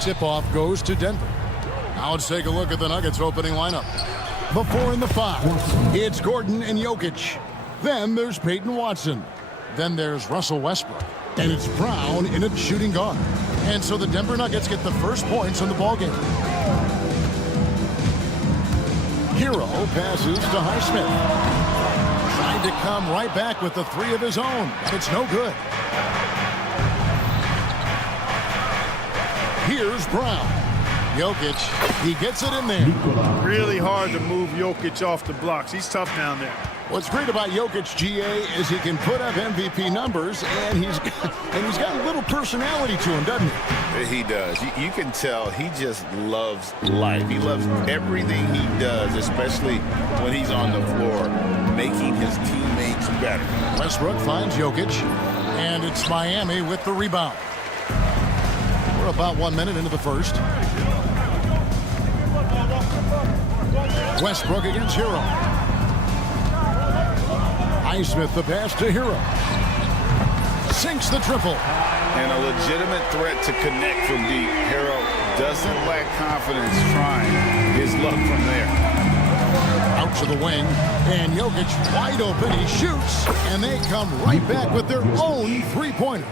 Tip-off goes to Denver. Now let's take a look at the Nuggets opening lineup. The 4 and the 5. It's Gordon and Jokic. Then there's Peyton Watson. Then there's Russell Westbrook. And it's Brown in at shooting guard. And so the Denver Nuggets get the first points in the ballgame. Hero passes to Highsmith. Trying to come right back with the 3 of his own. It's no good. Here's Brown. Jokic, he gets it in there. Really hard to move Jokic off the blocks. He's tough down there. What's great about Jokic, GA, is he can put up MVP numbers, and he's got a little personality to him, doesn't he? He does. You can tell he just loves life. He loves everything he does, especially when he's on the floor, making his teammates better. Westbrook finds Jokic, and it's Miami with the rebound. We're about 1 minute into the first. Westbrook against Hero. Highsmith the pass to Hero. Sinks the triple. And a legitimate threat to connect from deep. Hero doesn't lack confidence trying his luck from there. Out to the wing, and Jokic wide open. He shoots, and they come right back with their own three-pointer.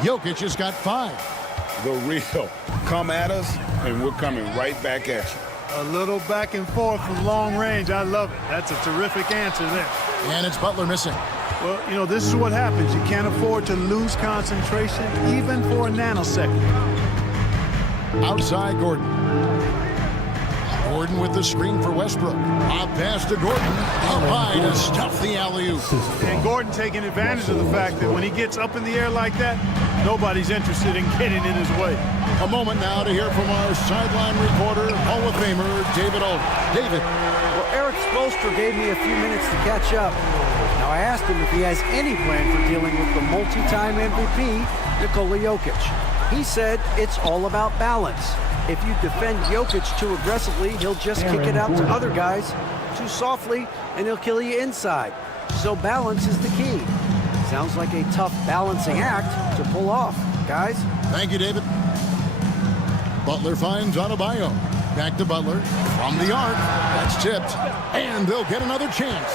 Jokic has got 5. The real. Come at us, and we're coming right back at you. A little back and forth from long range. I love it. That's a terrific answer there. And it's Butler missing. Well, you know, this is what happens. You can't afford to lose concentration even for a nanosecond. Outside Gordon. Gordon with the screen for Westbrook. Up pass to Gordon. Up high to stuff the alley-oop. And Gordon taking advantage of the fact that when he gets up in the air like that, nobody's interested in getting in his way. A moment now to hear from our sideline reporter, Hall of Famer, David Alden. David. Well, Eric Spoelstra gave me a few minutes to catch up. Now, I asked him if he has any plan for dealing with the multi-time MVP, Nikola Jokic. He said it's all about balance. If you defend Jokic too aggressively, he'll just kick it out to other guys too softly, and he'll kill you inside. So balance is the key. Sounds like a tough balancing act to pull off, guys. Thank you, David. Butler finds Adebayo. Back to Butler. From the arc. That's tipped. And they'll get another chance.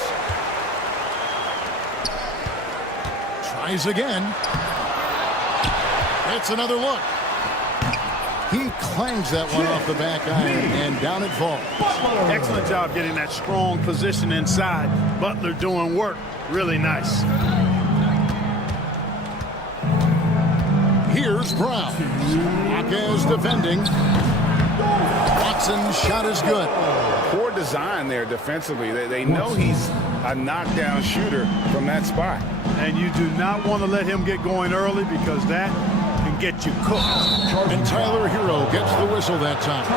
Tries again. It's another look. He clangs that one off the back iron, and down it falls. Excellent job getting that strong position inside. Butler doing work. Really nice. Here's Brown. Marquez defending. Watson's shot is good. Poor design there defensively. They know he's a knockdown shooter from that spot. And you do not want to let him get going early because that can get you cooked. And Tyler Hero gets the whistle that time.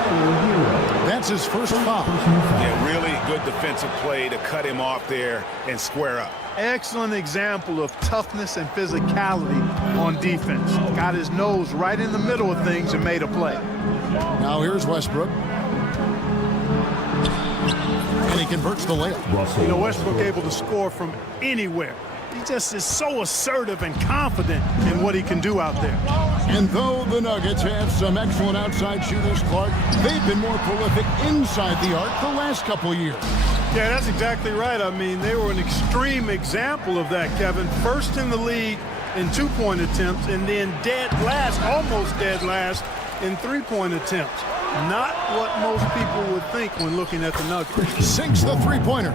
That's his first foul. Yeah, really good defensive play to cut him off there and square up. Excellent example of toughness and physicality on defense. Got his nose right in the middle of things and made a play. Now here's Westbrook. And he converts the layup. You know, Westbrook able to score from anywhere. He just is so assertive and confident in what he can do out there. And though the Nuggets have some excellent outside shooters, Clark, they've been more prolific inside the arc the last couple years. Yeah, that's exactly right. I mean, they were an extreme example of that, Kevin. First in the league in two-point attempts, and then dead last, almost dead last, in three-point attempts. Not what most people would think when looking at the Nuggets. Sinks the three-pointer.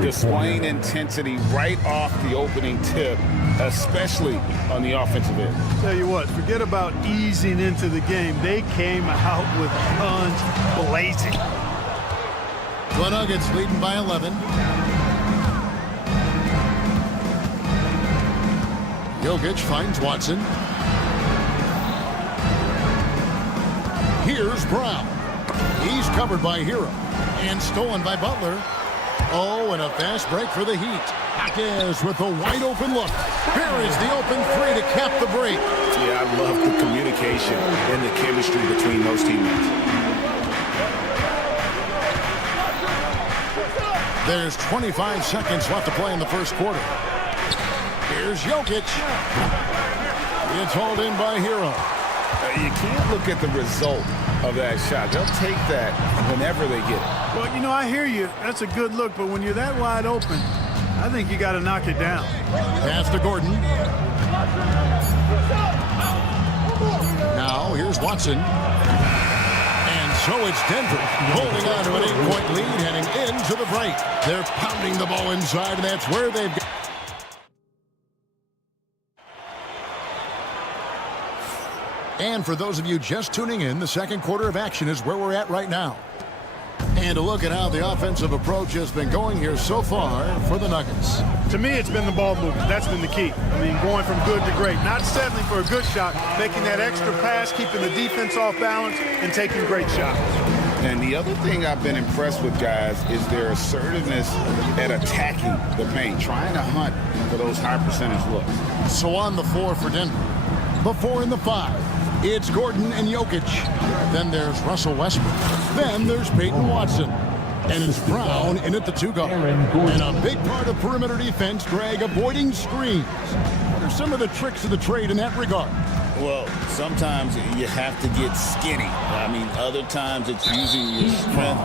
Displaying intensity right off the opening tip, especially on the offensive end. Tell you what, forget about easing into the game. They came out with guns blazing. The Nuggets leading by 11. Jokic finds Watson. Here's Brown. He's covered by Hero and stolen by Butler. Oh, and a fast break for the Heat. Hawkins with a wide open look. Here is the open three to cap the break. Yeah, I love the communication and the chemistry between those teammates. There's 25 seconds left to play in the first quarter. Here's Jokic. It's hauled in by Hero. You can't look at the result of that shot. They'll take that whenever they get it. Well, you know, I hear you. That's a good look, but when you're that wide open, I think you got to knock it down. Pass to Gordon. Now here's Watson. And so it's Denver holding on to an 8-point lead heading into the break. They're pounding the ball inside, and that's where they've got. And for those of you just tuning in, the second quarter of action is where we're at right now. And a look at how the offensive approach has been going here so far for the Nuggets. To me, it's been the ball movement. That's been the key. I mean, going from good to great. Not settling for a good shot, making that extra pass, keeping the defense off balance, and taking great shots. And the other thing I've been impressed with, guys, is their assertiveness at attacking the paint, trying to hunt for those high percentage looks. So on the floor for Denver, the 4 and the 5. It's Gordon and Jokic. Then there's Russell Westbrook. Then there's Peyton Watson. And it's Brown in at the 2-guard. And a big part of perimeter defense, Greg, avoiding screens. What are some of the tricks of the trade in that regard? Well, sometimes you have to get skinny. I mean, other times it's using your strength.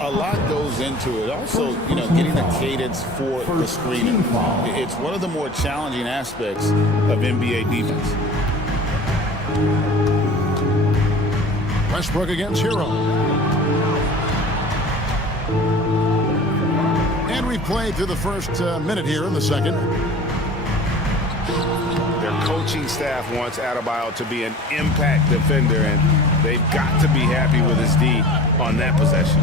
A lot goes into it. Also, you know, getting the cadence for the screening. It's one of the more challenging aspects of NBA defense. Westbrook against Hero. And we've played through the first minute here in the second. Their coaching staff wants Adebayo to be an impact defender, and they've got to be happy with his D on that possession.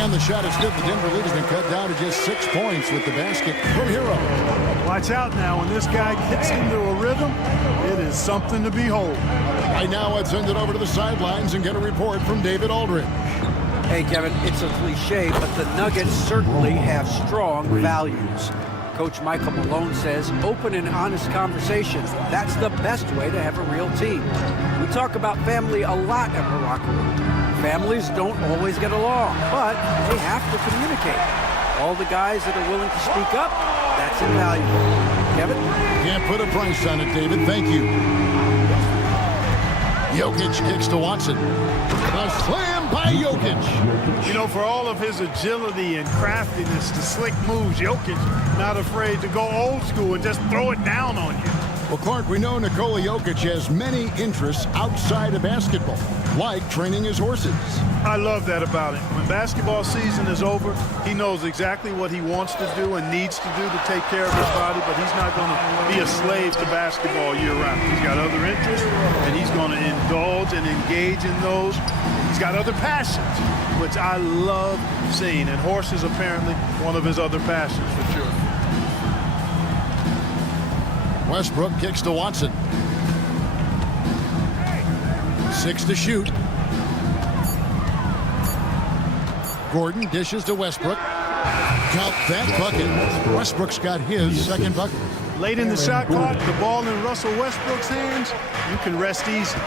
And the shot is good. The Denver lead has been cut down to just 6 points with the basket from Hero. Watch out now. When this guy gets into a rhythm, it is something to behold. Right now, let's send it over to the sidelines and get a report from David Aldridge. Hey, Kevin, it's a cliche, but the Nuggets certainly have strong values. Coach Michael Malone says open and honest conversations. That's the best way to have a real team. We talk about family a lot in the locker room. Families don't always get along, but they have to communicate. All the guys that are willing to speak up, that's invaluable. Kevin? Can't put a price on it, David. Thank you. Jokic kicks to Watson. A slam by Jokic. You know, for all of his agility and craftiness, the slick moves, Jokic not afraid to go old school and just throw it down on you. Well, Clark, we know Nikola Jokic has many interests outside of basketball, like training his horses. I love that about him. When basketball season is over, he knows exactly what he wants to do and needs to do to take care of his body, but he's not going to be a slave to basketball year-round. He's got other interests, and he's going to indulge and engage in those. He's got other passions, which I love seeing, and horses apparently one of his other passions for sure. Westbrook kicks to Watson. 6 to shoot. Gordon dishes to Westbrook. Count that bucket. Westbrook's got his second bucket. Late in the shot clock, the ball in Russell Westbrook's hands, you can rest easy.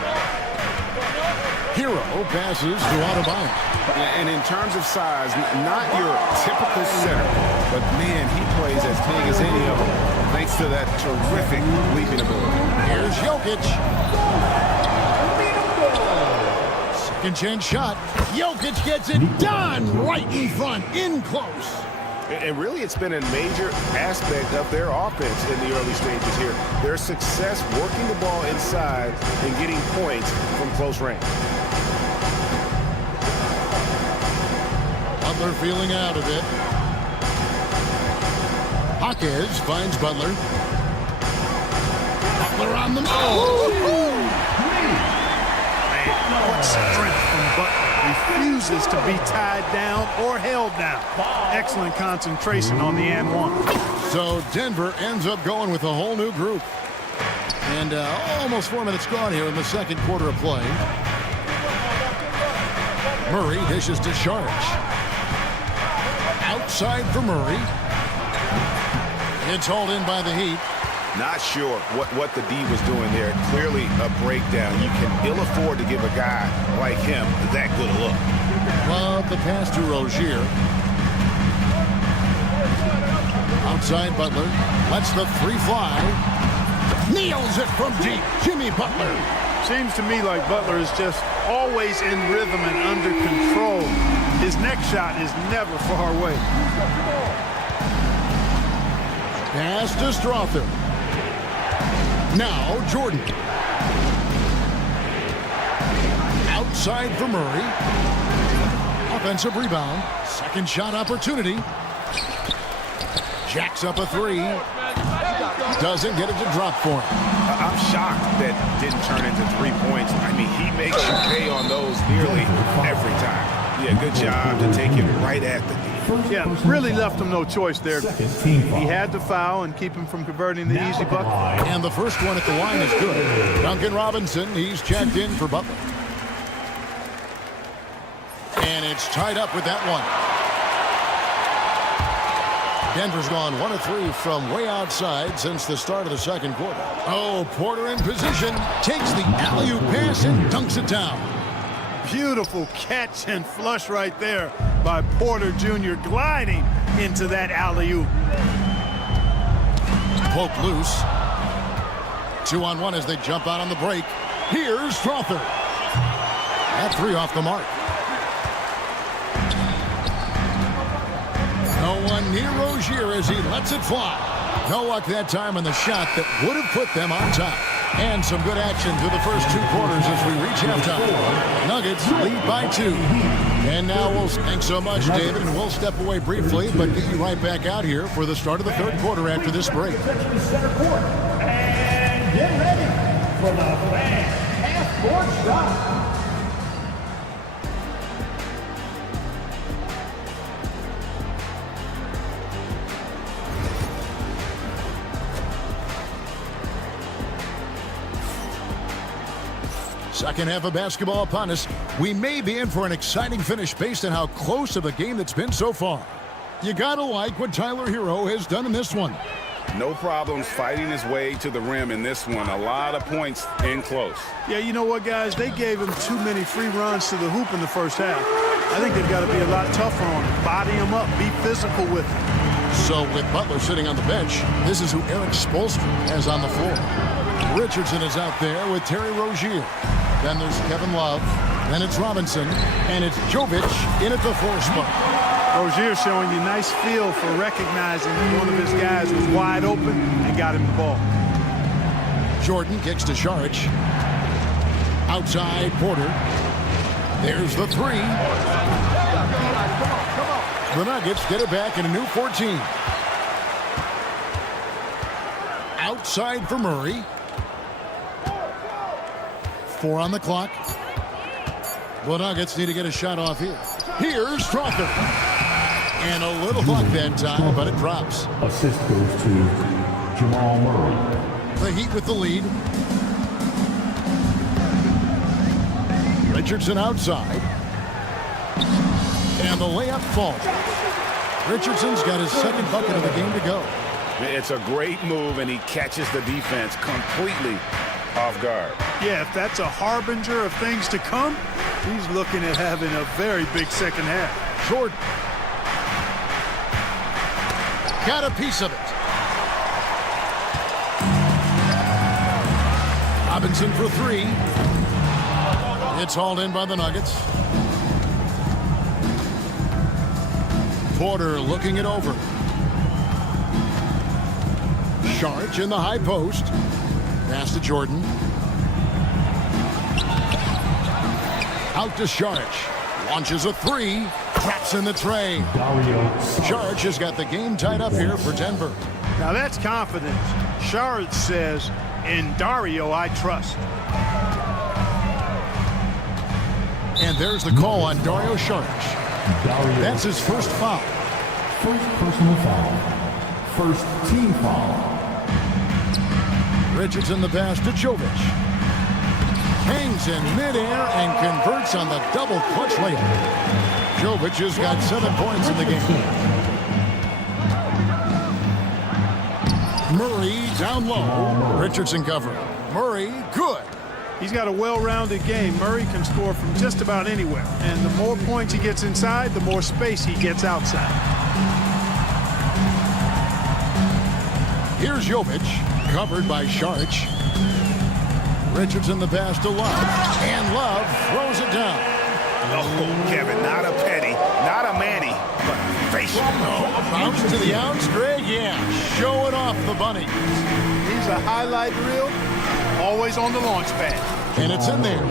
Hero passes to Adebayo. And in terms of size, not your typical center. but man, he plays as big as any of them, thanks to that terrific leaping ability. Here's Jokic. Second chance shot. Jokic gets it done right in front, in close. And really, it's been a major aspect of their offense in the early stages here. Their success working the ball inside and getting points from close range. Butler feeling out of it. Hawkins finds Butler. Butler on the What strength from Butler. Refuses to be tied down or held down. Excellent concentration on the and one. So Denver ends up going with a whole new group. And almost 4 minutes gone here in the second quarter of play. Murray dishes to Sharge. Outside for Murray. It's hauled in by the Heat. Not sure what the D was doing there. Clearly a breakdown. You can ill afford to give a guy like him that good a look. Love the pass to Rozier. Outside Butler. Lets the three fly. Nails it from deep. Jimmy Butler. Seems to me like Butler is just always in rhythm and under control. His next shot is never far away. Pass to Strother. Now Jordan. Outside for Murray. Offensive rebound. Second shot opportunity. Jacks up a three. Doesn't get it to drop for him. I'm shocked that didn't turn into 3 points. I mean, he makes you pay on those nearly every time. Yeah, good job to take it right at the D. Yeah, really left him no choice there. He had to foul and keep him from converting the easy bucket. And the first one at the line is good. Duncan Robinson, he's checked in for Butler. And it's tied up with that one. Denver's gone 1 of 3 from way outside since the start of the second quarter. Oh, Porter in position, takes the alley-oop pass and dunks it down. Beautiful catch and flush right there by Porter Jr. gliding into that alley-oop. Poke loose. 2-on-1 as they jump out on the break. Here's Strother. That three off the mark. No one near Rozier as he lets it fly. No luck that time on the shot that would have put them on top. And some good action through the first 2 quarters as we reach halftime. Nuggets lead by 2. And now thanks so much, David, and we'll step away briefly, but get you right back out here for the start of the third quarter after this break. And get ready for the half-court shot. Second half of basketball upon us. We may be in for an exciting finish based on how close of a game that's been so far. You gotta like what Tyler Hero has done in this one. No problems fighting his way to the rim in this one. A lot of points in close. Yeah, you know what, guys? They gave him too many free runs to the hoop in the first half. I think they've got to be a lot tougher on him. Body him up. Be physical with him. So with Butler sitting on the bench, this is who Eric Spoelstra has on the floor. Richardson is out there with Terry Rozier. Then there's Kevin Love. Then it's Robinson. And it's Jovic in at the 4 spot. Rozier showing you nice feel for recognizing that one of his guys was wide open and got him the ball. Jordan kicks to Saric. Outside Porter. There's the 3. The Nuggets get it back in a new 14. Outside for Murray. 4 on the clock. The Nuggets need to get a shot off here. Here's Strother. And a little luck that time, but it drops. Assist goes to Jamal Murray. The Heat with the lead. Richardson outside. And the layup falls. Richardson's got his second bucket of the game to go. It's a great move, and he catches the defense completely off guard. Yeah, if that's a harbinger of things to come, he's looking at having a very big second half. Jordan. Got a piece of it. Robinson for three. It's hauled in by the Nuggets. Porter looking it over. Sharch in the high post. Pass to Jordan. Out to Sharch. Launches a three. Traps in the tray. Sharch has got the game tied up here for Denver. Now that's confidence. Sharch says, in Dario I trust. And there's the call on Dario Sharch. That's his first foul. First personal foul. First team foul. Richardson the pass to Jovic. Hangs in midair and converts on the double clutch layup. Jovic has got 7 points in the game. Murray down low. Richardson covering. Murray, good. He's got a well-rounded game. Murray can score from just about anywhere. And the more points he gets inside, the more space he gets outside. Here's Jovic, covered by Sharch. Richardson the pass to Love. And Love throws it down. Oh, Kevin, not a penny, not a Manny, but facial. Bounce to the outs, Greg, yeah. Showing off the bunny. He's a highlight reel, always on the launch pad. And it's in there.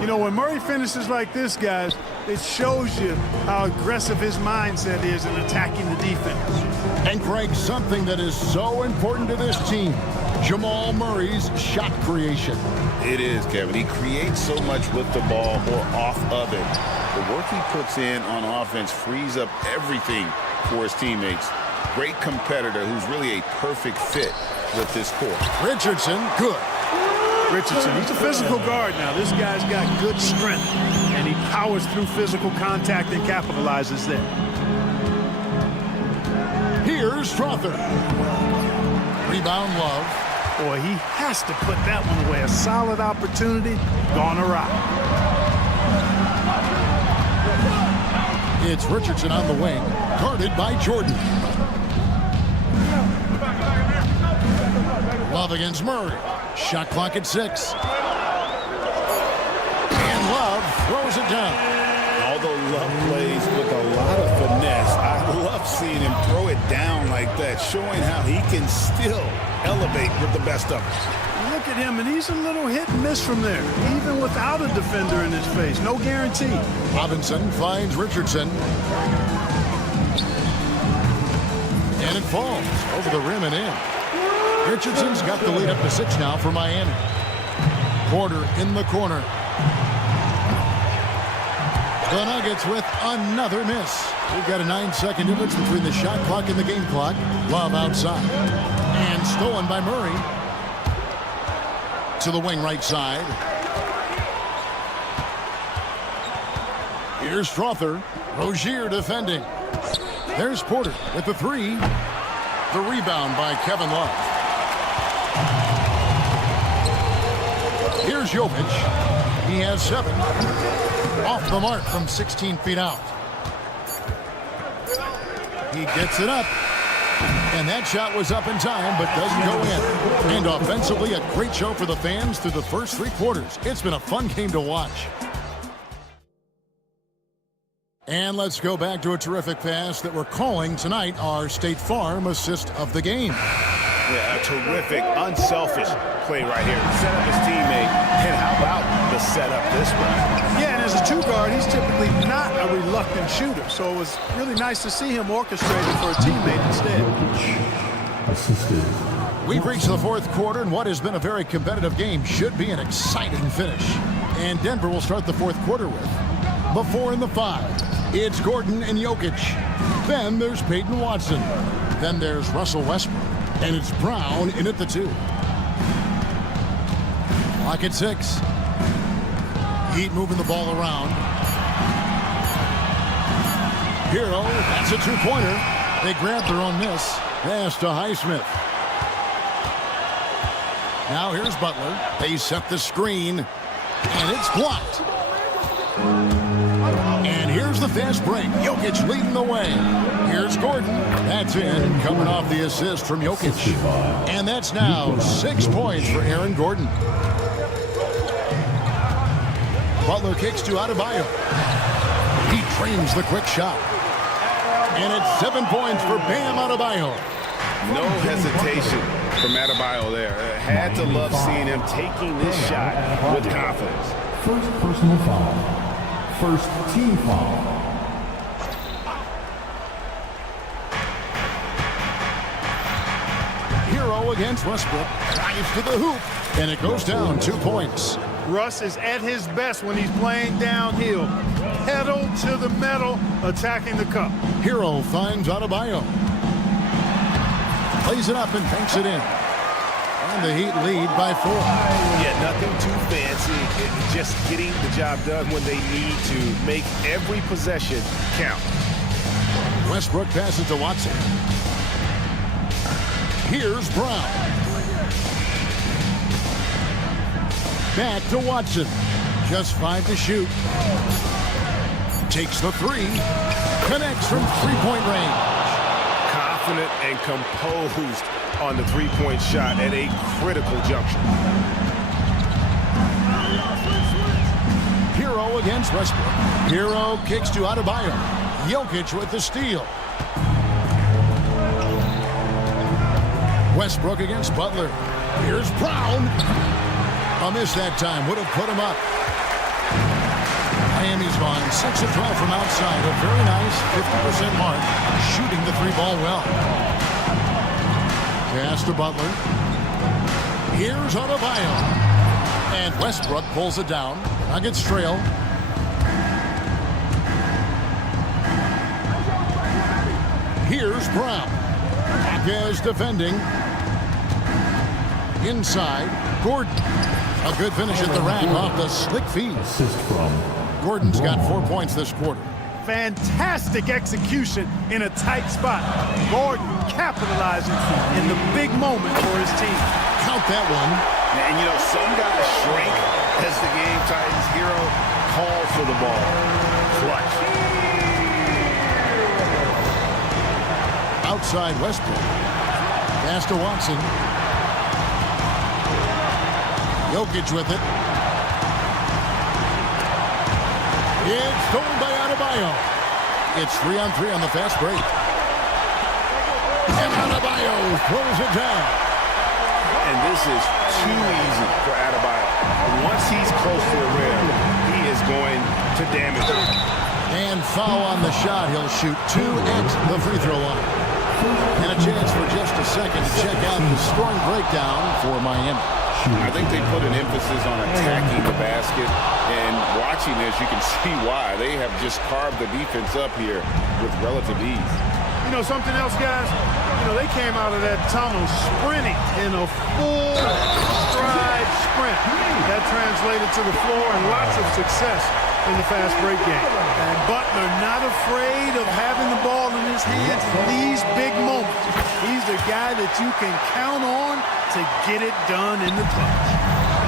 You know, when Murray finishes like this, guys, it shows you how aggressive his mindset is in attacking the defense. And Greg, something that is so important to this team, Jamal Murray's shot creation. It is, Kevin. He creates so much with the ball or off of it. The work he puts in on offense frees up everything for his teammates. Great competitor who's really a perfect fit with this court. Richardson, good. Richardson, he's a physical guard now. This guy's got good strength, and he powers through physical contact and capitalizes there. Here's Strother. Rebound Love. Boy, he has to put that one away. A solid opportunity, gone awry. It's Richardson on the wing, guarded by Jordan. Love against Murray. Shot clock at 6. And Love throws it down. Although Love plays with a lot of finesse, I love seeing him throw it down like that, showing how he can still elevate with the best of them. Look at him, and he's a little hit and miss from there, even without a defender in his face. No guarantee. Robinson finds Richardson. And it falls over the rim and in. Richardson's got the lead up to 6 now for Miami. Porter in the corner. The Nuggets with another miss. We've got a 9-second difference between the shot clock and the game clock. Love outside. And stolen by Murray. To the wing right side. Here's Strother. Rozier defending. There's Porter with the 3. The rebound by Kevin Love. Here's Jovic. He has 7. Off the mark from 16 feet out. He gets it up. And that shot was up in time, but doesn't go in. And offensively, a great show for the fans through the first 3 quarters. It's been a fun game to watch. And let's go back to a terrific pass that we're calling tonight our State Farm assist of the game. Yeah, a terrific, unselfish play right here. Set up his teammate, and how about the setup this way? Yeah, and as a 2 guard, he's typically not a reluctant shooter, so it was really nice to see him orchestrated for a teammate instead. Assisted. We've reached the 4th quarter, and what has been a very competitive game should be an exciting finish. And Denver will start the 4th quarter with the 4 and the 5. It's Gordon and Jokic. Then there's Peyton Watson. Then there's Russell Westbrook. And it's Brown in at the 2. Clock at 6. Heat moving the ball around. Hero, that's a 2-pointer. They grab their own miss. Pass to Highsmith. Now here's Butler. They set the screen. And it's blocked. And here's the fast break. Jokic leading the way. Here's Gordon. That's in, coming off the assist from Jokic. And that's now 6 points for Aaron Gordon. Butler kicks to Adebayo. He trains the quick shot. And it's 7 points for Bam Adebayo. No hesitation from Adebayo there. Had to love seeing him taking this shot with confidence. First personal foul. First team foul. Hero against Westbrook. Drives to the hoop. And it goes down 2 points. Russ is at his best when he's playing downhill. Pedal to the metal, attacking the cup. Hero finds Adebayo. Plays it up and banks it in. And the Heat lead by 4. Yeah, nothing too fancy. Just getting the job done when they need to. Make every possession count. Westbrook passes to Watson. Here's Brown. Back to Watson. Just 5 to shoot. Takes the 3. Connects from three-point range. Confident and composed on the three-point shot at a critical juncture. Hero against Westbrook. Hero kicks to Adebayo. Jokic with the steal. Westbrook against Butler. Here's Brown. A miss that time. Would have put him up. Miami's gone 6 of 12 from outside. A very nice 50% mark. Shooting the 3-ball well. Pass to Butler. Here's Adebayo. And Westbrook pulls it down. Nuggets trail. Here's Brown. Marquez defending. Inside. Gordon. A good finish at the rack off the slick feed. Assist from Gordon's got 4 points this quarter. Fantastic execution in a tight spot. Gordon capitalizing in the big moment for his team. Count that one. And, you know, some guys shrink as the game tightens. Hero calls for the ball. Clutch. Outside Westbrook. Pass to Watson. Jokic with it. It's stolen by Adebayo. It's 3-on-3 on the fast break. And Adebayo throws it down. And this is too easy for Adebayo. Once he's close to the rim, he is going to damage it. And foul on the shot. He'll shoot 2 at the free throw line. And a chance for just a second to check out the scoring breakdown for Miami. I think they put an emphasis on attacking the basket, and watching this, you can see why. They have just carved the defense up here with relative ease. You know something else, guys? You know, they came out of that tunnel sprinting in a full stride sprint. That translated to the floor and lots of success in the fast break game. And Butler not afraid of having the ball in his hands in these big moments. He's the guy that you can count on to get it done in the clutch.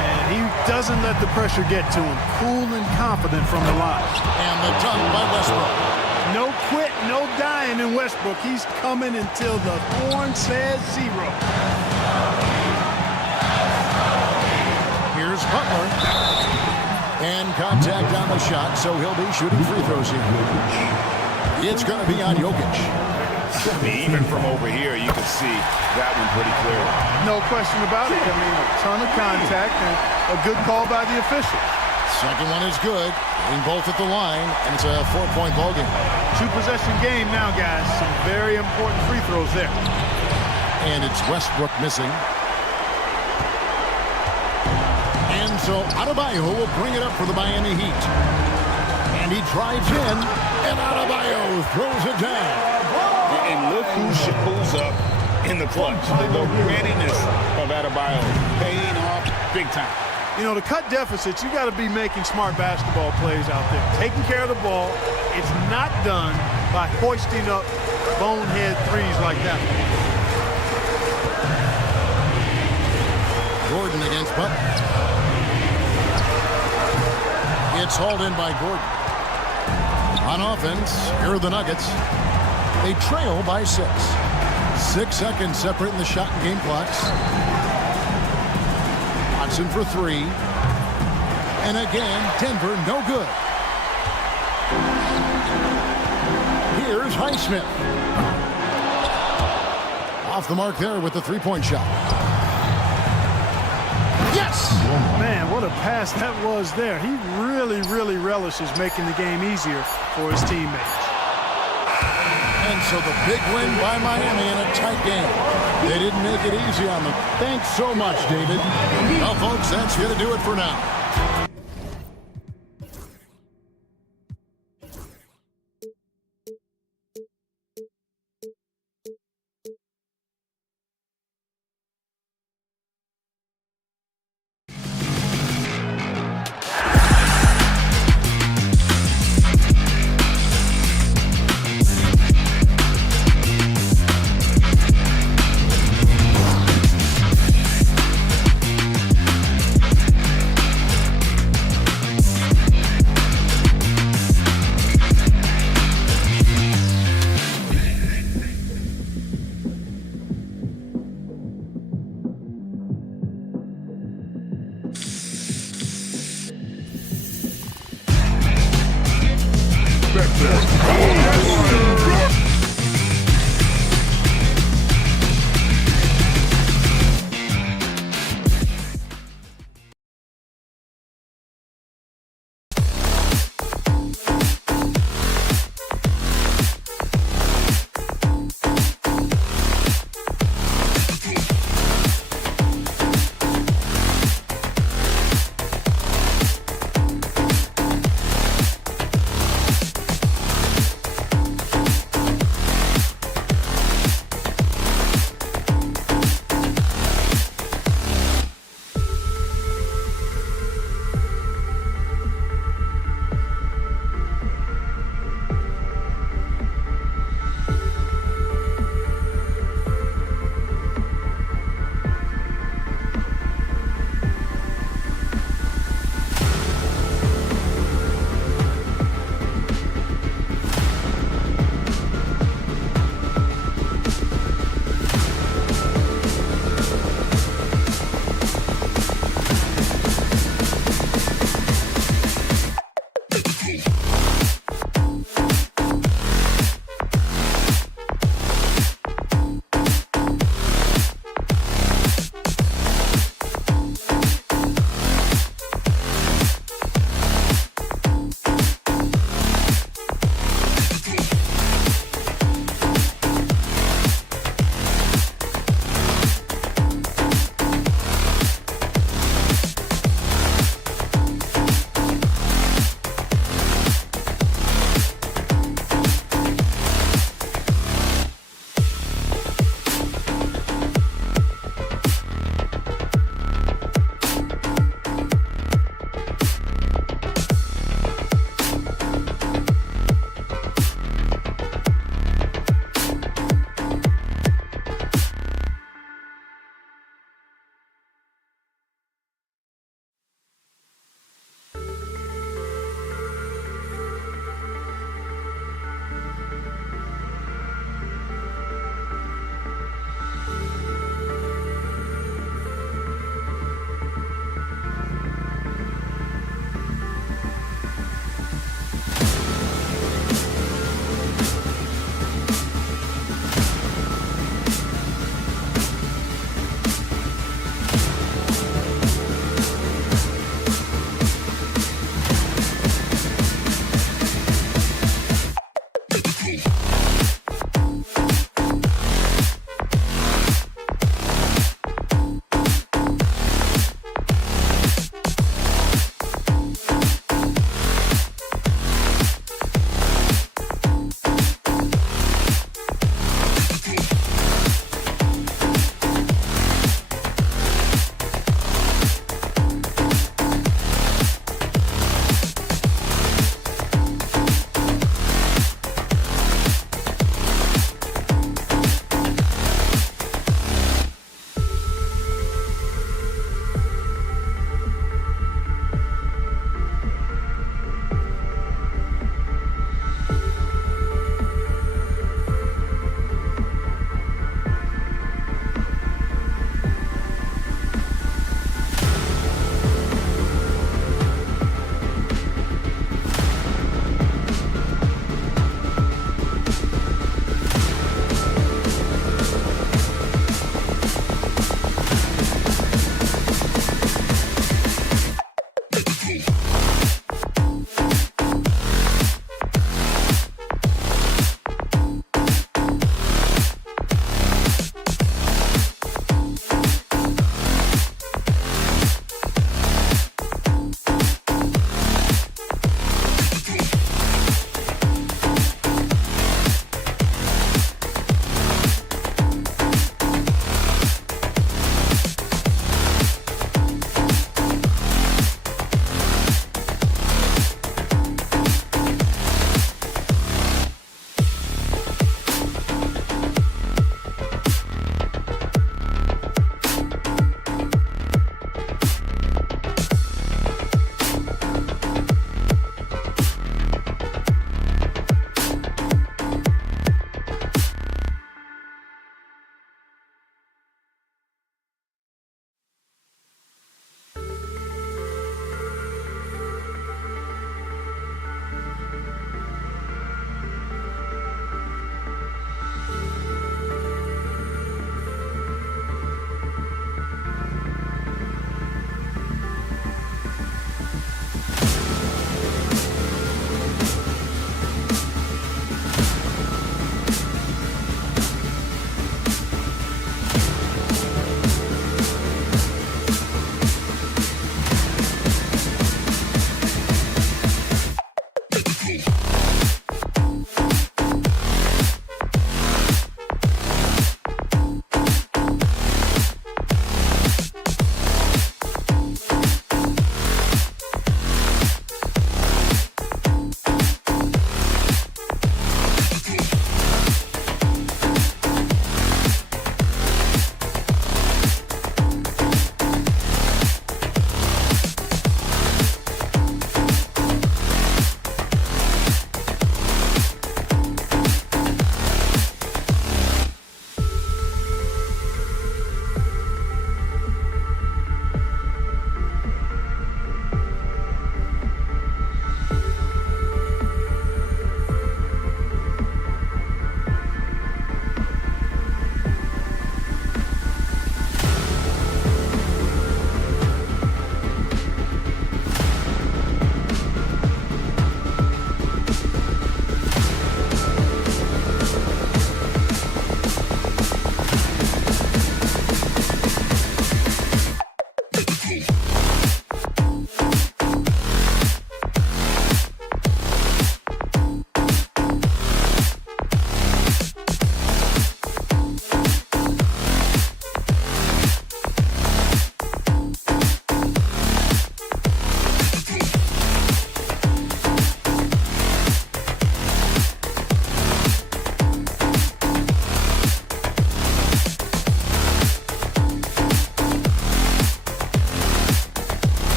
And he doesn't let the pressure get to him. Cool and confident from the line. And the dunk by Westbrook. No quit, no dying in Westbrook. He's coming until the horn says 0. Here's Butler. And contact on the shot, so he'll be shooting free throws here. It's going to be on Jokic. I mean, even from over here, you can see that one pretty clearly. No question about it. I mean, a ton of contact and a good call by the official. Second one is good. Getting both at the line, and it's a 4-point ball game. 2-possession game now, guys. Some very important free throws there. And it's Westbrook missing. And so Adebayo will bring it up for the Miami Heat. And he drives in, and Adebayo throws it down. And look who shows up in the clutch. The readiness of Adebayo paying off big time. You know, to cut deficits, you got to be making smart basketball plays out there. Taking care of the ball. It's not done by hoisting up bonehead threes like that. Gordon against Butler. It's hauled in by Gordon. On offense, here are the Nuggets. They trail by 6. 6 seconds separating the shot and game clocks. Watson for 3. And again, Denver no good. Here's Highsmith. Off the mark there with the three-point shot. Yes! Man, what a pass that was there. He really, really relishes making the game easier for his teammates. And so the big win by Miami in a tight game. They didn't make it easy on them. Thanks so much, David. Well, folks, that's going to do it for now.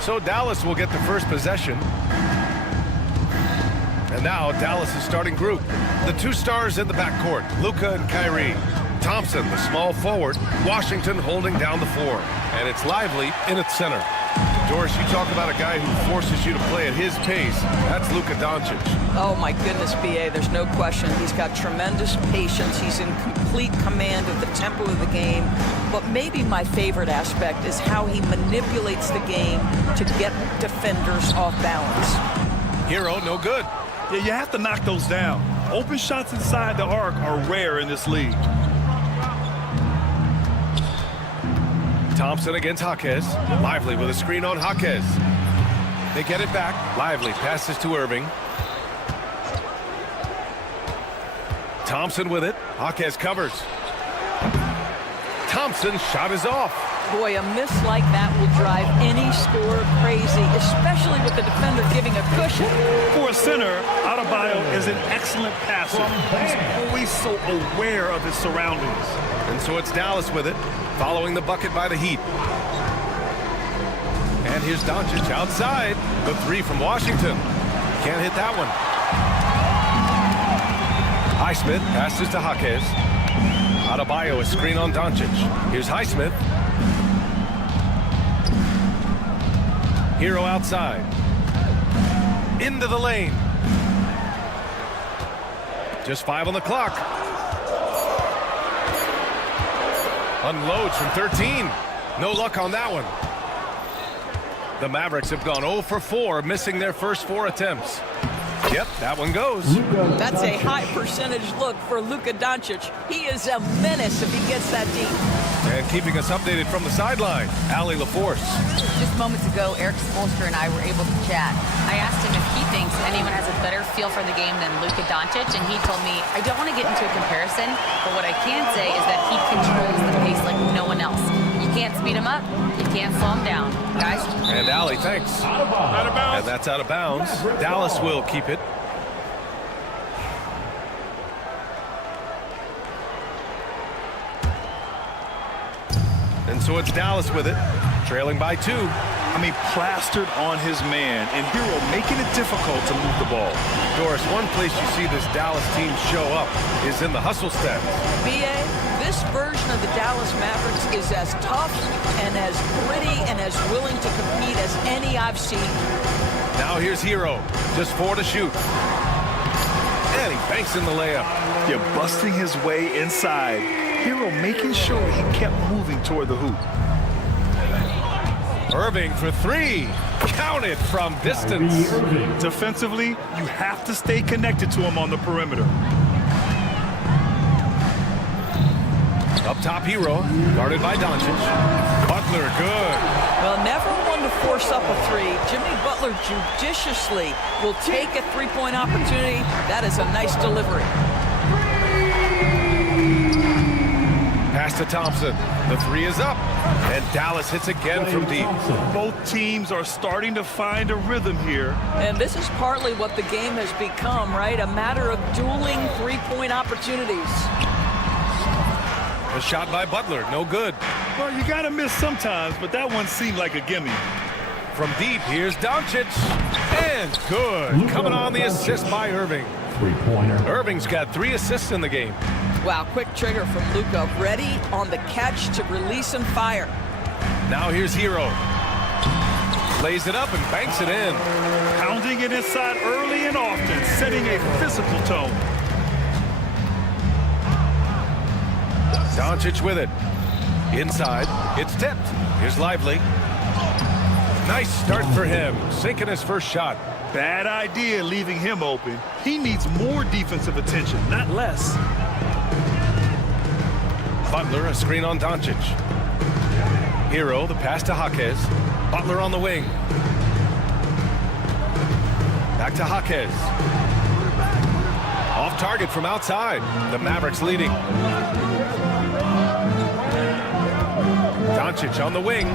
So Dallas will get the first possession. And now Dallas' starting group. The two stars in the backcourt, Luka and Kyrie. Thompson, the small forward. Washington holding down the floor. And it's Lively in its center. Doris, you talk about a guy who forces you to play at his pace. That's Luka Doncic. Oh, my goodness, B.A., there's no question. He's got tremendous patience. He's in complete command of the tempo of the game. But maybe my favorite aspect is how he manipulates the game to get defenders off balance. Hero, no good. Yeah, you have to knock those down. Open shots inside the arc are rare in this league. Thompson against Jaquez. Lively with a screen on Jaquez. They get it back. Lively passes to Irving. Thompson with it. Jaquez covers. Thompson's shot is off. Boy, a miss like that will drive any scorer crazy, especially with the defender giving a cushion. For a center, Adebayo is an excellent passer. He's always so aware of his surroundings. And so it's Dallas with it, following the bucket by the Heat. And here's Doncic outside. The three from Washington. Can't hit that one. Highsmith passes to Jaquez. Adebayo, a screen on Doncic. Here's Highsmith. Hero outside. Into the lane. Just 5 on the clock. Unloads from 13. No luck on that one. The Mavericks have gone 0 for 4, missing their first 4 attempts. Yep, that one goes. That's a high percentage look for Luka Doncic. He is a menace if he gets that deep. And keeping us updated from the sideline, Allie LaForce. Just moments ago, Eric Spoelstra and I were able to chat. I asked him if he thinks anyone has a better feel for the game than Luka Doncic, and he told me, I don't want to get into a comparison, but what I can say is that he controls the pace like no one else. You can't speed him up, you can't slow him down. Guys? And Allie, thanks. Out of bounds. And that's out of bounds. Dallas will keep it. And so it's Dallas with it, trailing by 2. I mean, plastered on his man, and Hero making it difficult to move the ball. Doris, one place you see this Dallas team show up is in the hustle stats. B.A., this version of the Dallas Mavericks is as tough and as gritty and as willing to compete as any I've seen. Now here's Hero, just 4 to shoot. And he banks in the layup. You're busting his way inside. Hero making sure he kept moving toward the hoop. Irving for 3. Counted from distance. Defensively, you have to stay connected to him on the perimeter. Up top, Hero, guarded by Doncic. Butler, good. Well, never one to force up a 3. Jimmy Butler judiciously will take a 3-point opportunity. That is a nice delivery. Pass to Thompson. The 3 is up. And Dallas hits again from deep. Both teams are starting to find a rhythm here. And this is partly what the game has become, right? A matter of dueling 3-point opportunities. A shot by Butler, no good. Well, you got to miss sometimes, but that one seemed like a gimme. From deep, here's Doncic. And good. Coming on the assist by Irving. Irving's got 3 assists in the game. Wow, quick trigger from Luka. Ready on the catch to release and fire. Now here's Hero. Lays it up and banks it in. Pounding it inside early and often, setting a physical tone. Doncic with it. Inside, it's tipped. Here's Lively. Nice start for him, sinking his first shot. Bad idea leaving him open. He needs more defensive attention, not less. Butler, a screen on Doncic. Hero, the pass to Jaquez. Butler on the wing. Back to Jaquez. Off target from outside. The Mavericks leading. Doncic on the wing.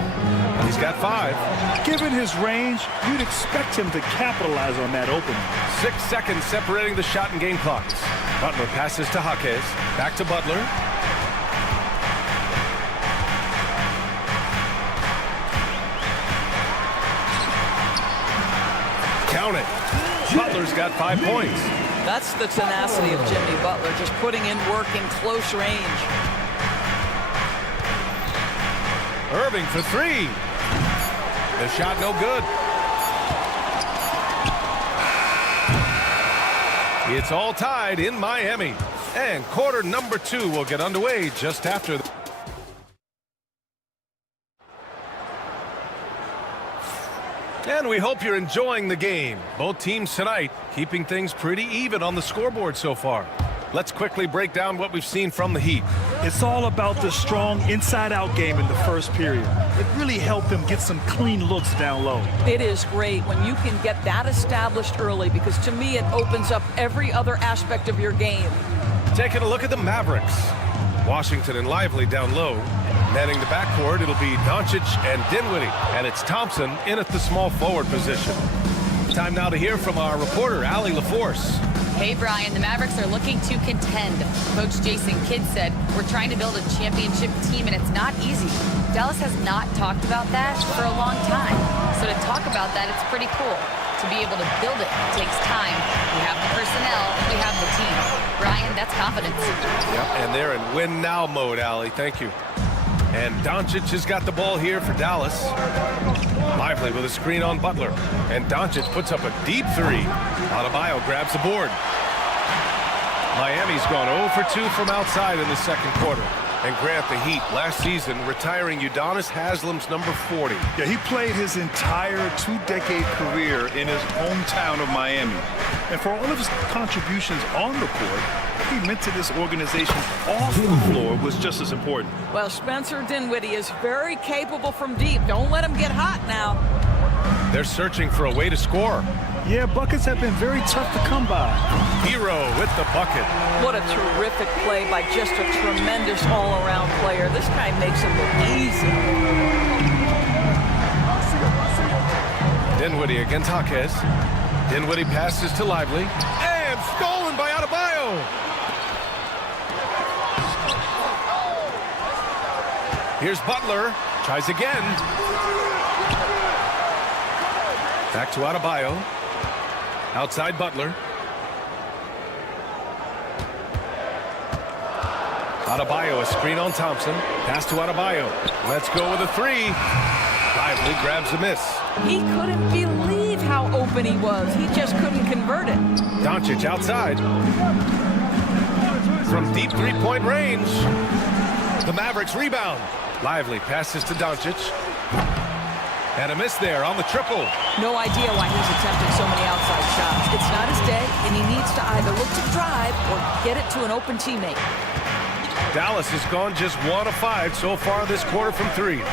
He's got 5. Given his range, you'd expect him to capitalize on that opening. 6 seconds separating the shot and game clocks. Butler passes to Jaquez. Back to Butler. count it. Butler's got 5 points. That's the tenacity of Jimmy Butler, just putting in work in close range. Irving for 3. The shot no good. It's all tied in Miami. And quarter number 2 will get underway just after. And we hope you're enjoying the game. Both teams tonight keeping things pretty even on the scoreboard so far. Let's quickly break down what we've seen from the Heat. It's all about the strong inside-out game in the first period. It really helped them get some clean looks down low. It is great when you can get that established early, because to me it opens up every other aspect of your game. Taking a look at the Mavericks. Washington and Lively down low. Manning the backcourt, it'll be Doncic and Dinwiddie. And it's Thompson in at the small forward position. Time now to hear from our reporter, Allie LaForce. Hey, Brian, the Mavericks are looking to contend. Coach Jason Kidd said, we're trying to build a championship team, and it's not easy. Dallas has not talked about that for a long time. So to talk about that, it's pretty cool. To be able to build it takes time. We have the personnel, we have the team. Brian, that's confidence. Yep, and they're in win-now mode, Allie. Thank you. And Doncic has got the ball here for Dallas. Lively with a screen on Butler. And Doncic puts up a deep 3. Adebayo grabs the board. Miami's gone 0 for 2 from outside in the second quarter. And Grant, the Heat, last season retiring Udonis Haslem's number 40. Yeah, he played his entire 2-decade career in his hometown of Miami. And for all of his contributions on the court, he meant to this organization off the floor was just as important. Well, Spencer Dinwiddie is very capable from deep. Don't let him get hot now. They're searching for a way to score. Yeah, buckets have been very tough to come by. Hero with the bucket. What a terrific play by just a tremendous all-around player. This guy makes it look easy. Dinwiddie against Jaquez. Dinwiddie passes to Lively. And stolen by Adebayo. Here's Butler. Tries again. Back to Adebayo. Outside Butler. Adebayo, a screen on Thompson. Pass to Adebayo. Let's go with a 3. Lively grabs a miss. He couldn't believe how open he was. He just couldn't convert it. Doncic outside. From deep three-point range. The Mavericks rebound. Lively passes to Doncic. And a miss there on the triple. No idea why he's attempting so many outside shots. It's not his day, and he needs to either look to drive or get it to an open teammate. Dallas has gone just 1 of 5 so far this quarter from 3.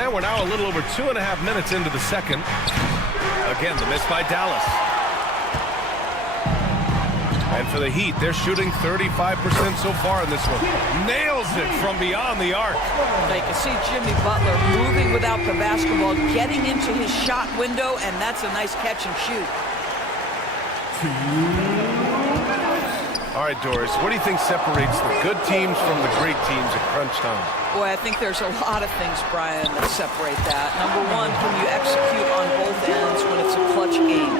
And we're now a little over 2.5 minutes into the second. Again, the miss by Dallas. And for the Heat, they're shooting 35% so far in this one. Nails it from beyond the arc. They can see Jimmy Butler moving without the basketball, getting into his shot window, and that's a nice catch and shoot. All right, Doris, what do you think separates the good teams from the great teams at crunch time? Boy, I think there's a lot of things, Brian, that separate that. Number one, can you execute on both ends when it's a clutch game?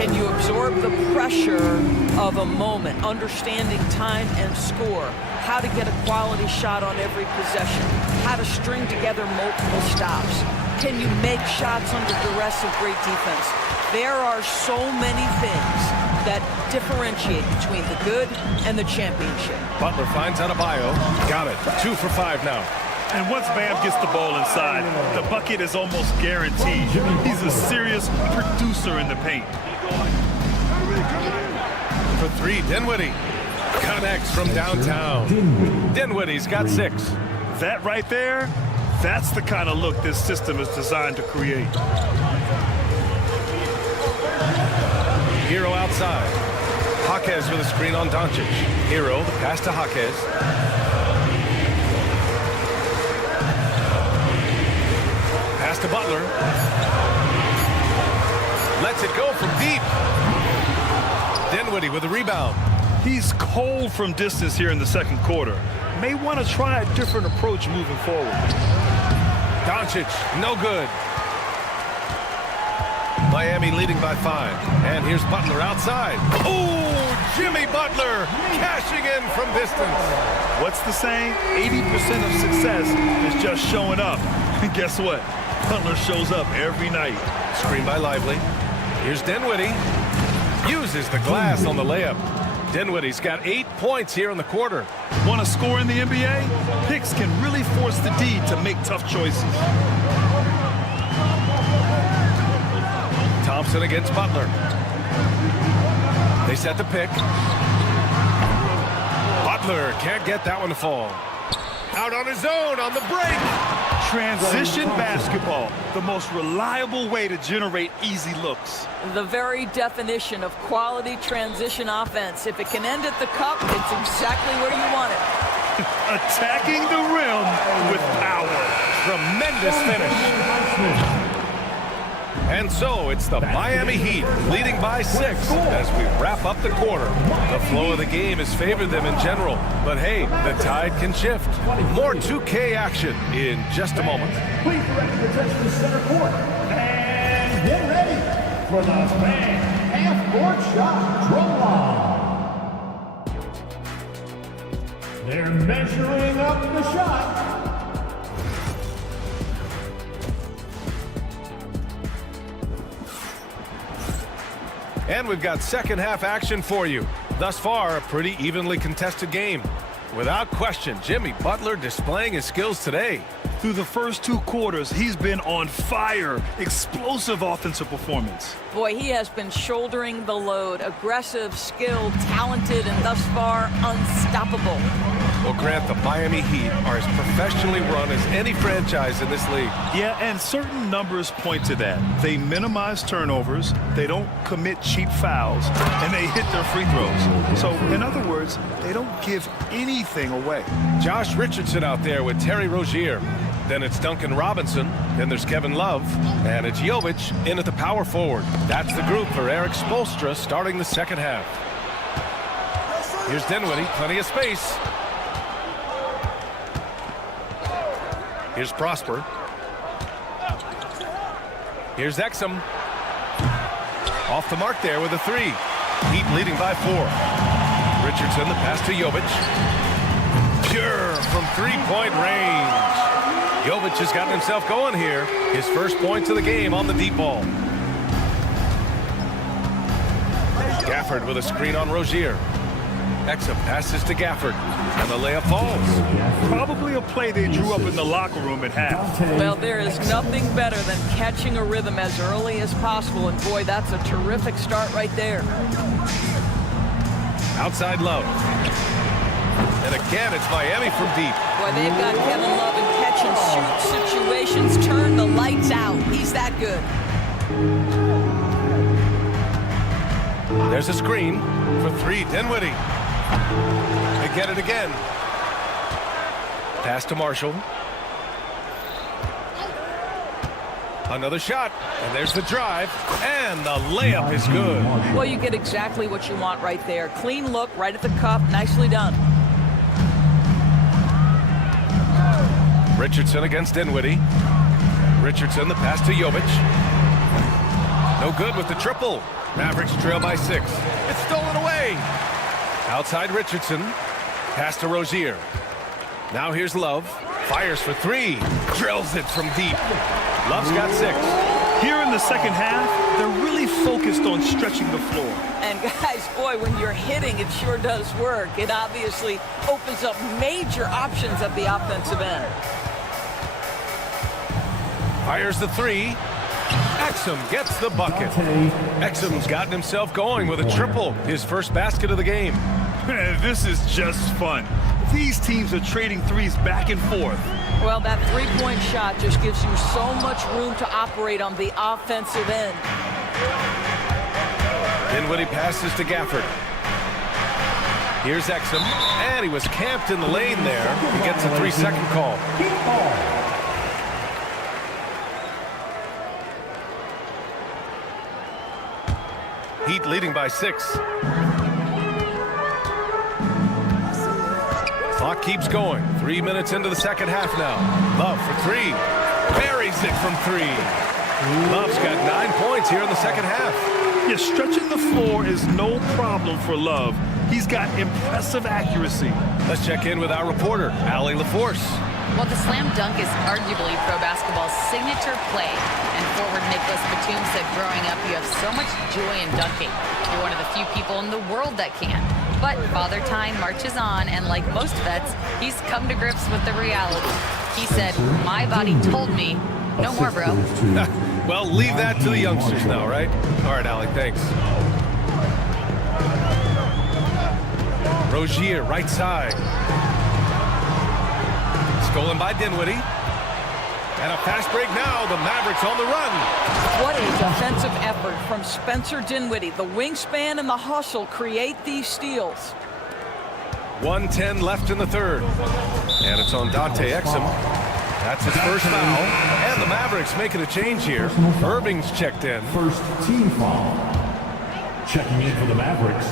Can you absorb the pressure of a moment, understanding time and score, how to get a quality shot on every possession, how to string together multiple stops? Can you make shots under duress of great defense? There are so many things that differentiate between the good and the championship. Butler finds Adebayo. Got it. 2 for 5 now. And once Bam gets the ball inside, the bucket is almost guaranteed. He's a serious producer in the paint. For 3, Dinwiddie connects from downtown. Dinwiddie's got 6. That right there, that's the kind of look this system is designed to create. Hero outside. Jaquez with a screen on Doncic. Hero, the pass to Jaquez. Pass to Butler. Lets it go from deep. Dinwiddie with a rebound. He's cold from distance here in the second quarter. May want to try a different approach moving forward. Doncic, no good. Miami leading by 5. And here's Butler outside. Oh, Jimmy Butler cashing in from distance. What's the saying? 80% of success is just showing up. And guess what? Butler shows up every night. Screen by Lively. Here's Dinwiddie. Uses the glass on the layup. Dinwiddie's got 8 points here in the quarter. Want to score in the NBA? Picks can really force the D to make tough choices. Thompson against Butler. They set the pick. Butler can't get that one to fall. Out on his own on the break. Transition basketball, the most reliable way to generate easy looks. The very definition of quality transition offense. If it can end at the cup, it's exactly where you want it. Attacking the rim with power. Tremendous finish. And so it's the Miami Heat leading by 6 as we wrap up the quarter. The flow of the game has favored them in general, but hey, the tide can shift. More 2K action in just a moment. Please be ready to touch the center court. And get ready for the fan half-court shot draw. They're measuring up the shot. And we've got second half action for you. Thus far, a pretty evenly contested game. Without question, Jimmy Butler displaying his skills today. Through the first 2 quarters, he's been on fire. Explosive offensive performance. Boy, he has been shouldering the load. Aggressive, skilled, talented, and thus far unstoppable. Well, Grant, the Miami Heat are as professionally run as any franchise in this league. Yeah, and certain numbers point to that. They minimize turnovers, they don't commit cheap fouls, and they hit their free throws. So, in other words, they don't give anything away. Josh Richardson out there with Terry Rozier. Then it's Duncan Robinson. Then there's Kevin Love. And it's Jovic in at the power forward. That's the group for Eric Spoelstra starting the second half. Here's Dinwiddie, plenty of space. Here's Prosper. Here's Exum. Off the mark there with a 3. Heat leading by 4. Richardson, the pass to Jovic. Pure from 3-point range. Jovic has gotten himself going here. His first points of the game on the deep ball. Gafford with a screen on Rozier. Exum passes to Gafford, and the layup falls. Probably a play they drew up in the locker room at half. Well, there is nothing better than catching a rhythm as early as possible, and boy, that's a terrific start right there. Outside Love. And again, it's Miami from deep. Boy, they've got Kevin Love in catch-and-shoot situations. Turn the lights out. He's that good. There's a screen for 3, Dinwiddie. They get it again. Pass to Marshall. Another shot, and there's the drive, and the layup is good. Well, you get exactly what you want right there. Clean look, right at the cup, nicely done. Richardson against Dinwiddie. Richardson, the pass to Jovic. No good with the triple. Mavericks trail by 6. It's stolen away. Outside Richardson. Pass to Rozier. Now here's Love. Fires for 3. Drills it from deep. Love's got 6. Here in the second half, they're really focused on stretching the floor. And guys, boy, when you're hitting, it sure does work. It obviously opens up major options at the offensive end. Fires the 3. Exum gets the bucket. Exum's gotten himself going with a triple. His first basket of the game. This is just fun. These teams are trading threes back and forth. Well, that three-point shot just gives you so much room to operate on the offensive end. Dinwiddie passes to Gafford. Here's Exum, and he was camped in the lane there. He gets a 3-second call. Heat leading by 6. Clock keeps going. 3 minutes into the second half now. Love for 3. lays it from 3. Love's got 9 points here in the second half. Yeah, stretching the floor is no problem for Love. He's got impressive accuracy. Let's check in with our reporter, Allie LaForce. Well, the slam dunk is arguably pro basketball's signature play. And forward Nicholas Batum said growing up, you have so much joy in dunking. You're one of the few people in the world that can. But Father Time marches on, and like most vets, he's come to grips with the reality. He said, my body told me, no more, bro. Well, leave that to the youngsters now, right? All right, Allie, thanks. Rozier, right side. Stolen by Dinwiddie. And a fast break now. The Mavericks on the run. What a defensive effort from Spencer Dinwiddie. The wingspan and the hustle create these steals. 1:10 left in the third. And it's on Dante Exum. That's his first foul. And the Mavericks making a change here. Irving's checked in. First team foul. Checking in for the Mavericks,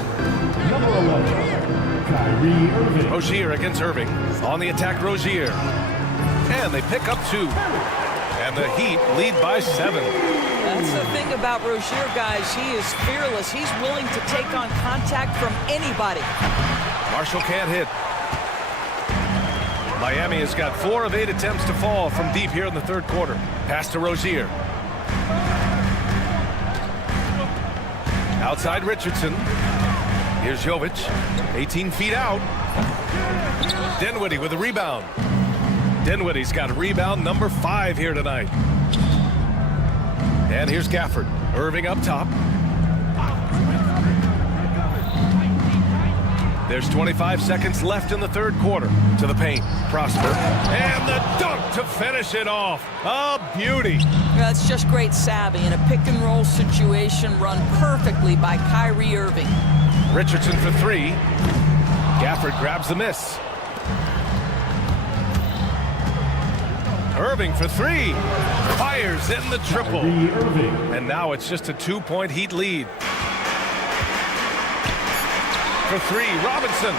number 11, Kyrie Irving. Rozier against Irving. On the attack, Rozier. And they pick up 2. And the Heat lead by 7. That's the thing about Rozier, guys. He is fearless. He's willing to take on contact from anybody. Marshall can't hit. Miami has got 4 of 8 attempts to fall from deep here in the third quarter. Pass to Rozier. Outside Richardson. Here's Jovic. 18 feet out. Dinwiddie with a rebound. Dinwiddie's got rebound number 5 here tonight. And here's Gafford. Irving up top. There's 25 seconds left in the third quarter. To the paint. Prosper. And the dunk to finish it off. A beauty. That's just great savvy in a pick-and-roll situation run perfectly by Kyrie Irving. Richardson for 3. Gafford grabs the miss. Irving for 3. Fires in the triple. And now it's just a 2-point Heat lead. For 3, Robinson.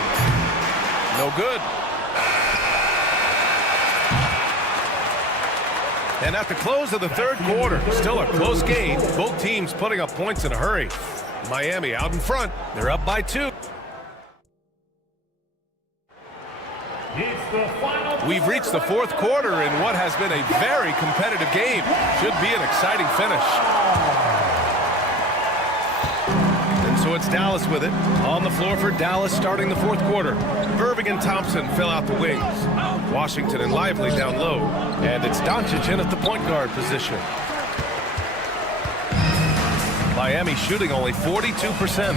No good. And at the close of the third quarter, still a close game. Both teams putting up points in a hurry. Miami out in front. They're up by 2. We've reached the fourth quarter in what has been a very competitive game. Should be an exciting finish. And so it's Dallas with it. On the floor for Dallas starting the fourth quarter. Irving and Thompson fill out the wings. Washington and Lively down low. And it's Doncic in at the point guard position. Miami shooting only 42%.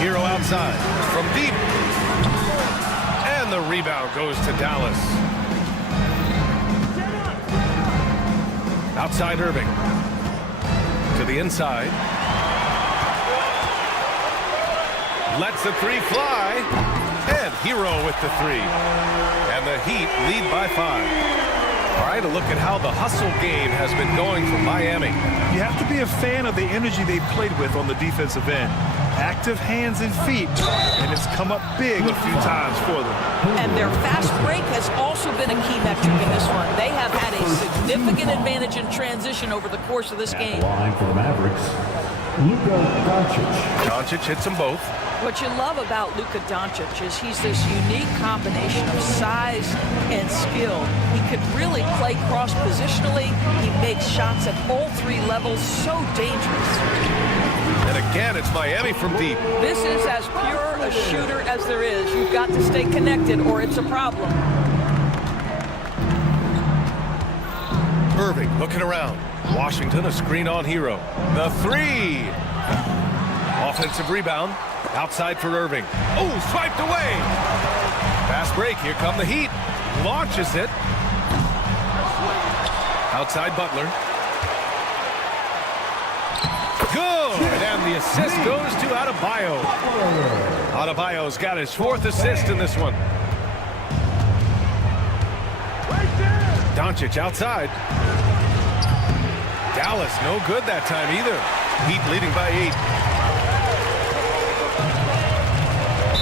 Hero outside from deep. And the rebound goes to Dallas. Outside Irving. To the inside. Lets the 3 fly. And Hero with the 3. And the Heat lead by 5. All right, a look at how the hustle game has been going for Miami. You have to be a fan of the energy they've played with on the defensive end. Active hands and feet, and it's come up big a few times for them. And their fast break has also been a key metric in this one. They have had a significant advantage in transition over the course of this game. Line for the Mavericks, Luka Doncic. Doncic hits them both. What you love about Luka Doncic is he's this unique combination of size and skill. He could really play cross-positionally. He makes shots at all 3 levels, so dangerous. And again, it's Miami from deep. This is as pure a shooter as there is. You've got to stay connected or it's a problem. Irving looking around. Washington a screen on Hero. The 3. Offensive rebound. Outside for Irving. Oh, swiped away. Fast break. Here come the Heat. Launches it. Outside Butler. Good. And the assist goes to Adebayo. Adebayo's got his 4th assist in this one. Doncic outside. Dallas no good that time either. Heat leading by 8.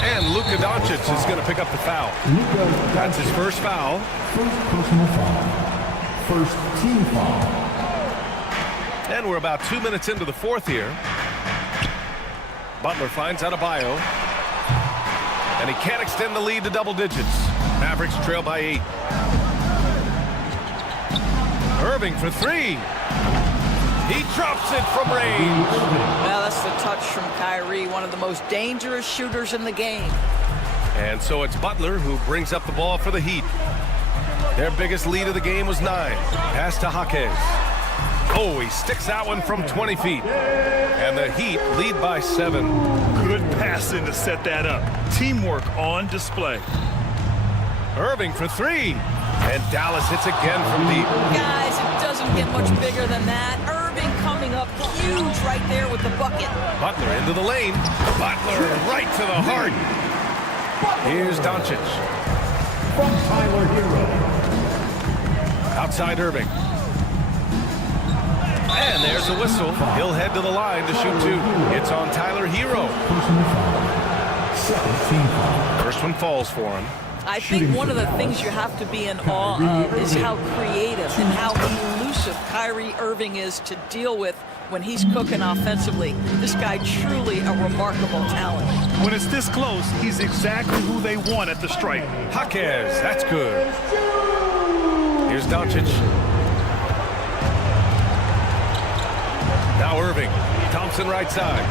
And And Luka Doncic is going to pick up the foul. That's his first foul. First personal foul. First team foul. And we're about 2 minutes into the fourth here. Butler finds Adebayo. And he can't extend the lead to double digits. Mavericks trail by 8. Irving for 3. He drops it from range. Well, that's the touch from Kyrie, one of the most dangerous shooters in the game. And so it's Butler who brings up the ball for the Heat. Their biggest lead of the game was 9. Pass to Jaquez. Oh, he sticks that one from 20 feet. And the Heat lead by 7. Good passing to set that up. Teamwork on display. Irving for 3. And Dallas hits again from deep. Guys, it doesn't get much bigger than that. Irving coming up huge right there with the bucket. Butler into the lane. Butler right to the heart. Here's Doncic. From Tyler Hero. Outside Irving. And there's a whistle. He'll head to the line to shoot 2. It's on Tyler Hero. Personal foul. Second team foul. First one falls for him. I think one of the things you have to be in awe of is how creative and how elusive Kyrie Irving is to deal with when he's cooking offensively. This guy truly a remarkable talent. When it's this close, he's exactly who they want at the stripe. Jaquez, that's good. Here's Doncic. Now Irving. Thompson right side.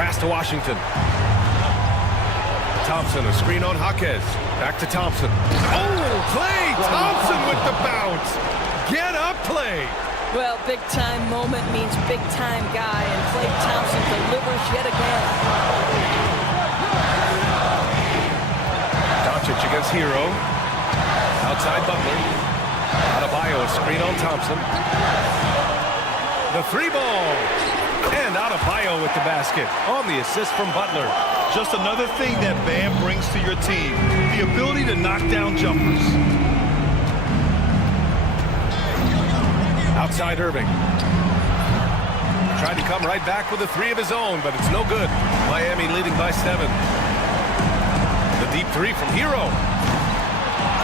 Pass to Washington. Thompson, a screen on Jaquez. Back to Thompson. Oh, Klay Thompson with the bounce. Get up, Klay. Well, big-time moment means big-time guy, and Klay Thompson delivers yet again. Doncic against Hero. Outside Butler. Adebayo, a screen on Thompson. The 3 ball. And Adebayo with the basket on the assist from Butler. Just another thing that Bam brings to your team, the ability to knock down jumpers. Outside Irving. Tried to come right back with a 3 of his own, but it's no good. Miami leading by 7. The deep 3 from Hero.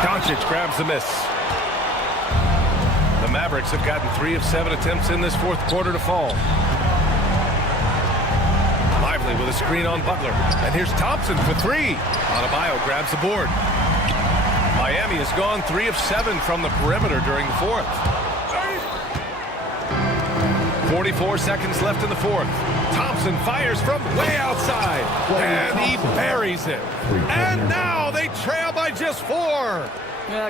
Doncic grabs the miss. The Mavericks have gotten 3 of 7 attempts in this fourth quarter to fall. Lively with a screen on Butler. And here's Thompson for 3. Adebayo grabs the board. Miami has gone 3 of 7 from the perimeter during the fourth. 44 seconds left in the fourth. Thompson fires from way outside. And he buries it. And now they trail by just 4.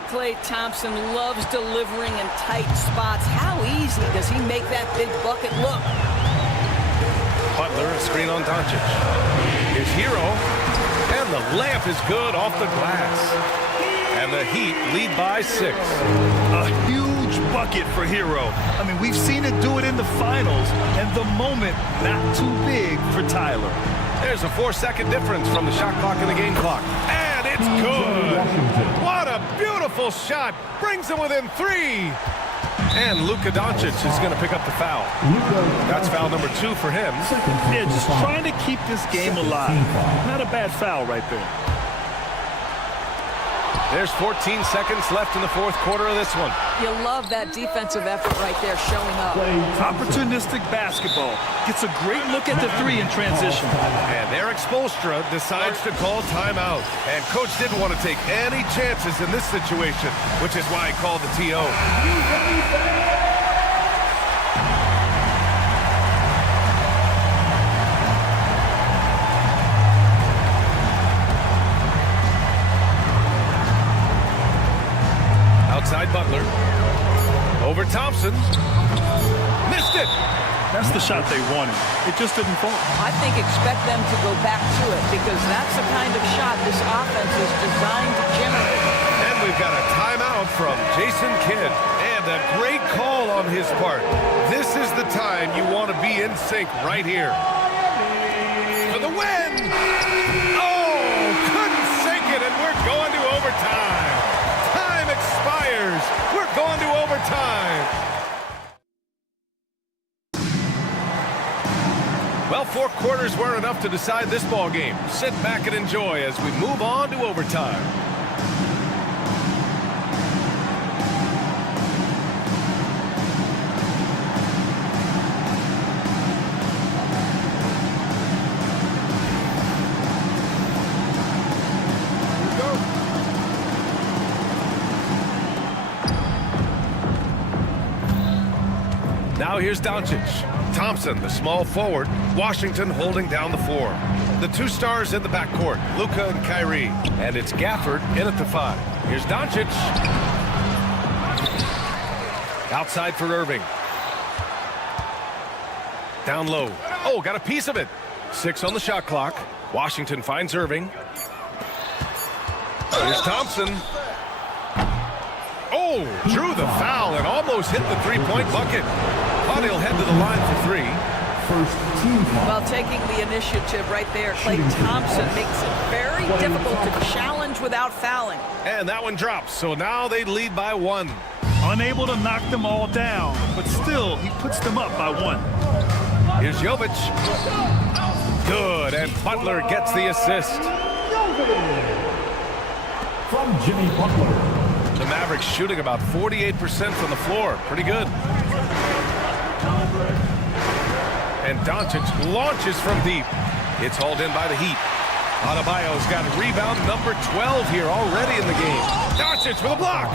Klay Thompson loves delivering in tight spots. How easy does he make that big bucket look? Butler, a screen on Doncic. Here's Hero. And the layup is good off the glass. And the Heat lead by 6. A huge bucket for Hero. I mean, we've seen it do it in the finals, and the moment not too big for Tyler. There's a 4-second difference from the shot clock and the game clock. And it's good. What a beautiful shot. Brings them within 3. And Luka Doncic is going to pick up the foul. That's foul number 2 for him. Yeah, just trying to keep this game alive. Not a bad foul right there. There's 14 seconds left in the fourth quarter of this one. You love that defensive effort right there showing up. Opportunistic basketball. Gets a great look at the 3 in transition. And Eric Spoelstra decides to call timeout. And Coach didn't want to take any chances in this situation, which is why he called the TO. Outside Butler. Over Thompson. Missed it. That's the shot they wanted. It just didn't fall. I think expect them to go back to it because that's the kind of shot this offense is designed to generate. And we've got a timeout from Jason Kidd. And a great call on his part. This is the time you want to be in sync right here. For the win! Oh, couldn't sink it, and we're going to overtime. Time expires. We're going to overtime. Well, 4 quarters weren't enough to decide this ball game. Sit back and enjoy as we move on to overtime. Now here's Doncic. Thompson, the small forward. Washington holding down the floor. The 2 stars in the backcourt, Luka and Kyrie. And it's Gafford in at the 5. Here's Doncic. Outside for Irving. Down low. Oh, got a piece of it. 6 on the shot clock. Washington finds Irving. Here's Thompson. Oh, drew the foul and almost hit the 3-point bucket. But he'll head to the line for 3. Well, taking the initiative right there, Klay Thompson makes it very difficult to challenge without fouling. And that one drops, so now they lead by 1. Unable to knock them all down, but still, he puts them up by 1. Here's Jovic. Good, and Butler gets the assist. From Jimmy Butler. The Mavericks shooting about 48% from the floor. Pretty good. And Doncic launches from deep. It's hauled in by the Heat. Adebayo's got rebound number 12 here already in the game. Doncic with a block.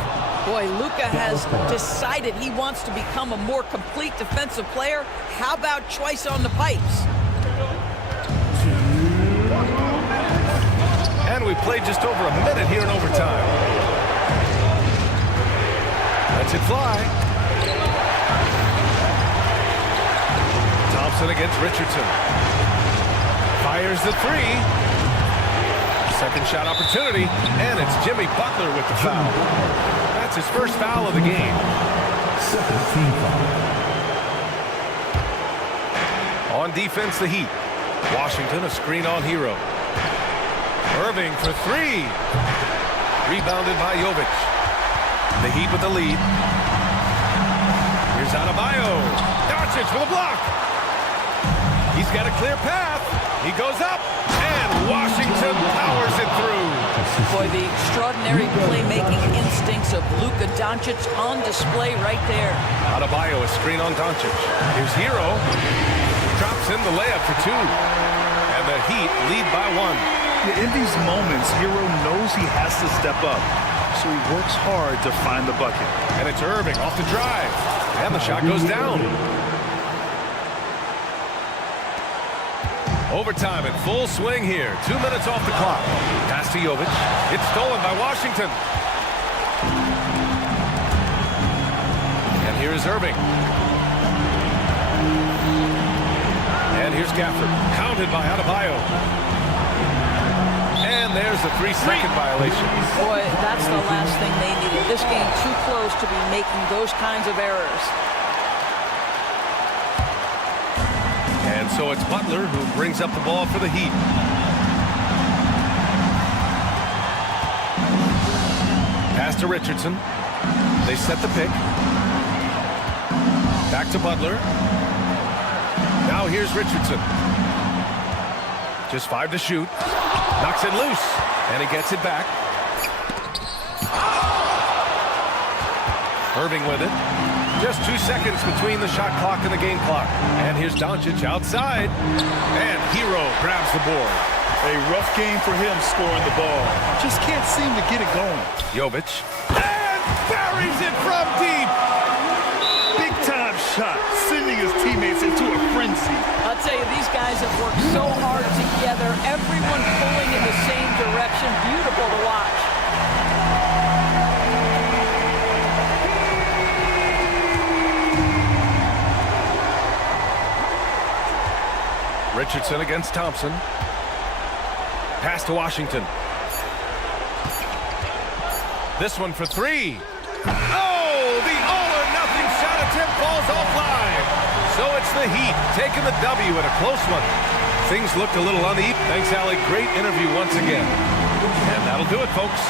Boy, Luka has decided he wants to become a more complete defensive player. How about choice on the pipes? And we played just over a minute here in overtime. Lets it fly. Thompson against Richardson. Fires the 3. Second shot opportunity, and it's Jimmy Butler with the foul. That's his first foul of the game. Second team foul. On defense, the Heat. Washington, a screen on Hero. Irving for 3. Rebounded by Jovic. The Heat with the lead. Here's Adebayo. Doncic with a block. He's got a clear path. He goes up, and Washington powers it through. Boy, the extraordinary playmaking instincts of Luka Doncic on display right there. Adebayo, a screen on Doncic. Here's Hero. Drops in the layup for 2. And the Heat lead by 1. Yeah, in these moments, Hero knows he has to step up, so he works hard to find the bucket. And it's Irving off the drive. And the shot goes down. Overtime in full swing here. 2 minutes off the clock. Pass to Jovic. It's stolen by Washington. And here is Irving. And here's Gafford. Counted by Adebayo. And there's the 3-second violation. Boy, that's the last thing they needed. This game too close to be making those kinds of errors. And so it's Butler who brings up the ball for the Heat. Pass to Richardson. They set the pick. Back to Butler. Now here's Richardson. Just 5 to shoot. Knocks it loose. And he gets it back. Irving with it. Just 2 seconds between the shot clock and the game clock. And here's Doncic outside. And Hero grabs the board. A rough game for him scoring the ball. Just can't seem to get it going. Jovic. And buries it from deep. Big time shot, sending his teammates into a frenzy. I'll tell you, these guys have worked so hard together. Everyone pulling in the same direction. Beautiful to watch. Richardson against Thompson. Pass to Washington. This one for 3. Oh, the all-or-nothing shot attempt falls offline. So it's the Heat taking the W at a close one. Things looked a little uneven. Thanks, Alec. Great interview once again. And that'll do it, folks.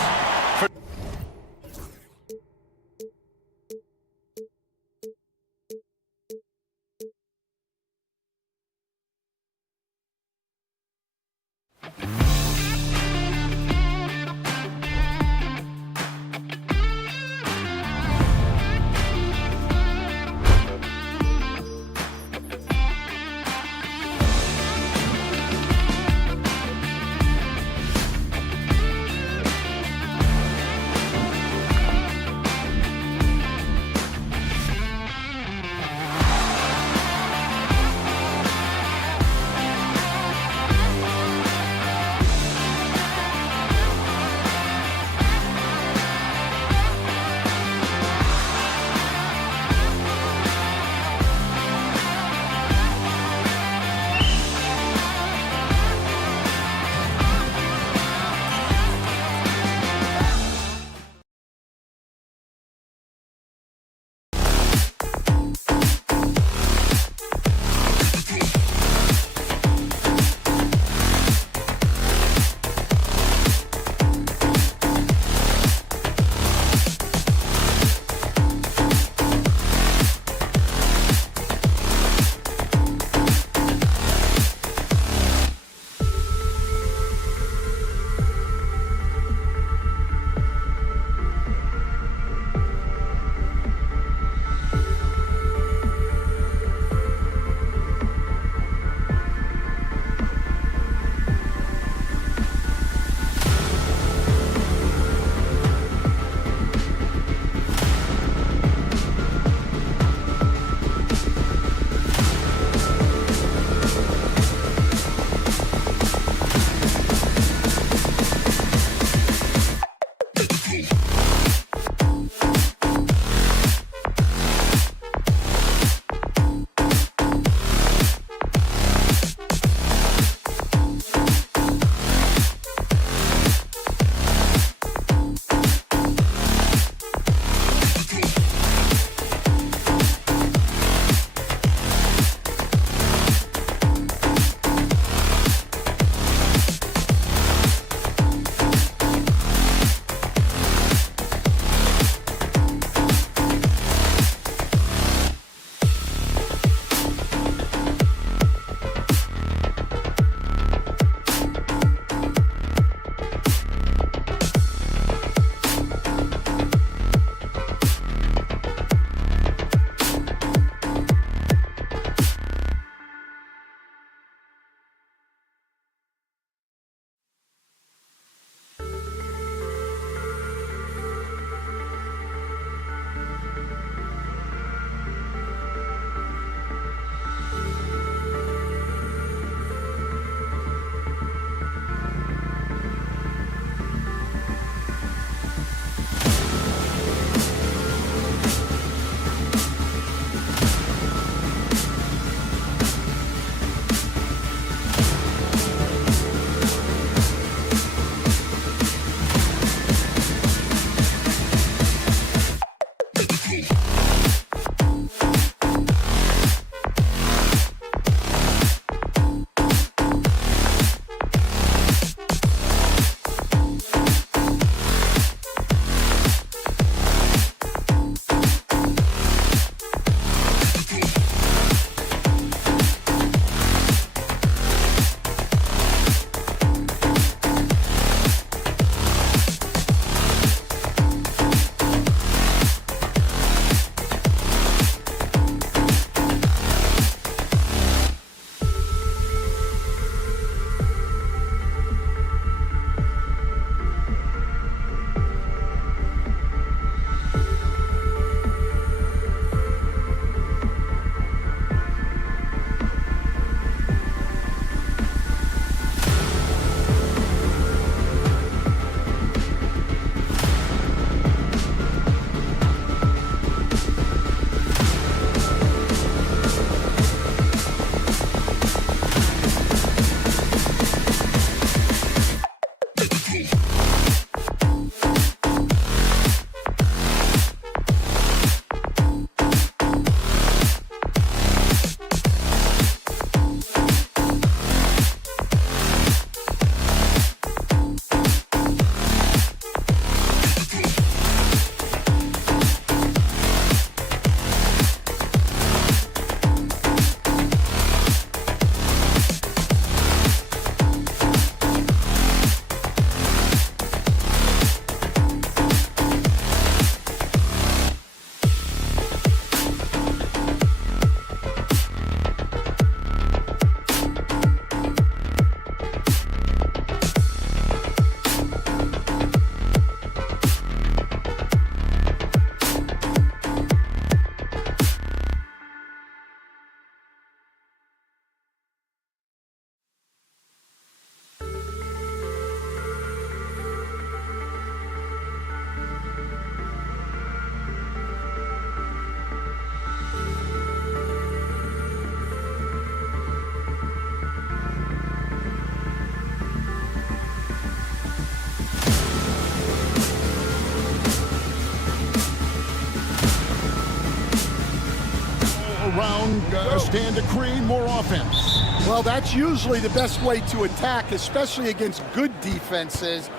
around stand to create more offense. Well, that's usually the best way to attack, especially against good defenses.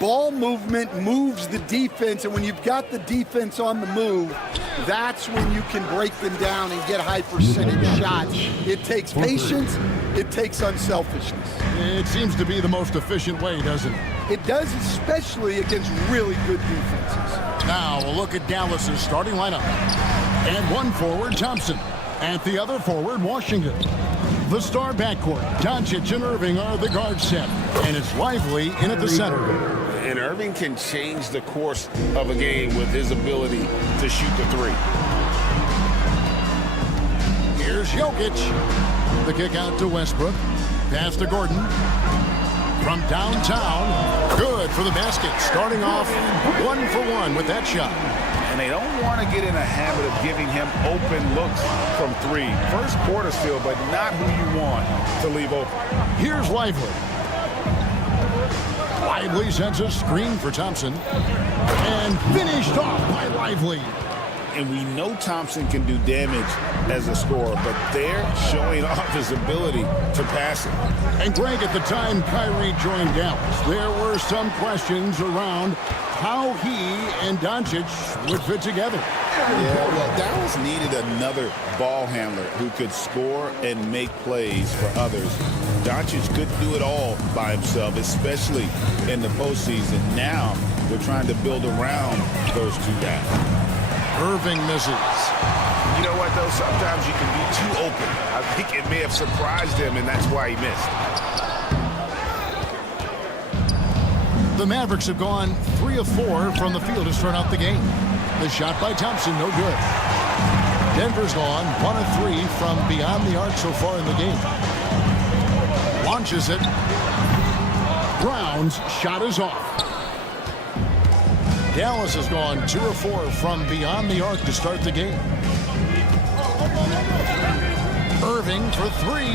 Ball movement moves the defense, and when you've got the defense on the move, that's when you can break them down and get high percentage shots. It takes patience. It takes unselfishness. It seems to be the most efficient way, doesn't it? It does, especially against really good defenses. Now we'll look at Dallas's starting lineup. And one forward, Thompson. At the other forward, Washington. The star backcourt, Doncic and Irving are the guard set. And it's Lively in at the center. And Irving can change the course of a game with his ability to shoot the three. Here's Jokic. The kick out to Westbrook. Pass to Gordon. From downtown. Good for the basket. Starting off 1 for 1 with that shot. And they don't want to get in a habit of giving him open looks from three. First quarter still, but not who you want to leave open. Here's Lively. Lively sends a screen for Thompson. And finished off by Lively. And we know Thompson can do damage as a scorer, but they're showing off his ability to pass it. And Greg, at the time Kyrie joined Dallas, there were some questions around how he and Doncic would fit together. Yeah, well, Dallas needed another ball handler who could score and make plays for others. Doncic couldn't do it all by himself, especially in the postseason. Now they're trying to build around those two guys. Irving misses. You know what, though? Sometimes you can be too open. I think it may have surprised him, and that's why he missed. The Mavericks have gone 3 of 4 from the field to start out the game. The shot by Thompson, no good. Denver's gone 1 of 3 from beyond the arc so far in the game. Launches it. Brown's shot is off. Dallas has gone 2 of 4 from beyond the arc to start the game. Irving for 3.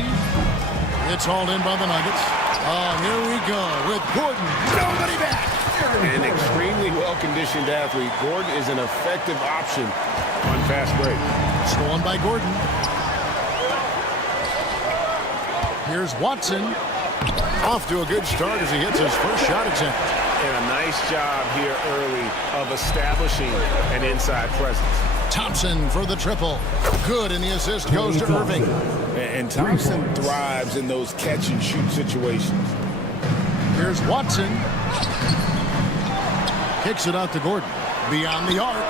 It's hauled in by the Nuggets. Oh, here we go with Gordon. Nobody back. An extremely well-conditioned athlete, Gordon is an effective option on fast break. Stolen by Gordon. Here's Watson. Off to a good start as he hits his first shot attempt. And a nice job here early of establishing an inside presence. Thompson for the triple. Good, and the assist goes to Irving. And Thompson thrives in those catch-and-shoot situations. Here's Watson. Kicks it out to Gordon. Beyond the arc.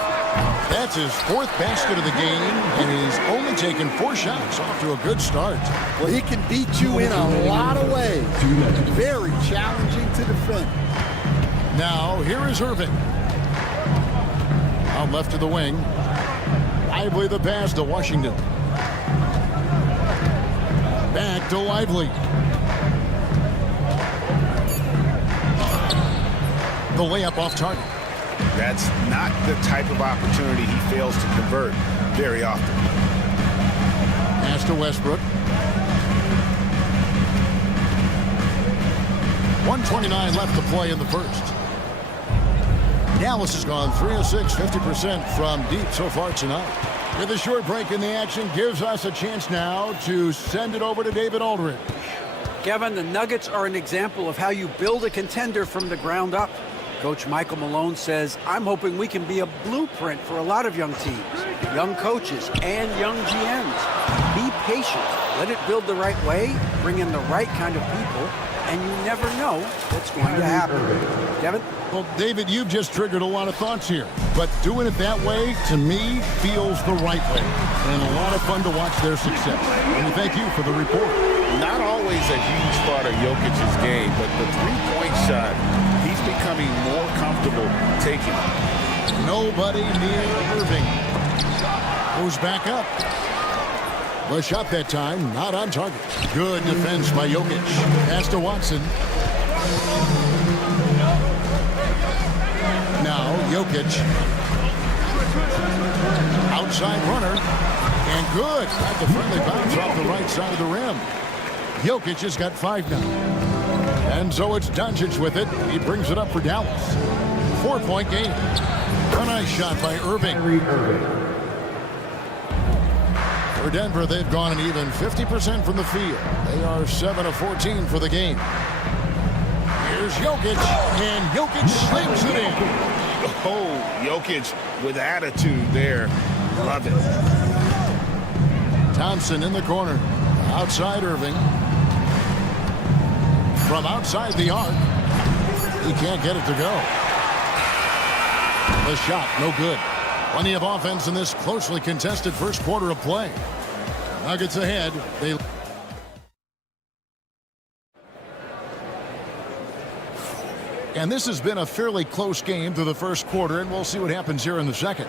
That's his 4th basket of the game, and he's only taken 4 shots. Off to a good start. Well, he can beat you in a lot of ways. Very challenging to defend. Now, here is Irving. Out left to the wing. Lively the pass to Washington. Back to Lively. The layup off target. That's not the type of opportunity he fails to convert very often. Pass to Westbrook. 1:29 left to play in the first. Dallas has gone 3 of 6, 50% from deep so far tonight. With a short break in the action, gives us a chance now to send it over to David Aldridge. Kevin, the Nuggets are an example of how you build a contender from the ground up. Coach Michael Malone says, I'm hoping we can be a blueprint for a lot of young teams, young coaches, and young GMs. Be patient. Let it build the right way, bring in the right kind of people, and you never know what's going to happen. Kevin? Well, David, you've just triggered a lot of thoughts here. But doing it that way, to me, feels the right way. And a lot of fun to watch their success. And thank you for the report. Not always a huge part of Jokic's game, but the three-point shot, he's becoming more comfortable taking it. Nobody near Irving. Goes back up. The shot that time, not on target. Good defense by Jokic. Pass to Watson. Now Jokic. Outside runner. And good. Got the friendly bounce off the right side of the rim. Jokic has got 5 now. And so it's Doncic with it. He brings it up for Dallas. 4-point game. A nice shot by Irving. For Denver, they've gone an even 50% from the field. They are 7 of 14 for the game. Here's Jokic, and Jokic slams it in. Oh, Jokic with attitude there. Love it. Thompson in the corner. Outside Irving. From outside the arc. He can't get it to go. The shot, no good. Plenty of offense in this closely contested first quarter of play. Nuggets ahead. And this has been a fairly close game through the first quarter, and we'll see what happens here in the second.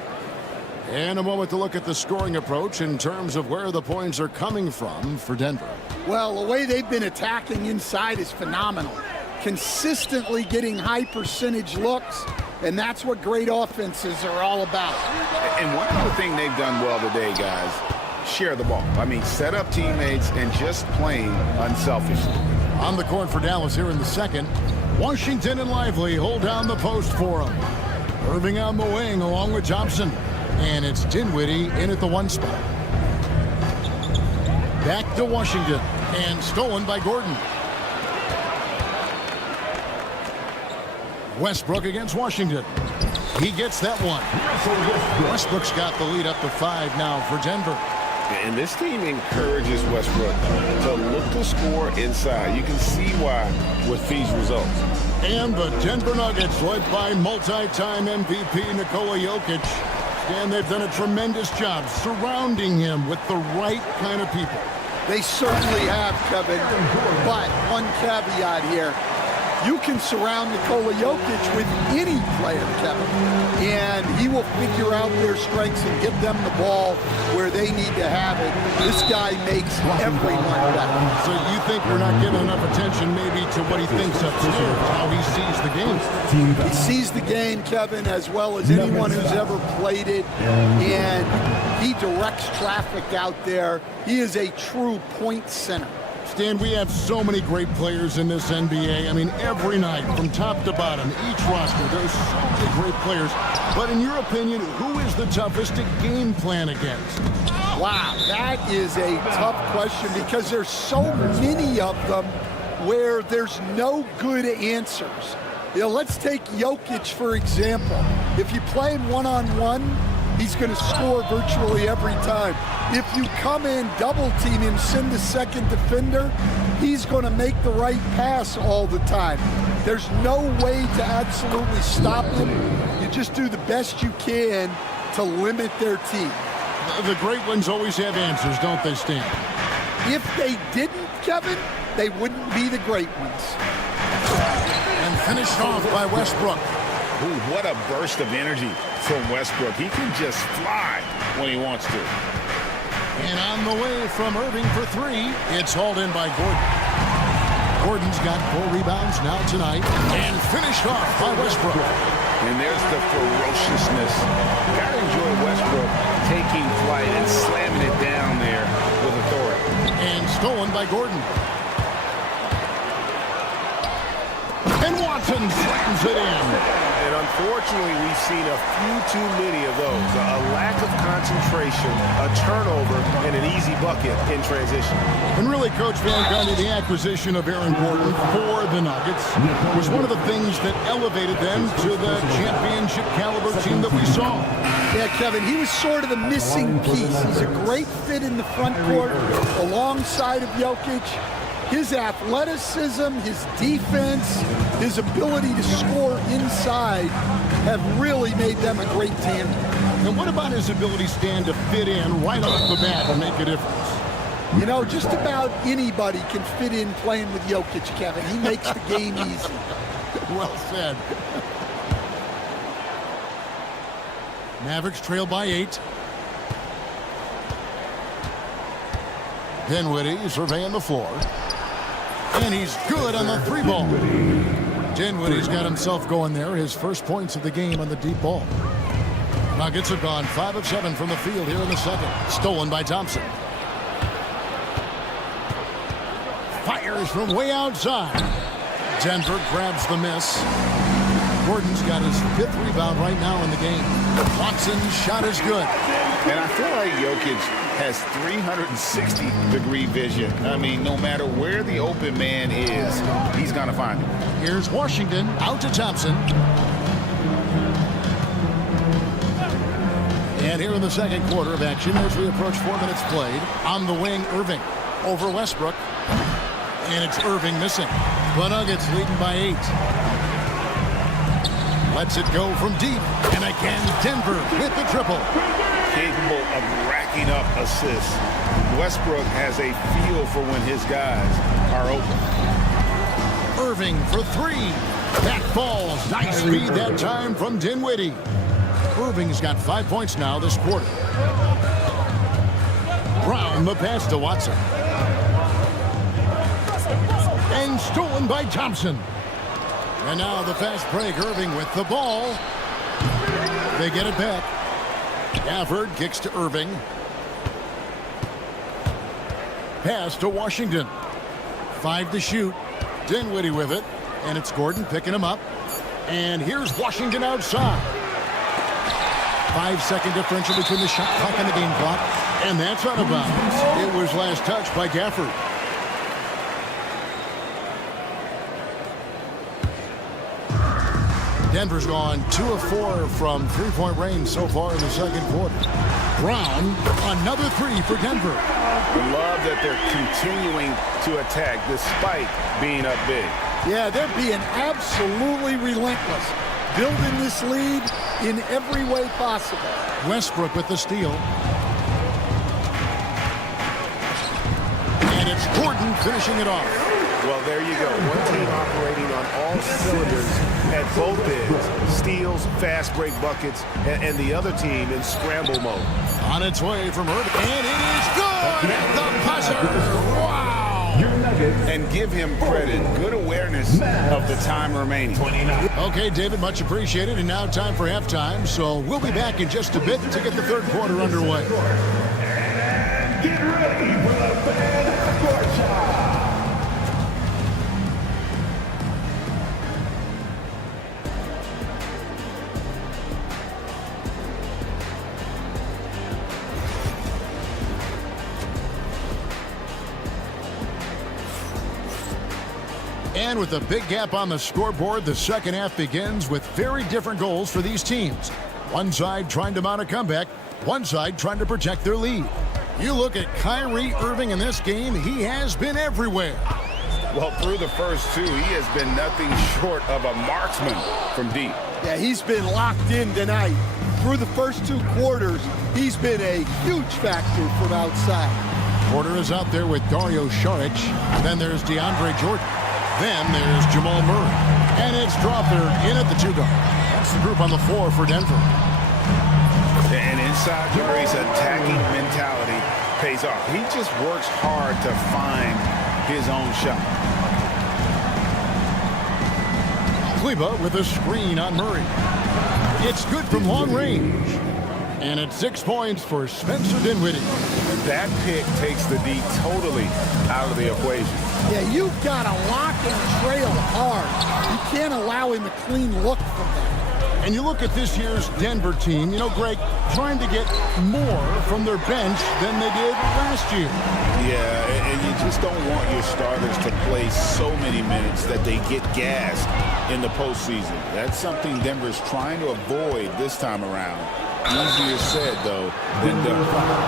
And a moment to look at the scoring approach in terms of where the points are coming from for Denver. Well, the way they've been attacking inside is phenomenal. Consistently getting high percentage looks, and that's what great offenses are all about. And one other thing they've done well today, guys, share the ball. I mean, set up teammates and just playing unselfishly. On the court for Dallas here in the second. Washington and Lively hold down the post for him. Irving on the wing along with Thompson. And it's Dinwiddie in at the 1 spot. Back to Washington. And stolen by Gordon. Westbrook against Washington. He gets that one. Westbrook's got the lead up to 5 now for Denver. And this team encourages Westbrook to look to score inside. You can see why with these results. And the Denver Nuggets, led by multi-time MVP Nikola Jokic. And they've done a tremendous job surrounding him with the right kind of people. They certainly have, Kevin. But one caveat here. You can surround Nikola Jokic with any player, Kevin, and he will figure out their strengths and get them the ball where they need to have it. This guy makes everyone better. So you think we're not giving enough attention maybe to what he thinks upstairs, how he sees the game? He sees the game, Kevin, as well as anyone who's ever played it, and he directs traffic out there. He is a true point center. Stan, we have so many great players in this NBA. I mean, every night, from top to bottom, each roster, there's so many great players. But in your opinion, who is the toughest to game plan against? Wow, that is a tough question because there's so many of them where there's no good answers. You know, let's take Jokic, for example. If you play him one-on-one, he's going to score virtually every time. If you come in, double team him, send a second defender, he's going to make the right pass all the time. There's no way to absolutely stop him. You just do the best you can to limit their team. The great ones always have answers, don't they, Stan? If they didn't, Kevin, they wouldn't be the great ones. And finished off by Westbrook. Ooh, what a burst of energy from Westbrook. He can just fly when he wants to. And on the way from Irving for 3, it's hauled in by Gordon. Gordon's got 4 rebounds now tonight and finished off by Westbrook. And there's the ferociousness. Gotta enjoy Westbrook taking flight and slamming it down there with authority. And stolen by Gordon. And Watson slams it in. And unfortunately, we've seen a few too many of those. A lack of concentration, a turnover, and an easy bucket in transition. And really, Coach Van Gundy, the acquisition of Aaron Gordon for the Nuggets was one of the things that elevated them to the championship caliber team that we saw. Yeah, Kevin, he was sort of the missing piece. He's a great fit in the front court alongside of Jokic. His athleticism, his defense, his ability to score inside have really made them a great tandem. And what about his ability, Stan, to fit in right off the bat and make a difference? You know, just about anybody can fit in playing with Jokic, Kevin. He makes the game easy. Well said. Mavericks trail by 8. Dinwiddie surveying the floor. And he's good on the 3-ball. Dinwiddie's got himself going there. His first points of the game on the deep ball. Nuggets have gone 5 of 7 from the field here in the second. Stolen by Thompson. Fires from way outside. Denver grabs the miss. Gordon's got his 5th rebound right now in the game. Watson's shot is good. And I feel like Jokic has 360-degree vision. I mean, no matter where the open man is, he's going to find him. Here's Washington out to Thompson. And here in the second quarter of action as we approach 4 minutes played. On the wing, Irving over Westbrook. And it's Irving missing. The Nuggets leading by 8. Lets it go from deep. And again, Denver with the triple. Capable of racking up assists. Westbrook has a feel for when his guys are open. Irving for 3. That falls. Nice feed that time from Dinwiddie. Irving's got 5 points now this quarter. Brown the pass to Watson. And stolen by Thompson. And now the fast break. Irving with the ball. They get it back. Gafford kicks to Irving. Pass to Washington. 5 to shoot. Dinwiddie with it. And it's Gordon picking him up. And here's Washington outside. 5-second differential between the shot clock and the game clock. And that's out of bounds. It was last touched by Gafford. Denver's gone 2 of 4 from three-point range so far in the second quarter. Brown, another 3 for Denver. I love that they're continuing to attack despite being up big. Yeah, they're being absolutely relentless. Building this lead in every way possible. Westbrook with the steal. And it's Gordon finishing it off. Well, there you go. One team operating on all cylinders at both ends. Steals, fast break buckets, and the other team in scramble mode. On its way from Irving. And it is good at the buzzer. Wow. And give him credit. Good awareness of the time remaining. Okay, David, much appreciated. And now time for halftime. So we'll be back in just a bit to get the third quarter underway. And get ready for the fan court shot. And with a big gap on the scoreboard, the second half begins with very different goals for these teams. One side trying to mount a comeback, one side trying to protect their lead. You look at Kyrie Irving in this game, he has been everywhere. Well, through the first 2, he has been nothing short of a marksman from deep. Yeah, he's been locked in tonight. Through the first 2 quarters, he's been a huge factor from outside. Porter is out there with Dario Saric. Then there's DeAndre Jordan. Then there's Jamal Murray. And it's Dropper in at the 2 guard. That's the group on the floor for Denver. And inside Murray's attacking mentality pays off. He just works hard to find his own shot. Kleba with a screen on Murray. It's good from long range. And it's 6 points for Spencer Dinwiddie. That pick takes the D totally out of the equation. Yeah, you've got to lock and trail hard. You can't allow him a clean look from that. And you look at this year's Denver team, you know, Greg, trying to get more from their bench than they did last year. Yeah, and you just don't want your starters to play so many minutes that they get gassed in the postseason. That's something Denver's trying to avoid this time around. Easier said, though, than done.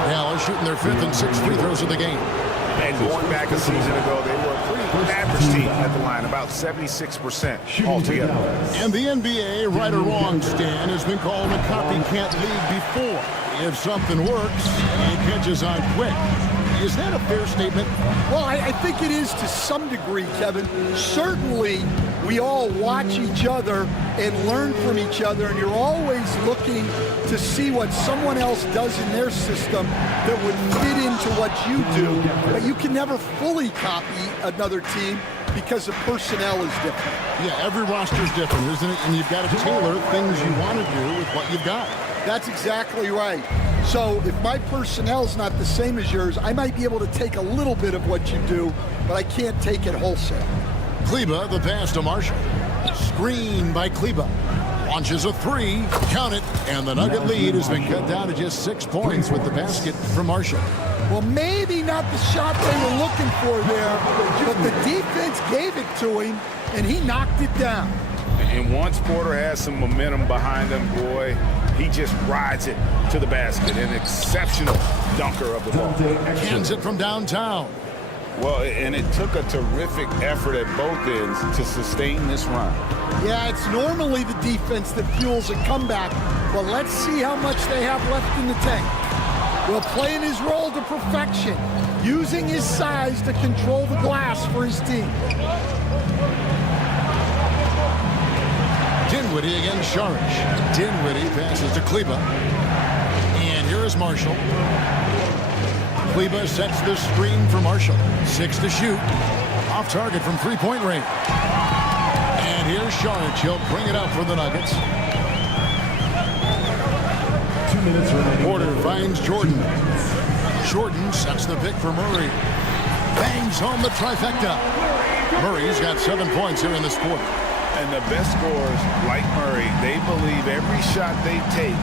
Dallas shooting their 5th and 6th free throws of the game. And going back a season ago, they were a pretty average team at the line, about 76% altogether. And the NBA, right or wrong, Stan, has been called a copycat league before. If something works, it catches on quick. Is that a fair statement? Well, I think it is to some degree, Kevin. Certainly, we all watch each other and learn from each other, and you're always looking to see what someone else does in their system that would fit into what you do. But you can never fully copy another team because the personnel is different. Yeah, every roster's different, isn't it? And you've got to tailor things you want to do with what you've got. That's exactly right. So if my personnel's not the same as yours, I might be able to take a little bit of what you do, but I can't take it wholesale. Kleba, the pass to Marshall. screen by Kleba. Launches a three, count it, and the Nugget lead has been cut down to just 6 points with the basket from Marshall. Well, maybe not the shot they were looking for there, but the defense gave it to him, and he knocked it down. And once Porter has some momentum behind him, boy, he just rides it to the basket. An exceptional dunker of the ball. Cans it from downtown. Well, and it took a terrific effort at both ends to sustain this run. Yeah, it's normally the defense that fuels a comeback, but let's see how much they have left in the tank. Well, playing his role to perfection, using his size to control the glass for his team. Dinwiddie against Saric. Dinwiddie passes to Kleba. And here is Marshall. Kleba sets the screen for Marshall. 6 to shoot. Off target from three-point range. And here's Saric. He'll bring it up for the Nuggets. 2 minutes remaining. Porter finds Jordan. Jordan sets the pick for Murray. Bangs home the trifecta. Murray's got 7 points here in this quarter. And the best scorers, like Murray, they believe every shot they take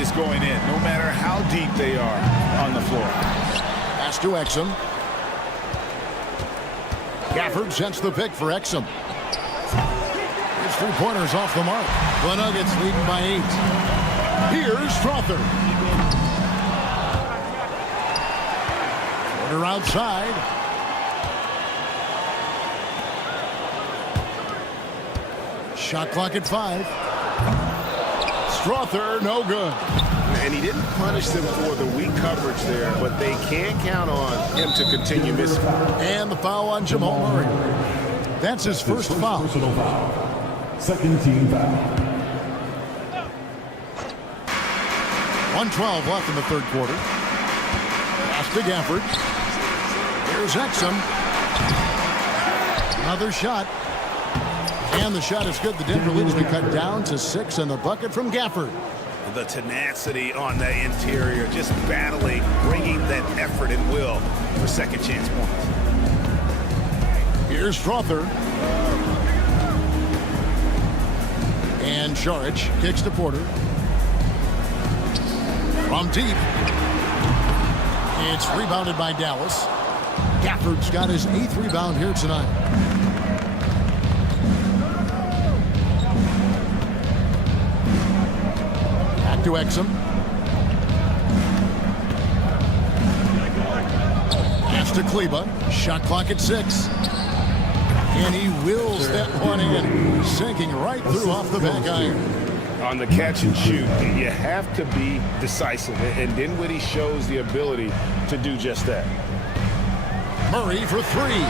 is going in, no matter how deep they are on the floor. Pass to Exum. Gafford sets the pick for Exum. His three-pointers off the mark. The Nuggets leading by 8. Here's Strother. Porter outside. Shot clock at 5. Strother, no good. And he didn't punish them for the weak coverage there, but they can count on him to continue missing. And the foul on Jamal Murray. That's his first foul. Personal foul. Second team foul. 1:12 left in the third quarter. Pass to Gafford. Here's Exum. Another shot. And the shot is good. The Denver lead has been cut down to 6, and the bucket from Gafford. The tenacity on the interior, just battling, bringing that effort and will for second chance points. Here's Strother. And Saric kicks to Porter. From deep. It's rebounded by Dallas. Gafford's got his 8th rebound here tonight. To Exum. Pass to Kleba. Shot clock at 6. And he wills that one in, sinking right through off the back iron. On the catch and shoot, you have to be decisive, and Dinwiddie shows the ability to do just that. Murray for 3.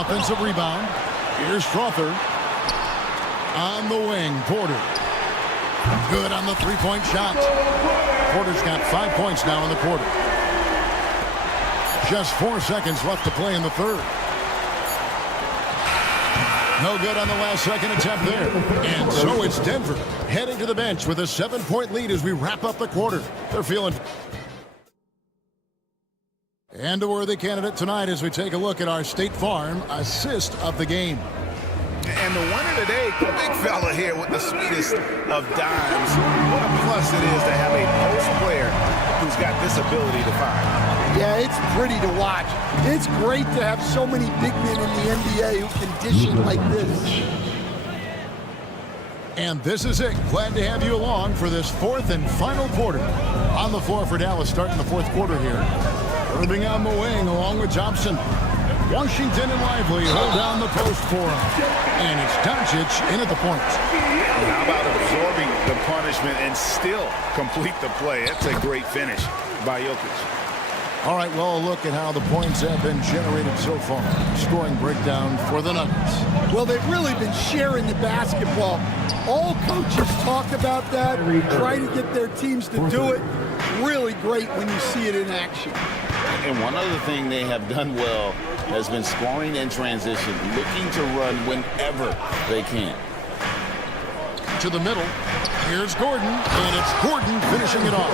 Offensive rebound. Here's Strother. On the wing, Porter. Good on the three-point shot. Porter's got 5 points now in the quarter. Just 4 seconds left to play in the third. No good on the last second attempt there. And so it's Denver heading to the bench with a 7-point lead as we wrap up the quarter. They're feeling... And a worthy candidate tonight as we take a look at our State Farm assist of the game. And the winner today, the big fella here with the sweetest of dimes. What a plus it is to have a post player who's got this ability to find. Yeah, it's pretty to watch. It's great to have so many big men in the NBA who can dish it like this. And this is it. Glad to have you along for this 4th and final quarter. On the floor for Dallas starting the 4th quarter here. Irving on the wing along with Thompson. Washington and Lively hold down the post for him. And it's Doncic in at the point. How about absorbing the punishment and still complete the play? That's a great finish by Jokic. All right, well, a look at how the points have been generated so far. Scoring breakdown for the Nuggets. Well, they've really been sharing the basketball. All coaches talk about that, try to get their teams to do it. Really great when you see it in action. And one other thing they have done well has been scoring in transition, looking to run whenever they can. To the middle. Here's Gordon, and it's Gordon finishing it off.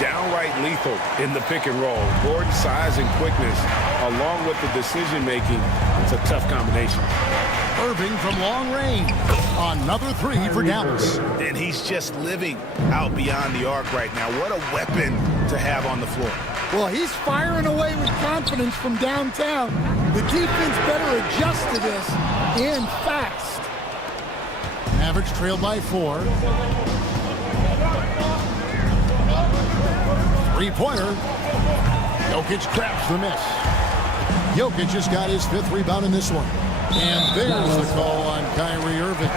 Downright quite lethal in the pick and roll. Gordon's size and quickness, along with the decision-making, it's a tough combination. Irving from long range. Another three for Dallas. And he's just living out beyond the arc right now. What a weapon to have on the floor. Well, he's firing away with confidence from downtown. The defense better adjust to this and fast. Mavericks trail by 4. Three-pointer. Jokic grabs the miss. Jokic has got his 5th rebound in this one. And there's the call on Kyrie Irving.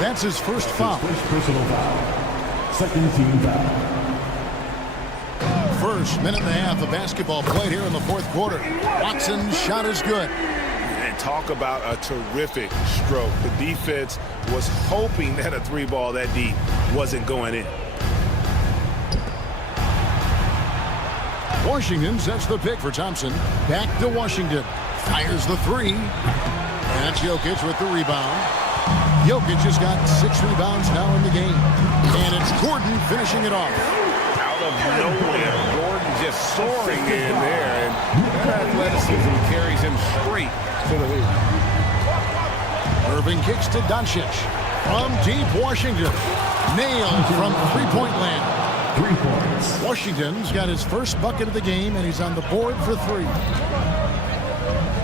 That's his first foul. First personal foul. Second team foul. First minute and a half of basketball played here in the 4th quarter. Watson's shot is good. And talk about a terrific stroke. The defense was hoping that a 3-ball that deep wasn't going in. Washington sets the pick for Thompson. Back to Washington. Fires the 3. And that's Jokic with the rebound. Jokic has got 6 rebounds now in the game. And it's Gordon finishing it off. Out of nowhere, Gordon just soaring in there. And that athleticism carries him straight to the hoop. Irving kicks to Doncic. From deep Washington. Nailed from three-point land. 3 points. Washington's got his first bucket of the game, and he's on the board for 3.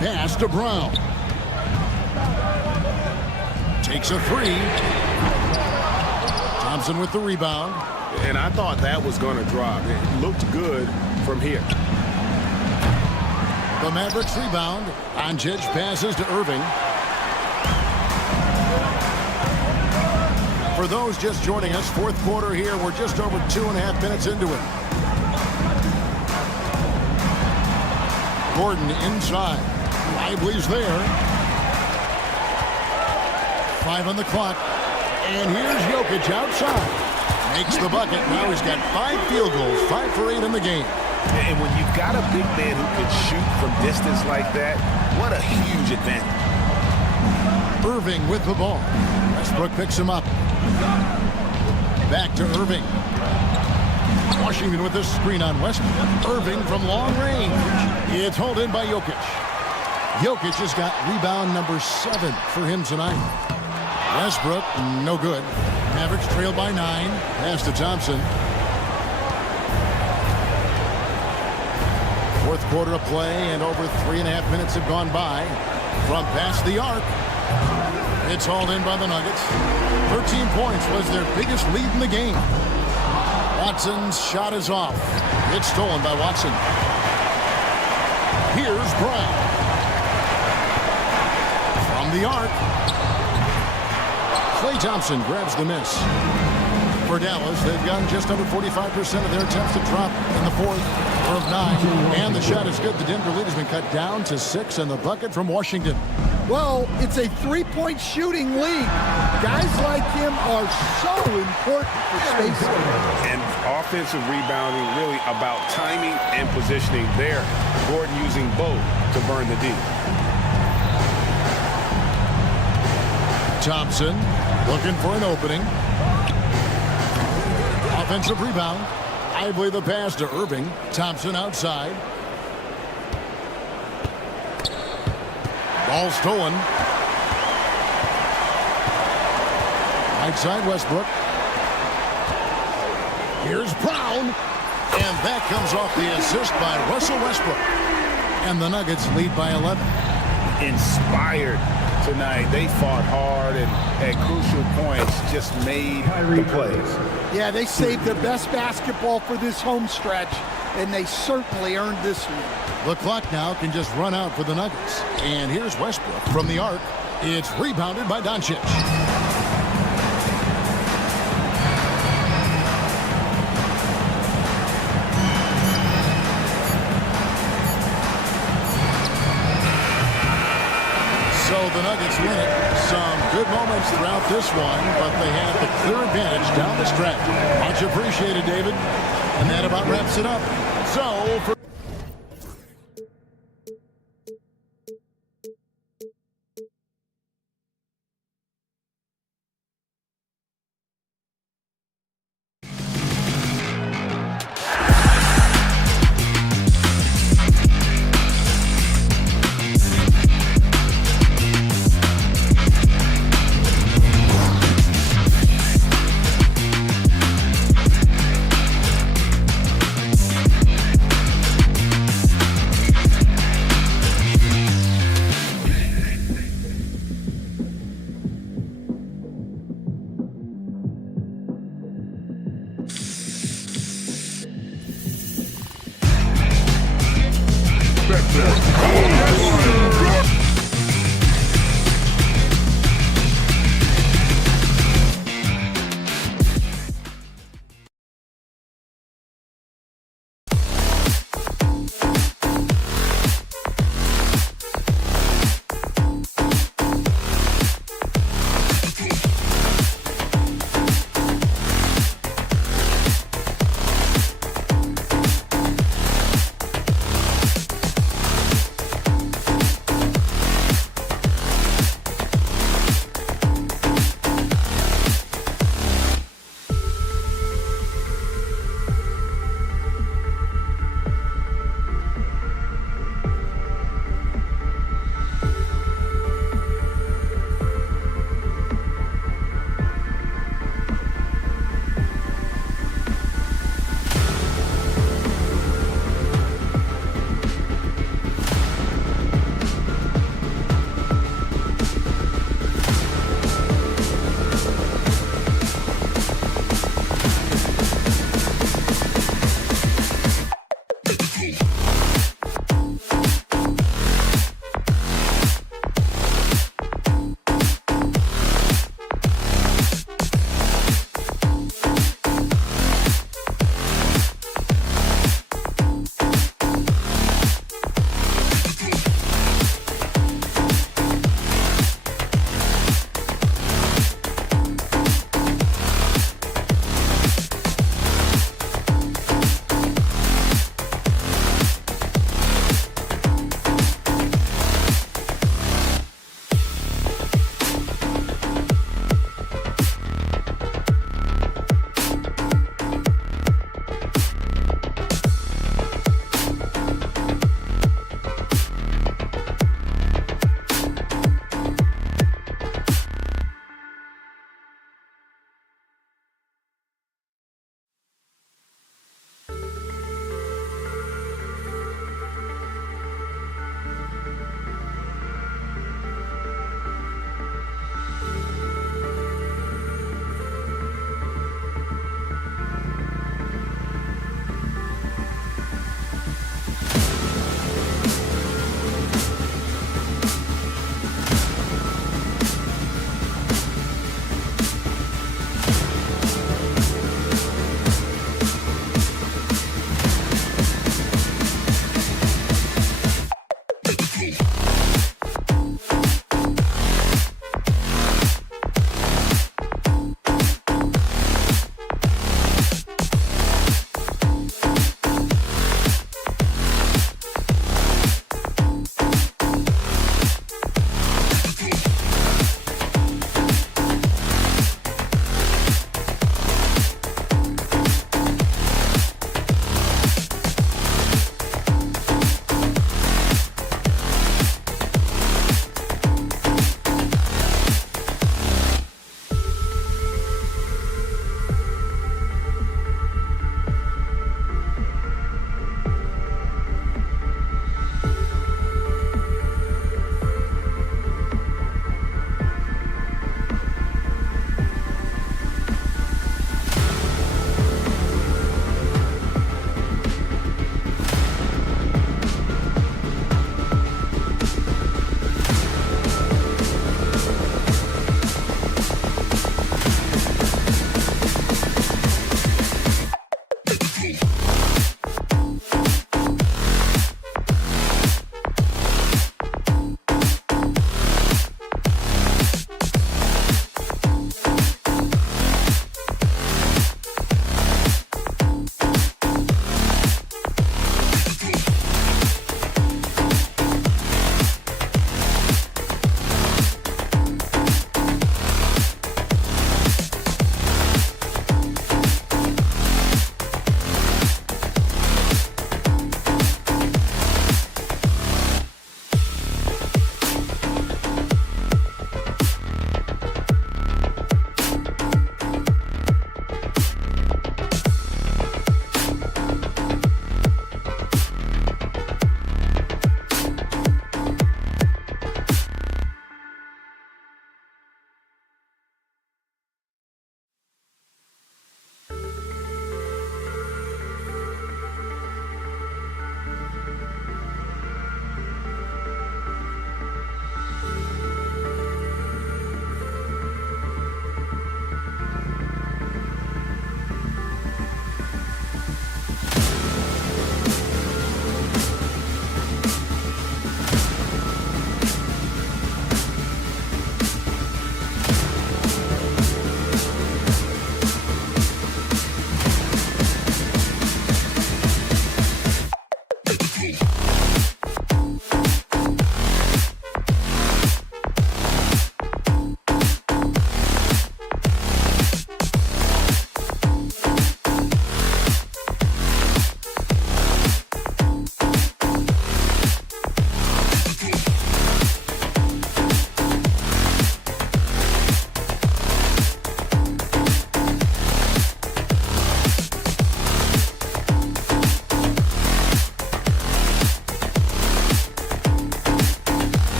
Pass to Brown. Takes a 3. Thompson with the rebound. And I thought that was going to drop. It looked good from here. The Mavericks rebound. Doncic passes to Irving. For those just joining us, 4th quarter here. We're just over 2.5 minutes into it. Gordon inside. Lively's there. 5 on the clock. And here's Jokic outside. Makes the bucket. Now he's got 5 field goals. 5 for 8 in the game. And when you've got a big man who can shoot from distance like that, what a huge advantage. Irving with the ball. Westbrook picks him up. Back to Irving. Washington with the screen on Westbrook. Irving from long range. It's hauled in by Jokic. Jokic has got rebound number 7 for him tonight. Westbrook, no good. Mavericks trail by 9. Pass to Thompson. 4th quarter of play, and over 3.5 minutes have gone by. From past the arc. It's hauled in by the Nuggets. 13 points was their biggest lead in the game. Watson's shot is off. It's stolen by Watson. Here's Brown. From the arc. Klay Thompson grabs the miss. For Dallas, they've gotten just under 45% of their attempts to drop in the 4th of 9. And the shot is good. The Denver lead has been cut down to 6, and the bucket from Washington. Well, it's a 3-point shooting league. Guys like him are so important for spacing. And offensive rebounding really about timing and positioning there. Gordon using both to burn the D. Thompson looking for an opening. Offensive rebound. Lively the pass to Irving. Thompson outside. Ball stolen. Right side Westbrook. Here's Brown. And that comes off the assist by Russell Westbrook. And the Nuggets lead by 11. Inspired tonight. They fought hard and at crucial points just made the plays. Yeah, they saved their best basketball for this home stretch, and they certainly earned this one. The clock now can just run out for the Nuggets. And here's Westbrook from the arc. It's rebounded by Doncic. So the Nuggets win it. Some good moments throughout this one, but they have the clear advantage down the stretch. Much appreciated, David. And that about wraps it up. So for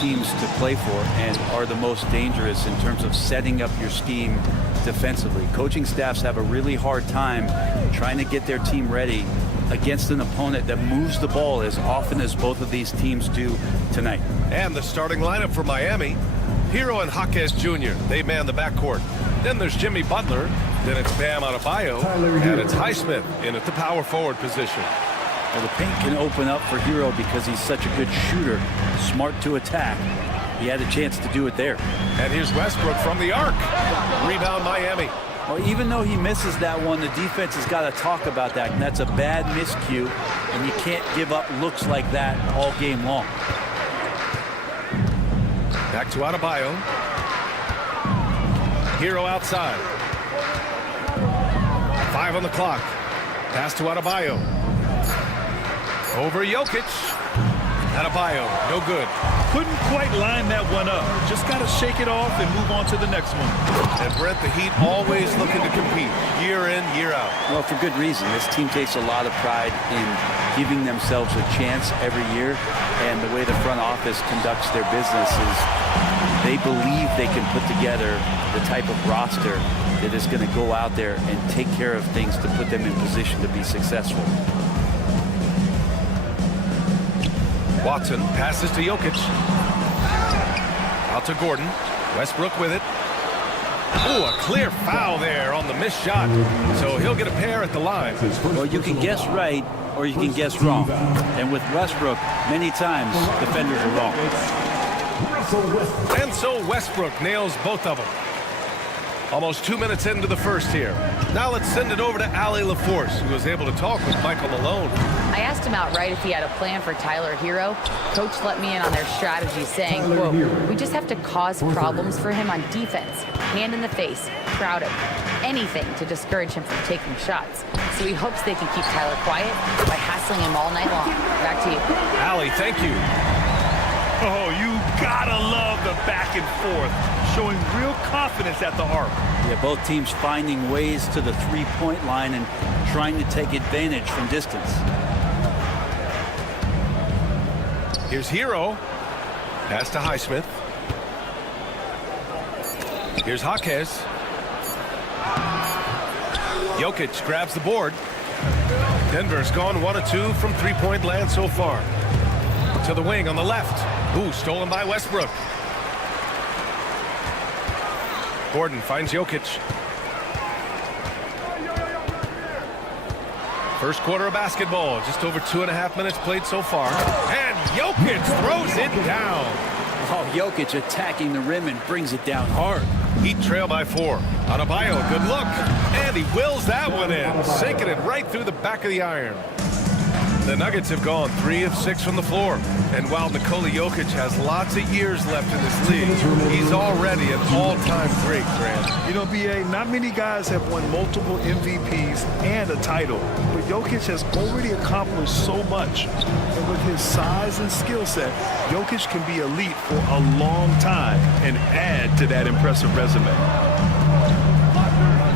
teams to play for and are the most dangerous in terms of setting up your scheme defensively. Coaching staffs have a really hard time trying to get their team ready against an opponent that moves the ball as often as both of these teams do tonight. And the starting lineup for Miami: Hero and Jaquez Jr. They man the backcourt. Then there's Jimmy Butler. Then it's Bam Adebayo. And it's Highsmith in at the power forward position. Well, the paint can open up for Hero because he's such a good shooter, smart to attack. He had a chance to do it there. And here's Westbrook from the arc. Rebound Miami. Well, even though he misses that one, the defense has got to talk about that, and that's a bad miscue, and you can't give up looks like that all game long. Back to Adebayo. Hero outside. 5 on the clock. Pass to Adebayo. Over Jokic. Adebayo, no good. Couldn't quite line that one up. Just got to shake it off and move on to the next one. And Brent, the Heat always looking to compete year in, year out. Well, for good reason. This team takes a lot of pride in giving themselves a chance every year, and the way the front office conducts their business is they believe they can put together the type of roster that is going to go out there and take care of things to put them in position to be successful. Watson passes to Jokic. Out to Gordon. Westbrook with it. Oh, a clear foul there on the missed shot. So he'll get a pair at the line. Well, you can guess right or you can guess wrong. And with Westbrook, many times defenders are wrong. And so Westbrook nails both of them. Almost 2 minutes into the first here. Now let's send it over to Allie LaForce, who was able to talk with Michael Malone. I asked him outright if he had a plan for Tyler Hero. Coach let me in on their strategy, saying, quote, "We just have to cause problems for him on defense. Hand in the face, crowd him, anything to discourage him from taking shots. So he hopes they can keep Tyler quiet by hassling him all night long." Back to you. Allie, thank you. Oh, you gotta love the back and forth, showing real confidence at the arc. Yeah, both teams finding ways to the three-point line and trying to take advantage from distance. Here's Hero. Pass to Highsmith. Here's Jaquez. Jokic grabs the board. Denver's gone 1 of 2 from three-point land so far. To the wing on the left. Ooh, stolen by Westbrook. Gordon finds Jokic. First quarter of basketball, just over 2.5 minutes played so far. And Jokic throws it down. Oh, Jokic attacking the rim and brings it down hard. Heat trail by 4. Adebayo, good look. And he wills that one in, sinking it right through the back of the iron. The Nuggets have gone 3 of 6 from the floor. And while Nikola Jokic has lots of years left in this league, he's already an all-time great, Grant. You know, B.A., not many guys have won multiple MVPs and a title, but Jokic has already accomplished so much. And with his size and skill set, Jokic can be elite for a long time and add to that impressive resume.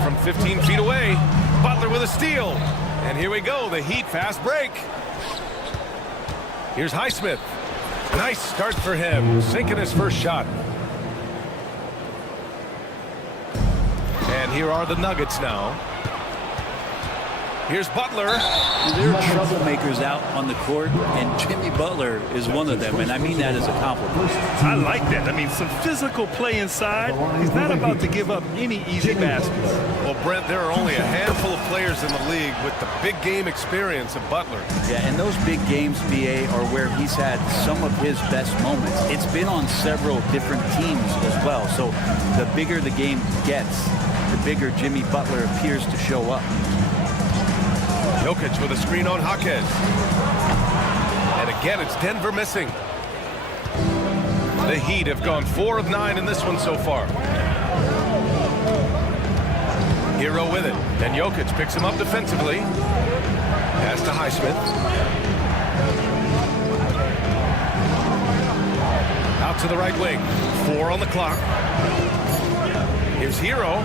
From 15 feet away, Butler with a steal. And here we go, the Heat fast break. Here's Highsmith. Nice start for him, sinking his first shot. And here are the Nuggets now. Here's Butler. There are troublemakers out on the court, and Jimmy Butler is one of them, and I mean that as a compliment. I like that. I mean, some physical play inside. He's not about to give up any easy baskets. Well, Brent, there are only a handful of players in the league with the big game experience of Butler. Yeah, and those big games, BA, are where he's had some of his best moments. It's been on several different teams as well, so the bigger the game gets, the bigger Jimmy Butler appears to show up. Jokic with a screen on Jaquez. And again, it's Denver missing. The Heat have gone 4 of 9 in this one so far. Hero with it. And Jokic picks him up defensively. Pass to Highsmith. Out to the right wing. 4 on the clock. Here's Hero.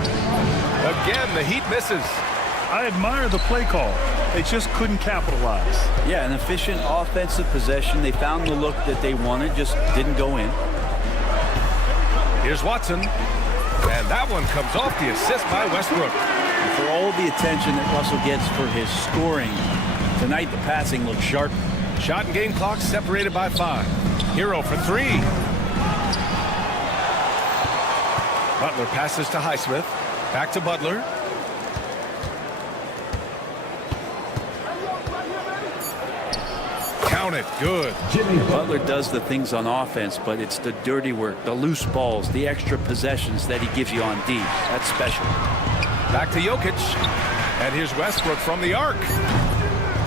Again, the Heat misses. I admire the play call. They just couldn't capitalize. Yeah, an efficient offensive possession. They found the look that they wanted, just didn't go in. Here's Watson. And that one comes off the assist by Westbrook. And for all the attention that Russell gets for his scoring, tonight the passing looks sharp. Shot and game clock separated by 5. Hero for 3. Butler passes to Highsmith. Back to Butler. Count it. Good. Butler does the things on offense, but it's the dirty work, the loose balls, the extra possessions that he gives you on D. That's special. Back to Jokic. And here's Westbrook from the arc.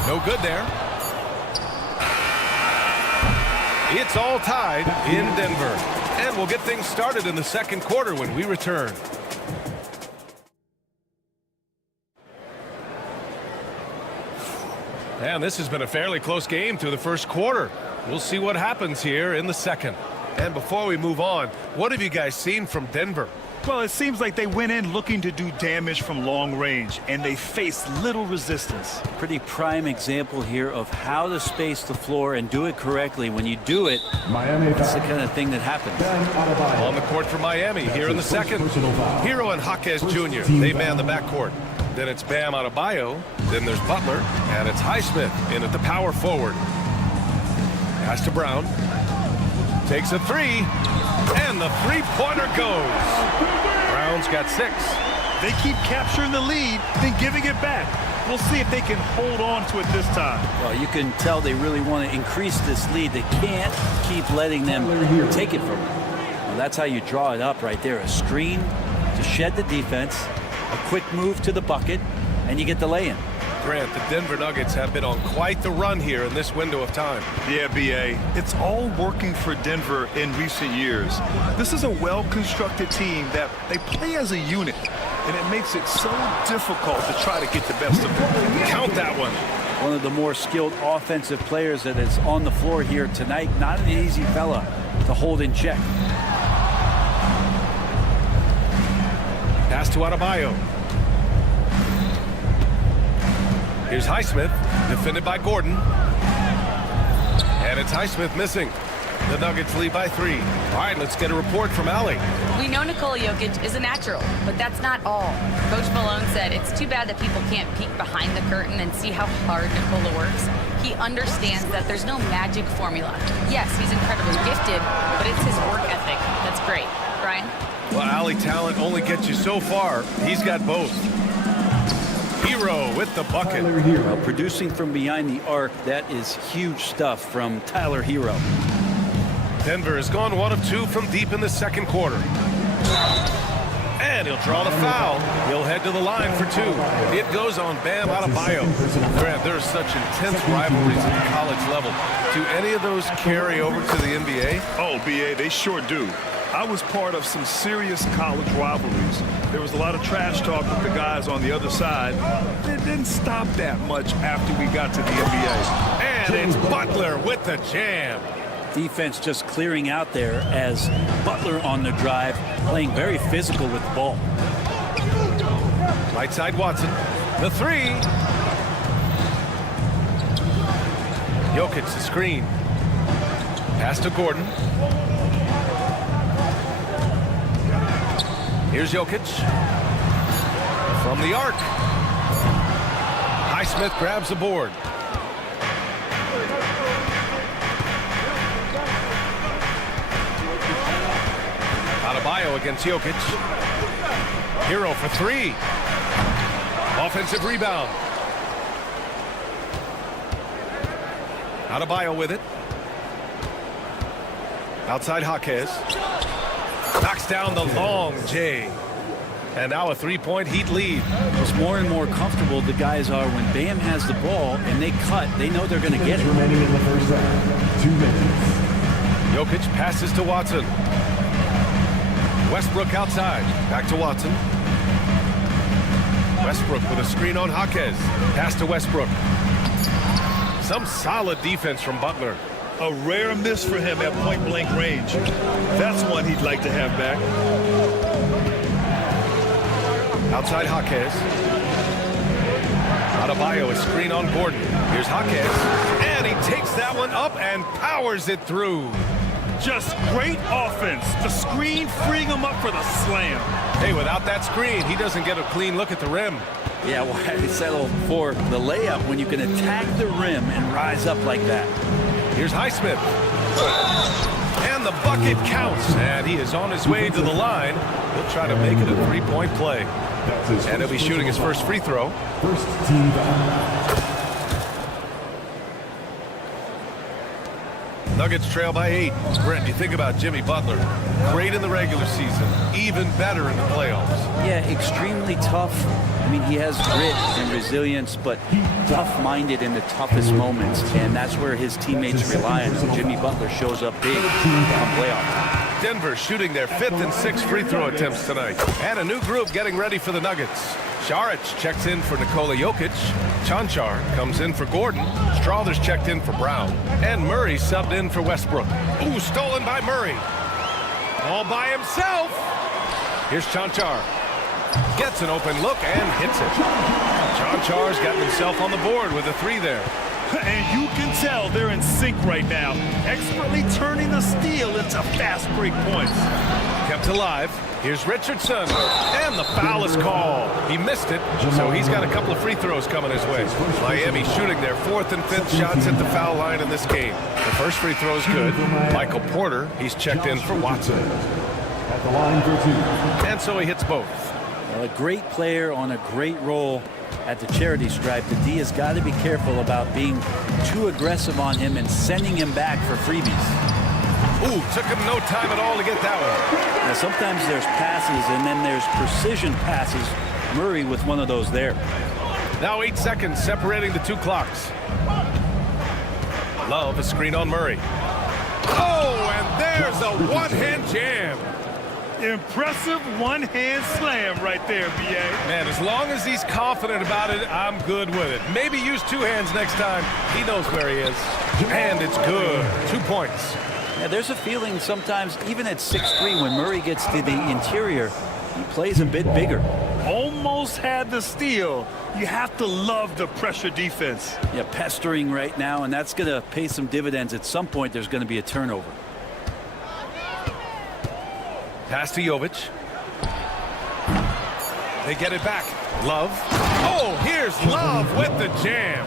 No good there. It's all tied in Denver. And we'll get things started in the second quarter when we return. And this has been a fairly close game through the first quarter. We'll see what happens here in the second. And before we move on, what have you guys seen from Denver? Well, it seems like they went in looking to do damage from long range, and they faced little resistance. Pretty prime example here of how to space the floor and do it correctly. When you do it, that's the kind of thing that happens. On the court for Miami here in the second. Hero and Jaquez Jr., they man the backcourt. Then it's Bam Adebayo. Then there's Butler. And it's Highsmith in at the power forward. Pass to Brown. Takes a 3. And the three-pointer goes. Brown's got 6. They keep capturing the lead, then giving it back. We'll see if they can hold on to it this time. Well, you can tell they really want to increase this lead. They can't keep letting them take it from them. Well, that's how you draw it up right there. A screen to shed the defense, a quick move to the bucket, and you get the lay-in. Grant, the Denver Nuggets have been on quite the run here in this window of time. Yeah, B.A. It's all working for Denver in recent years. This is a well-constructed team that they play as a unit, and it makes it so difficult to try to get the best of them. Count that one. One of the more skilled offensive players that is on the floor here tonight. Not an easy fella to hold in check. Pass to Adebayo. Here's Highsmith, defended by Gordon. And it's Highsmith missing. The Nuggets lead by 3. All right, let's get a report from Allie. We know Nikola Jokic is a natural, but that's not all. Coach Malone said it's too bad that people can't peek behind the curtain and see how hard Nikola works. He understands that there's no magic formula. Yes, he's incredibly gifted, but it's his work ethic that's great. Brian? Well, Allie, talent only gets you so far. He's got both. Hero with the bucket. Well, producing from behind the arc, that is huge stuff from Tyler Hero. Denver has gone 1 of 2 from deep in the second quarter. And he'll draw the foul. He'll head to the line for 2. It goes on Bam Adebayo. Grant, there are such intense rivalries at the college level. Do any of those carry over to the NBA? Oh, B.A., they sure do. I was part of some serious college rivalries. There was a lot of trash talk with the guys on the other side. It didn't stop that much after we got to the NBA. And it's Butler with the jam. Defense just clearing out there as Butler on the drive, playing very physical with the ball. Right side Watson. The 3. Jokic the screen. Pass to Gordon. Here's Jokic. From the arc. Highsmith grabs the board. Adebayo against Jokic. Hero for 3. Offensive rebound. Adebayo with it. Outside Jaquez. Knocks down the long J. And now a 3-point Heat lead. It's more and more comfortable the guys are when Bam has the ball and they cut. They know they're going to get it. Remaining in the first half. 2 minutes. Jokic passes to Watson. Westbrook outside. Back to Watson. Westbrook with a screen on Jaquez. Pass to Westbrook. Some solid defense from Butler. A rare miss for him at point-blank range. That's one he'd like to have back. Outside Jaquez. Adebayo is screen on Gordon. Here's Jaquez, and he takes that one up and powers it through. Just great offense. The screen freeing him up for the slam. Hey, without that screen, he doesn't get a clean look at the rim. Yeah, why settle for the layup when you can attack the rim and rise up like that? Here's Highsmith. And the bucket counts, and he is on his way to the line. He'll try to make it a three-point play. And he'll be shooting his first free throw. First team foul. Nuggets trail by 8. Brent, you think about Jimmy Butler. Great in the regular season, even better in the playoffs. Yeah, extremely tough. I mean, he has grit and resilience, but tough-minded in the toughest moments, and that's where his teammates rely on him. Jimmy Butler shows up big on playoff time. Denver shooting their 5th and 6th free throw attempts tonight. And a new group getting ready for the Nuggets. Šarić checks in for Nikola Jokic. Cancar comes in for Gordon. Struthers checked in for Brown. And Murray subbed in for Westbrook. Ooh, stolen by Murray. All by himself. Here's Cancar. Gets an open look and hits it. Cancar's gotten himself on the board with a 3 there. And you can tell they're in sync right now, expertly turning the steal into fast break points. Kept alive. Here's Richardson, and the foul is called. He missed it, so he's got a couple of free throws coming his way. Miami shooting their 4th and 5th shots at the foul line in this game. The first free throw is good. Michael Porter, he's checked in for Watson. At the line for 2. And so he hits both. Well, a great player on a great role at the charity stripe. The D has got to be careful about being too aggressive on him and sending him back for freebies. Ooh, took him no time at all to get that one. Now, sometimes there's passes and then there's precision passes. Murray with one of those there. Now 8 seconds separating the two clocks. Love a screen on Murray. Oh, and there's a one-hand jam. Impressive one-hand slam right there, B.A. Man, as long as he's confident about it, I'm good with it. Maybe use 2 hands next time. He knows where he is. And it's good. 2 points. Yeah, there's a feeling sometimes, even at 6'3", when Murray gets to the interior, he plays a bit bigger. Almost had the steal. You have to love the pressure defense. Yeah, pestering right now, and that's going to pay some dividends. At some point, there's going to be a turnover. Pass to Jovic. They get it back. Love. Oh, here's Love with the jam.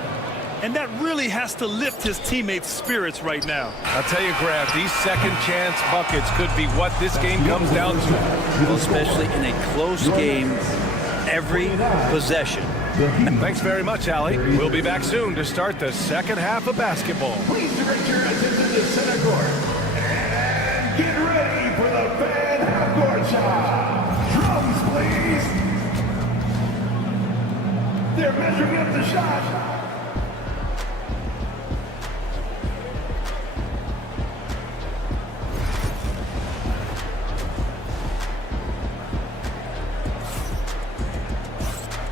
And that really has to lift his teammates' spirits right now. I'll tell you, Grant, these second chance buckets could be what this game comes down to. Well, especially in a close game, every possession. Thanks very much, Allie. We'll be back soon to start the second half of basketball. Please direct your attention to center court. And get ready for the fan half-court shot. Drums, please. They're measuring up the shot.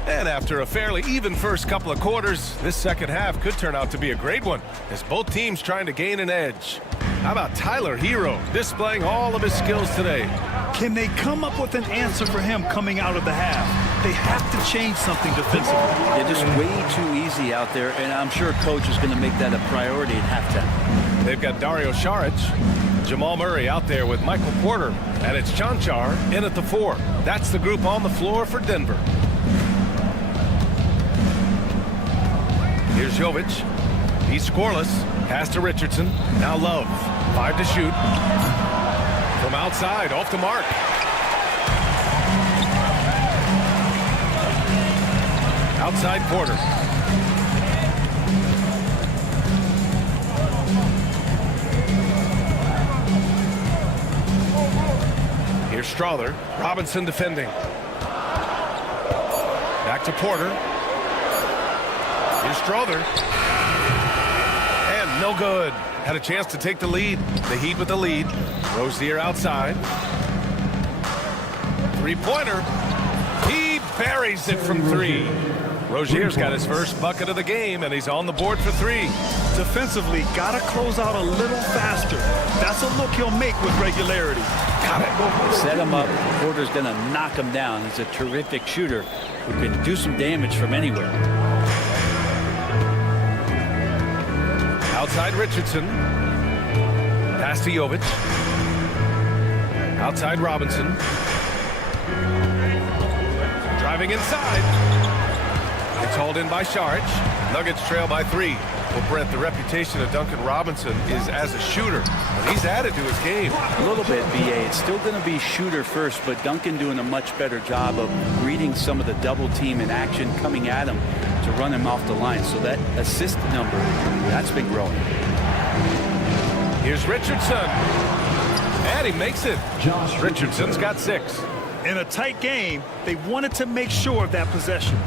And after a fairly even first couple of quarters, this second half could turn out to be a great one, as both teams trying to gain an edge. How about Tyler Hero displaying all of his skills today? Can they come up with an answer for him coming out of the half? They have to change something defensively. They're just way too easy out there, and I'm sure coach is going to make that a priority at halftime. They've got Dario Šarić, Jamal Murray out there with Michael Porter, and it's Cancar in at the 4. That's the group on the floor for Denver. Here's Jovic. He's scoreless. Pass to Richardson. Now Love. 5 to shoot. From outside, off the mark. Outside Porter. Here's Strother. Robinson defending. Back to Porter. Here's Strother. And no good. Had a chance to take the lead. The Heat with the lead. Rozier outside. Three-pointer. He buries it from 3. Rozier's got his first bucket of the game, and he's on the board for 3. Defensively, got to close out a little faster. That's a look he'll make with regularity. Got it. Set him up. Porter's going to knock him down. He's a terrific shooter who can do some damage from anywhere. Outside Richardson. Pass to Jovic. Outside Robinson. Driving inside. It's hauled in by Saric. Nuggets trail by 3. Well, Brent, the reputation of Duncan Robinson is as a shooter. And he's added to his game. A little bit, BA. It's still going to be shooter first, but Duncan doing a much better job of reading some of the double team in action coming at him to run him off the line. So that assist number, that's been growing. Here's Richardson. And he makes it. Richardson's got 6. In a tight game, they wanted to make sure of that possession.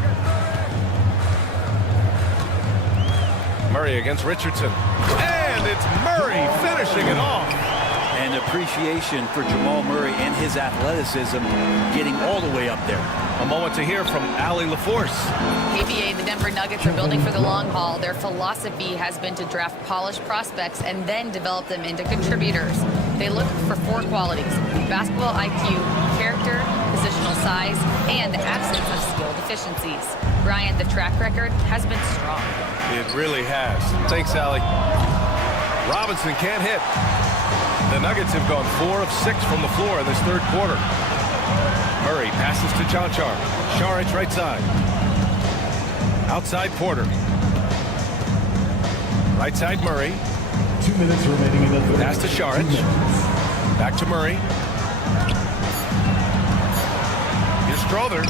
Murray against Richardson. And it's Murray finishing it off. And appreciation for Jamal Murray and his athleticism getting all the way up there. A moment to hear from Allie LaForce. KBA, the Denver Nuggets are building for the long haul. Their philosophy has been to draft polished prospects and then develop them into contributors. They look for 4 qualities: basketball IQ, character, positional size, and the absence of skill deficiencies. Brian, the track record has been strong. It really has. Thanks, Allie. Robinson can't hit. The Nuggets have gone 4 of 6 from the floor in this third quarter. Murray passes to Char. Saric right side. Outside Porter. Right side Murray. 2 minutes remaining in the third. Pass to Saric. Back to Murray. Here's Strother.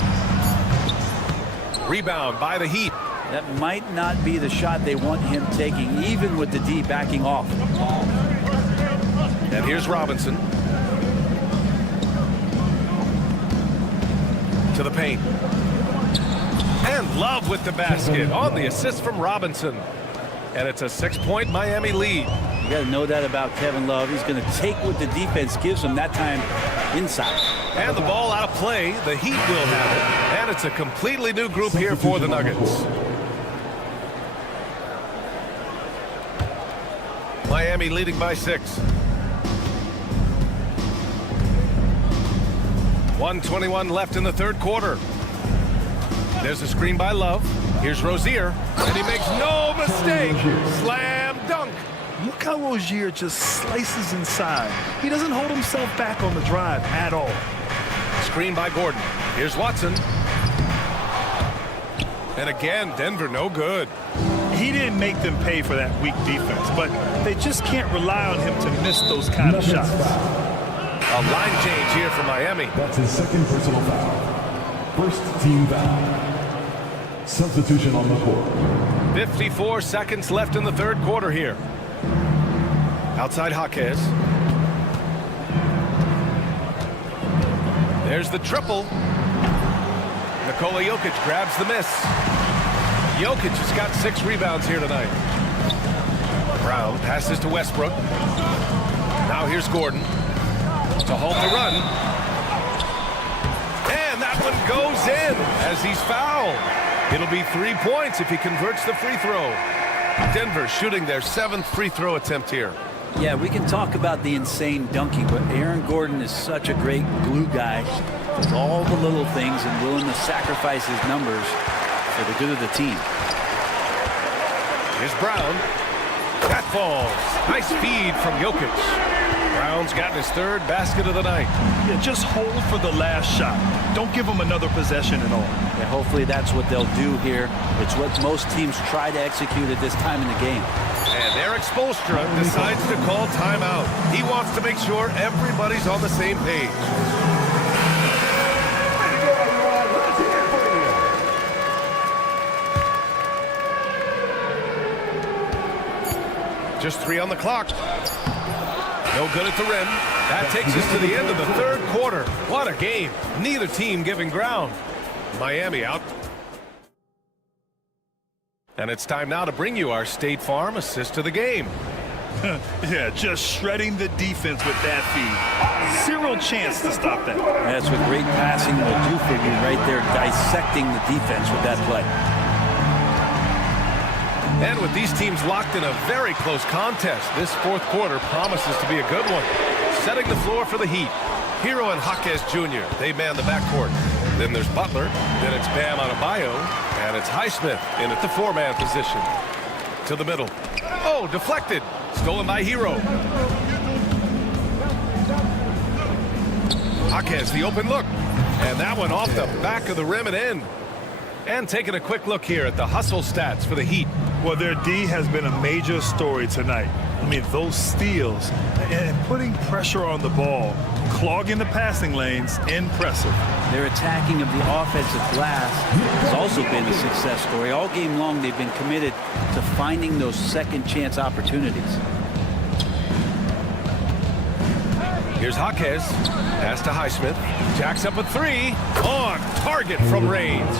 Rebound by the Heat. That might not be the shot they want him taking, even with the D backing off. And here's Robinson. To the paint. And Love with the basket on the assist from Robinson. And it's a 6-point Miami lead. You got to know that about Kevin Love. He's going to take what the defense gives him that time inside. And the ball out of play. The Heat will have it. And it's a completely new group here for the Nuggets. Miami leading by 6. 1:21 left in the third quarter. There's a screen by Love. Here's Rozier. And he makes no mistake. Slam dunk. Look how Rozier just slices inside. He doesn't hold himself back on the drive at all. Screen by Gordon. Here's Watson. And again, Denver no good. He didn't make them pay for that weak defense, but they just can't rely on him to miss those kind of shots. A line change here for Miami. That's his second personal foul. First team foul. Substitution on the court. 54 seconds left in the third quarter here. Outside Jaquez. There's the triple. Nikola Jokic grabs the miss. Jokic has got 6 rebounds here tonight. Brown passes to Westbrook. Now here's Gordon to halt the run. And that one goes in as he's fouled. It'll be 3 points if he converts the free throw. Denver shooting their 7th free throw attempt here. Yeah, we can talk about the insane dunking, but Aaron Gordon is such a great glue guy. Does all the little things and willing to sacrifice his numbers for the good of the team. Here's Brown. That falls. Nice feed from Jokic. Brown's gotten his 3rd basket of the night. Yeah, just hold for the last shot. Don't give him another possession at all. Yeah, hopefully that's what they'll do here. It's what most teams try to execute at this time in the game. And Eric Spoelstra decides to call timeout. He wants to make sure everybody's on the same page. Just 3 on the clock. No good at the rim. That takes us to the end of the third quarter. What a game. Neither team giving ground. Miami out. And it's time now to bring you our State Farm assist of the game. Yeah, just shredding the defense with that feed. 0 chance to stop that. That's what great passing will do for you right there, dissecting the defense with that play. And with these teams locked in a very close contest, this fourth quarter promises to be a good one. Setting the floor for the Heat. Hero and Jaquez Jr., they man the backcourt. Then there's Butler, then it's Bam Adebayo, and it's Highsmith in at the 4-man position. To the middle. Oh, deflected. Stolen by Hero. Jaquez, the open look. And that one off the back of the rim and in. And taking a quick look here at the hustle stats for the Heat. Well, their D has been a major story tonight. I mean, those steals and putting pressure on the ball, clogging the passing lanes, impressive. Their attacking of the offensive glass has also been a success story. All game long, they've been committed to finding those second chance opportunities. Here's Jaquez. Pass to Highsmith. Jacks up a three. On target from range.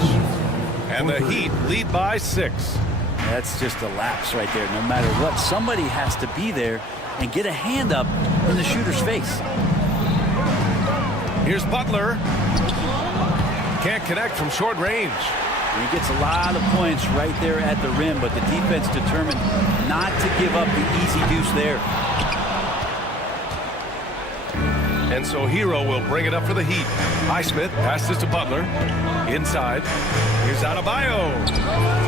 And the Heat lead by 6. That's just a lapse right there. No matter what, somebody has to be there and get a hand up in the shooter's face. Here's Butler. Can't connect from short range. And he gets a lot of points right there at the rim, but the defense determined not to give up the easy deuce there. And so Hero will bring it up for the Heat. Highsmith passes to Butler. Inside. Here's Adebayo.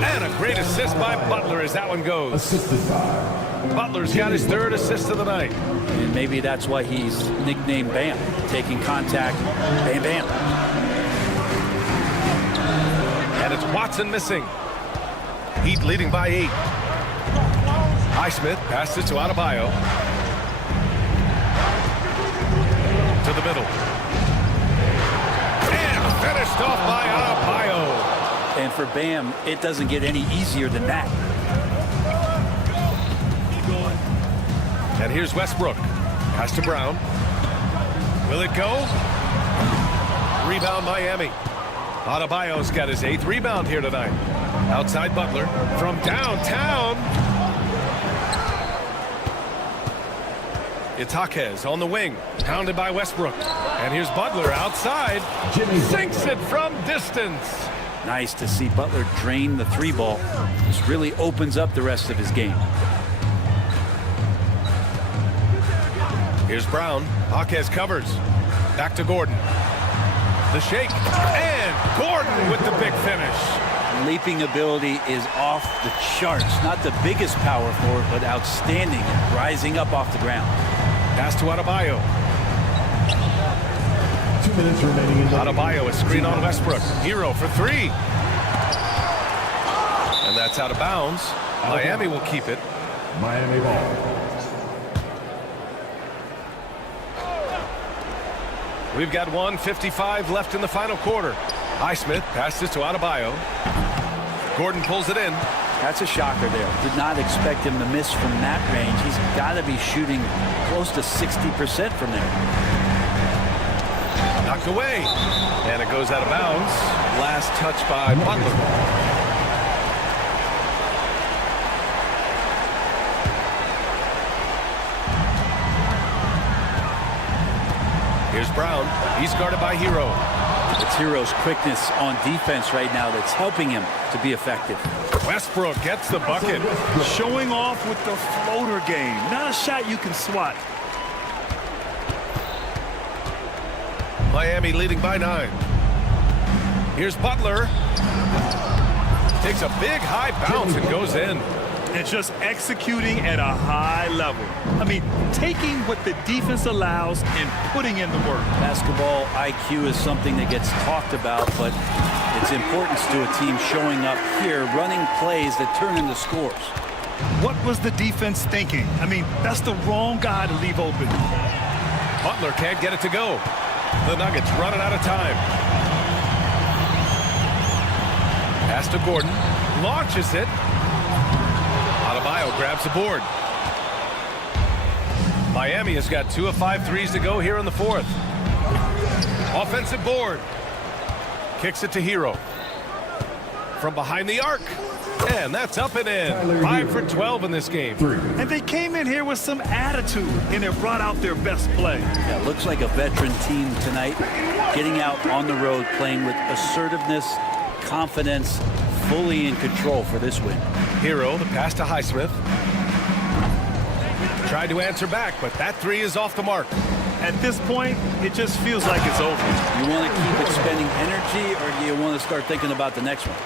And a great assist by Butler as that one goes. Assisted by Butler's got his 3rd assist of the night. And maybe that's why he's nicknamed Bam. Taking contact, bam, bam. And it's Watson missing. Heat leading by 8. Highsmith passes to Adebayo. To the middle. And finished off by Adebayo. And for Bam, it doesn't get any easier than that. And here's Westbrook. Pass to Brown. Will it go? Rebound Miami. Adebayo's got his 8th rebound here tonight. Outside Butler. From downtown. It's Jaquez on the wing. Pounded by Westbrook. And here's Butler outside. Sinks it from distance. Nice to see Butler drain the 3-ball. This really opens up the rest of his game. Here's Brown. Jaquez covers. Back to Gordon. The shake. And Gordon with the big finish. Leaping ability is off the charts. Not the biggest power forward, but outstanding. Rising up off the ground. Pass to Adebayo. 2 minutes remaining in the Adebayo, a screen on Westbrook. Hero for 3. And that's out of bounds. Miami will keep it. Miami ball. We've got 1:55 left in the final quarter. Highsmith passes to Adebayo. Gordon pulls it in. That's a shocker there. Did not expect him to miss from that range. He's got to be shooting close to 60% from there. Knocked away. And it goes out of bounds. Last touch by Butler. Here's Brown. He's guarded by Hero. It's Hero's quickness on defense right now that's helping him to be effective. Westbrook gets the bucket. Showing off with the floater game. Not a shot you can swat. Miami leading by 9. Here's Butler. Takes a big high bounce and goes in. And just executing at a high level. I mean, taking what the defense allows and putting in the work. Basketball IQ is something that gets talked about, but its importance to a team showing up here, running plays that turn into scores. What was the defense thinking? I mean, that's the wrong guy to leave open. Butler can't get it to go. The Nuggets running out of time. Pass to Gordon. Launches it. Adebayo grabs the board. Miami has got 2 of 5 threes to go here in the 4th. Offensive board. Kicks it to Hero. From behind the arc. And that's up and in. 5 for 12 in this game. And they came in here with some attitude, and it brought out their best play. Yeah, looks like a veteran team tonight. Getting out on the road, playing with assertiveness, confidence, fully in control for this win. Hero, the pass to Highsmith. Tried to answer back, but that 3 is off the mark. At this point, it just feels like it's over. You want to keep expending energy, or do you want to start thinking about the next one?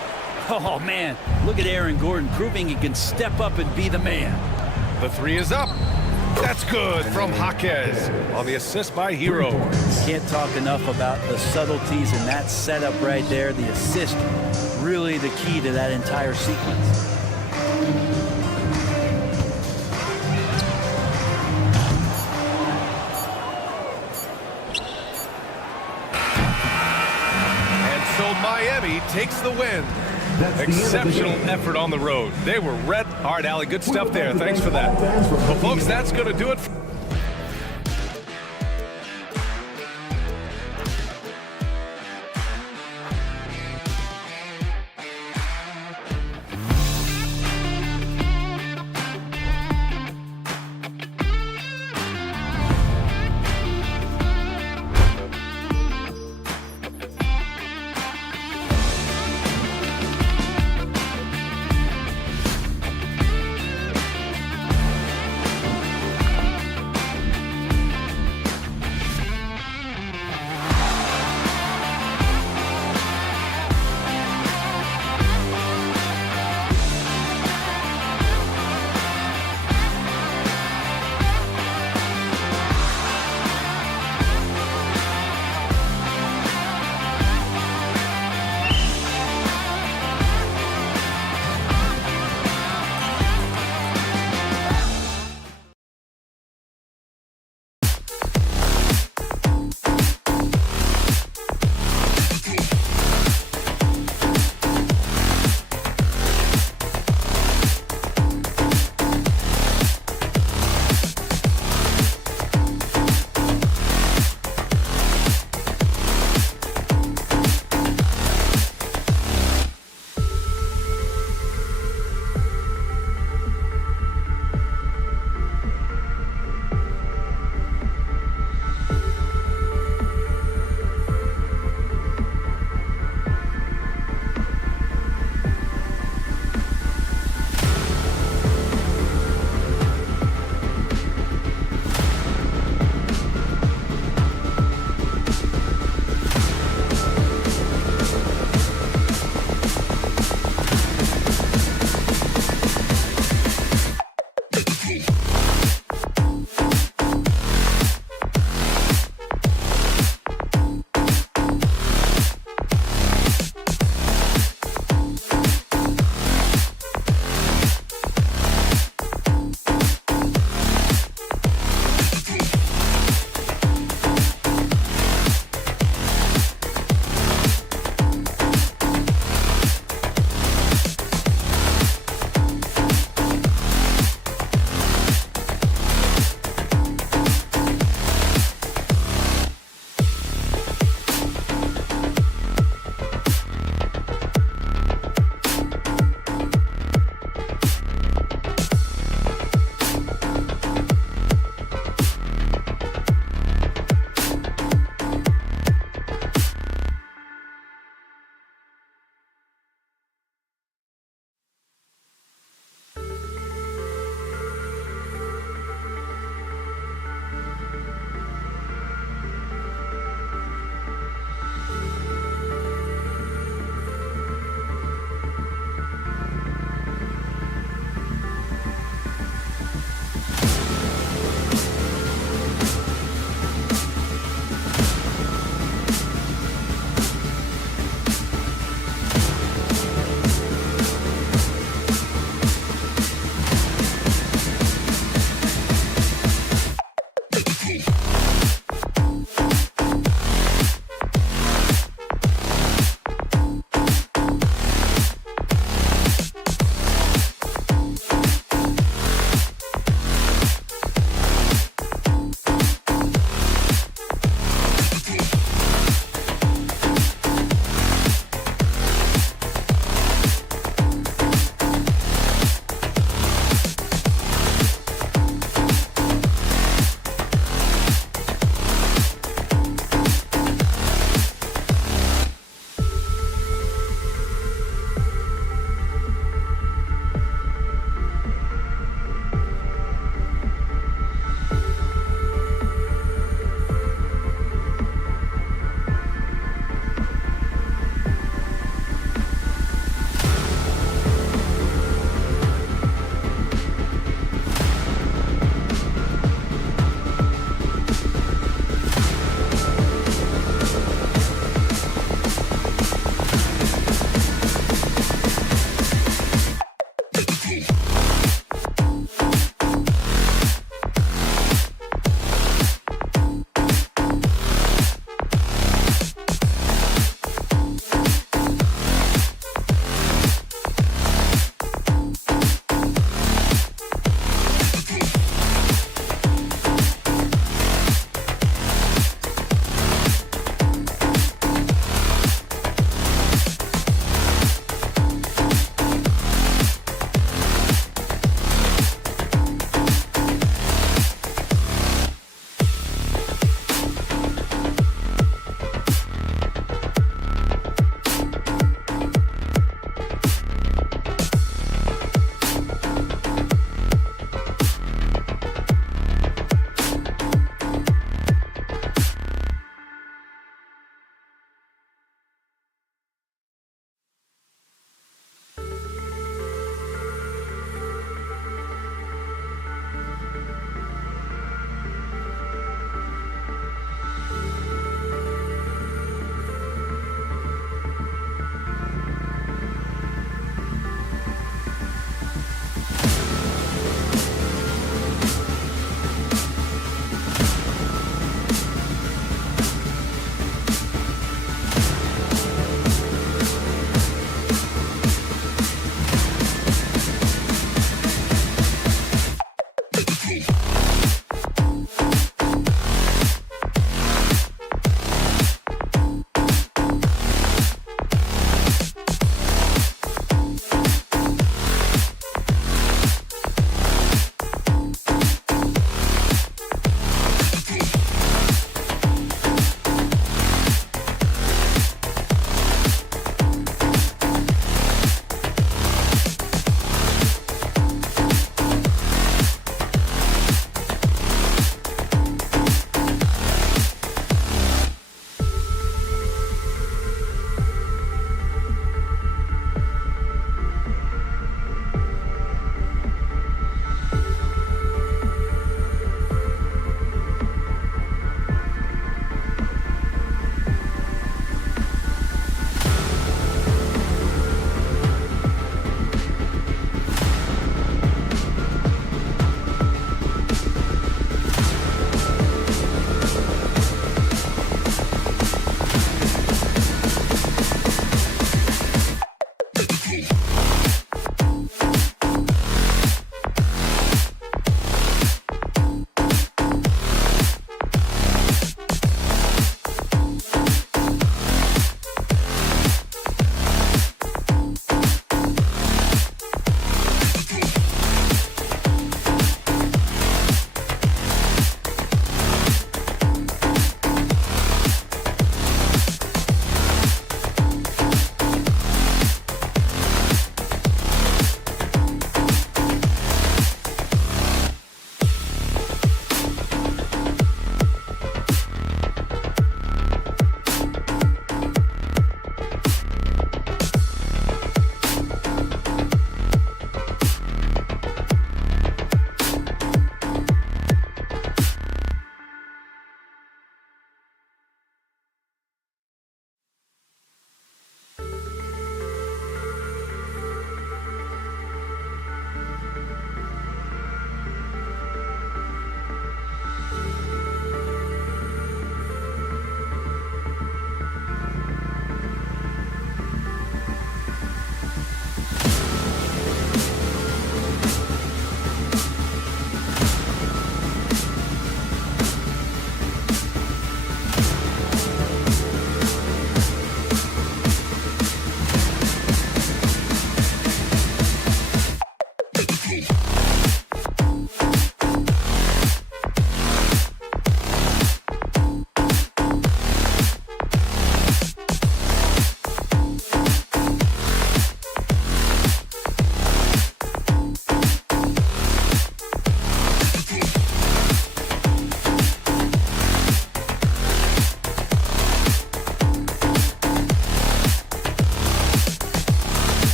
Oh, man, look at Aaron Gordon proving he can step up and be the man. The three is up. That's good from Jaquez on the assist by Hero. Can't talk enough about the subtleties in that setup right there. The assist, really the key to that entire sequence. And so Miami takes the win. Exceptional effort on the road. They were red hard, Allie. Good stuff there. Thanks for that. Well, folks, that's going to do it.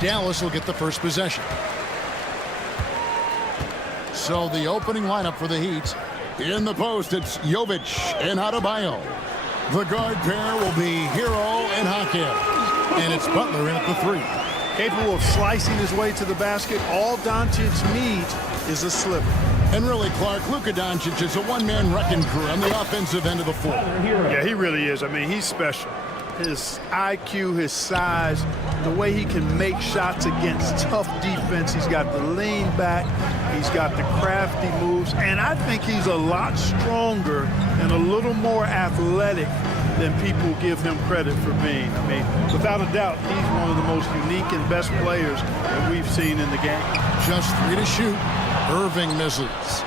Dallas will get the first possession. So the opening lineup for the Heat. In the post, it's Jovic and Adebayo. The guard pair will be Hero and Hakeem. And it's Butler in at the 3. Capable of slicing his way to the basket. All Doncic needs is a sliver. And really, Clark, Luka Doncic is a one-man wrecking crew on the offensive end of the floor. Yeah, he really is. I mean, he's special. His IQ, his size, the way he can make shots against tough defense. He's got the lean back. He's got the crafty moves. And I think he's a lot stronger and a little more athletic than people give him credit for being. I mean, without a doubt, he's one of the most unique and best players that we've seen in the game. Just 3 to shoot. Irving misses.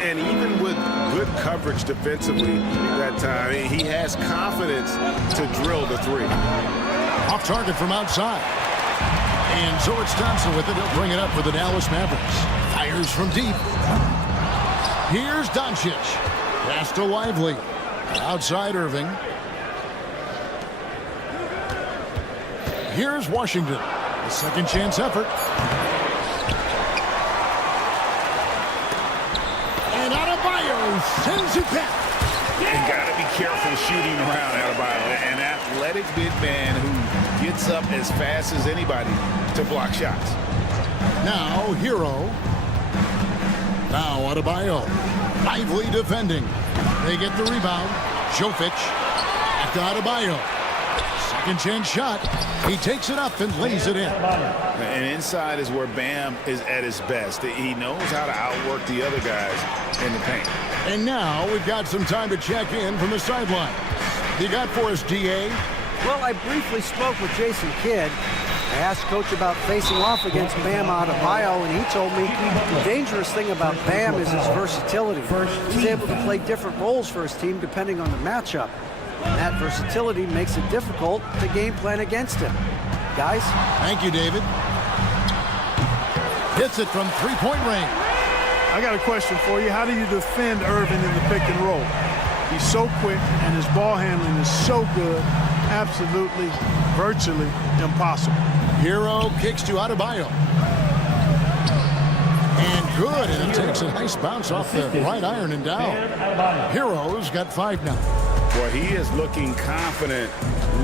And even with good coverage defensively that time, he has confidence to drill the 3. Off target from outside. And so it's Thompson with it. He'll bring it up for the Dallas Mavericks. Fires from deep. Here's Doncic. Pass to Lively. Outside Irving. Here's Washington. A second chance effort. And Adebayo sends it back. You got to be careful shooting around Alibaba, an athletic big man who gets up as fast as anybody to block shots. Now Hero. Now Adebayo. Lively defending. They get the rebound. Jovic. Back to Adebayo. Second chance shot. He takes it up and lays it in. And inside is where Bam is at his best. He knows how to outwork the other guys in the paint. And now we've got some time to check in from the sideline. You got for us, DA? Well, I briefly spoke with Jason Kidd. I asked Coach about facing off against Bam Adebayo, and he told me the dangerous thing about Bam is his versatility. He's able to play different roles for his team depending on the matchup. And that versatility makes it difficult to game plan against him. Guys? Thank you, David. Hits it from three-point range. I got a question for you. How do you defend Irving in the pick and roll? He's so quick, and his ball handling is so good. Absolutely, virtually impossible. Hero kicks to Adebayo. And good, and it takes a nice bounce off the right iron and down. Hero's got 5 now. Boy, he is looking confident.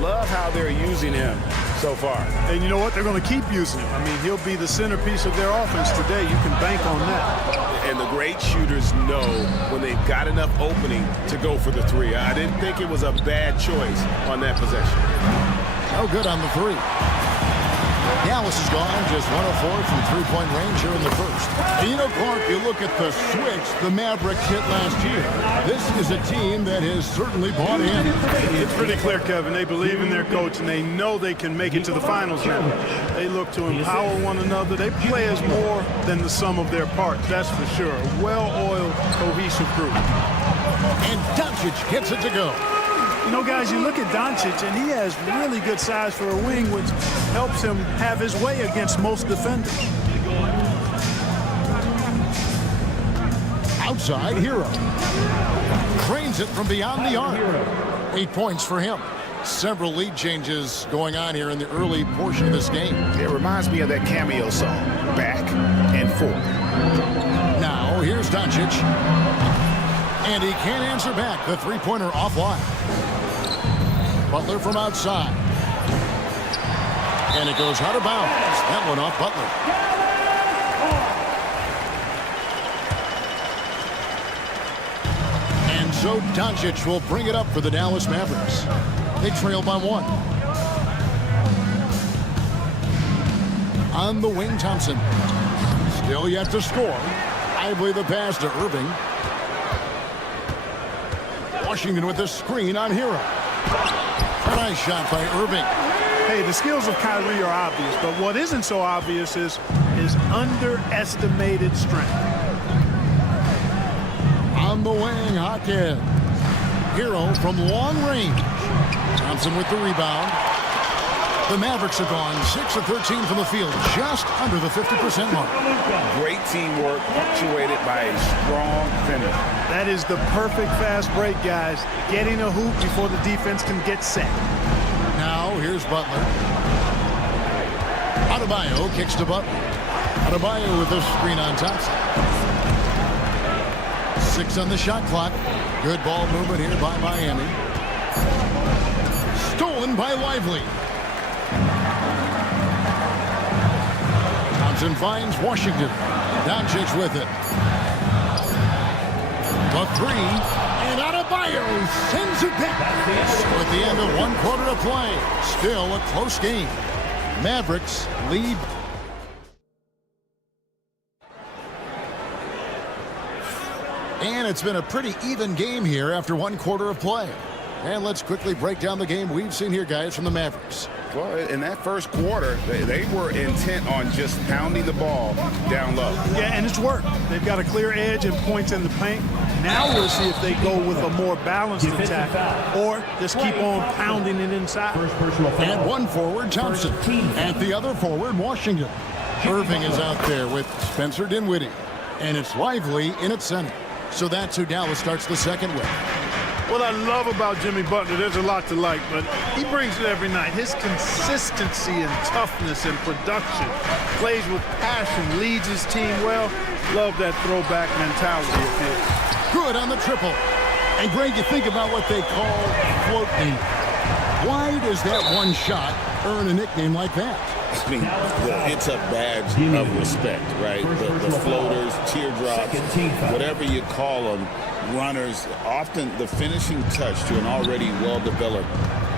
Love how they're using him so far. And you know what? They're going to keep using him. I mean, he'll be the centerpiece of their offense today. You can bank on that. And the great shooters know when they've got enough opening to go for the 3. I didn't think it was a bad choice on that possession. No good on the 3. Dallas is gone just 1 of 4 from three-point range here in the first. And you know, Clark, you look at the switch the Mavericks hit last year. This is a team that has certainly bought in. It's pretty clear, Kevin. They believe in their coach, and they know they can make it to the finals now. They look to empower one another. They play as more than the sum of their parts, that's for sure. A well-oiled, cohesive group. And Doncic gets it to go. You know, guys, you look at Doncic, and he has really good size for a wing, which helps him have his way against most defenders. Outside, Hero. Cranes it from beyond the arc. 8 points for him. Several lead changes going on here in the early portion of this game. It reminds me of that cameo song, Back and Forth. Now, here's Doncic. And he can't answer back. The three-pointer offline. Butler from outside. And it goes out of bounds. That one off Butler. And so Doncic will bring it up for the Dallas Mavericks. They trail by 1. On the wing, Thompson. Still yet to score. Lively the pass to Irving. Washington with the screen on Hero. A nice shot by Irving. Hey, the skills of Kyrie are obvious, but what isn't so obvious is his underestimated strength. On the wing, Hakeem. Hero from long range. Thompson with the rebound. The Mavericks have gone 6 of 13 from the field, just under the 50% mark. Great teamwork, punctuated by a strong finish. That is the perfect fast break, guys. Getting a hoop before the defense can get set. Now, here's Butler. Adebayo kicks to Butler. Adebayo with the screen on Thompson. 6 on the shot clock. Good ball movement here by Miami. Stolen by Lively. Thompson finds Washington. Doncic with it. The 3. And Adebayo sends it back. So at the end of 1 quarter of play, still a close game. Mavericks lead. And it's been a pretty even game here after 1 quarter of play. And let's quickly break down the game we've seen here, guys, from the Mavericks. Well, in that first quarter, they were intent on just pounding the ball down low. Yeah, and it's worked. They've got a clear edge and points in the paint. Now we'll see if they go with a more balanced attack or just keep on pounding it inside. At one forward, Thompson. At the other forward, Washington. Irving is out there with Spencer Dinwiddie. And it's Lively in at center. So that's who Dallas starts the second with. What I love about Jimmy Butler, there's a lot to like, but he brings it every night. His consistency and toughness and production, plays with passion, leads his team well. Love that throwback mentality of his. Good on the triple. And Greg, you think about what they call floating. Why does that one shot earn a nickname like that? I mean, it's a badge of respect, right? The floaters, teardrops, whatever you call them, runners, often the finishing touch to an already well-developed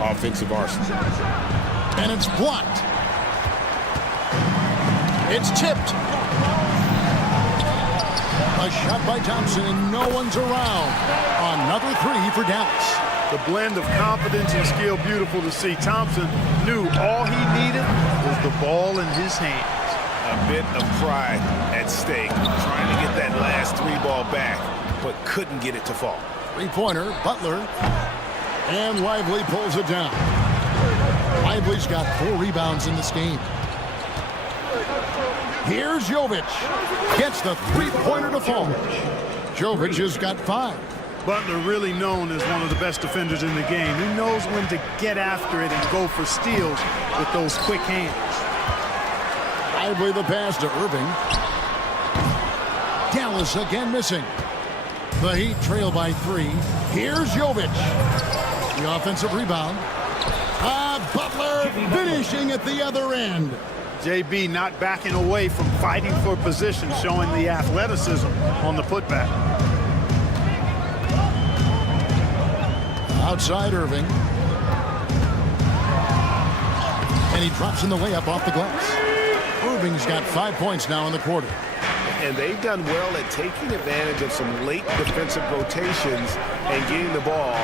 offensive arsenal. And it's blocked. It's tipped. A shot by Thompson, and no one's around. Another 3 for Dallas. The blend of confidence and skill, beautiful to see. Thompson knew all he needed was the ball in his hands. A bit of pride at stake, trying to get that last 3 ball back, but couldn't get it to fall. 3-pointer, Butler. And Lively pulls it down. Lively's got 4 rebounds in this game. Here's Jovic. Gets the 3-pointer to fall. Jovic has got 5. Butler really known as one of the best defenders in the game. He knows when to get after it and go for steals with those quick hands. Lively the pass to Irving. Dallas again missing. The Heat trail by 3. Here's Jovic. The offensive rebound. Butler finishing at the other end. JB not backing away from fighting for position, showing the athleticism on the putback. Outside Irving. And he drops in the layup off the glass. Irving's got 5 points now in the quarter. And they've done well at taking advantage of some late defensive rotations and getting the ball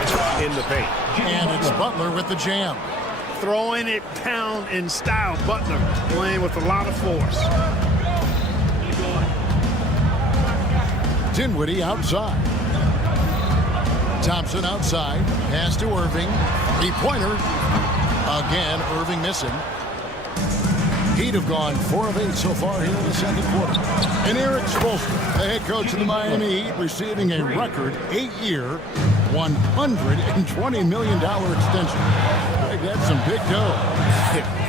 in the paint. And it's Butler with the jam. Throwing it down in style. Butler playing with a lot of force. Dinwiddie outside. Thompson outside. Pass to Irving. 3-pointer. Again, Irving missing. Heat have gone 4 of 8 so far here in the second quarter. And Eric Spoelstra, the head coach of the Miami Heat, receiving a record 8-year, $120 million extension. Like, that's some big dough.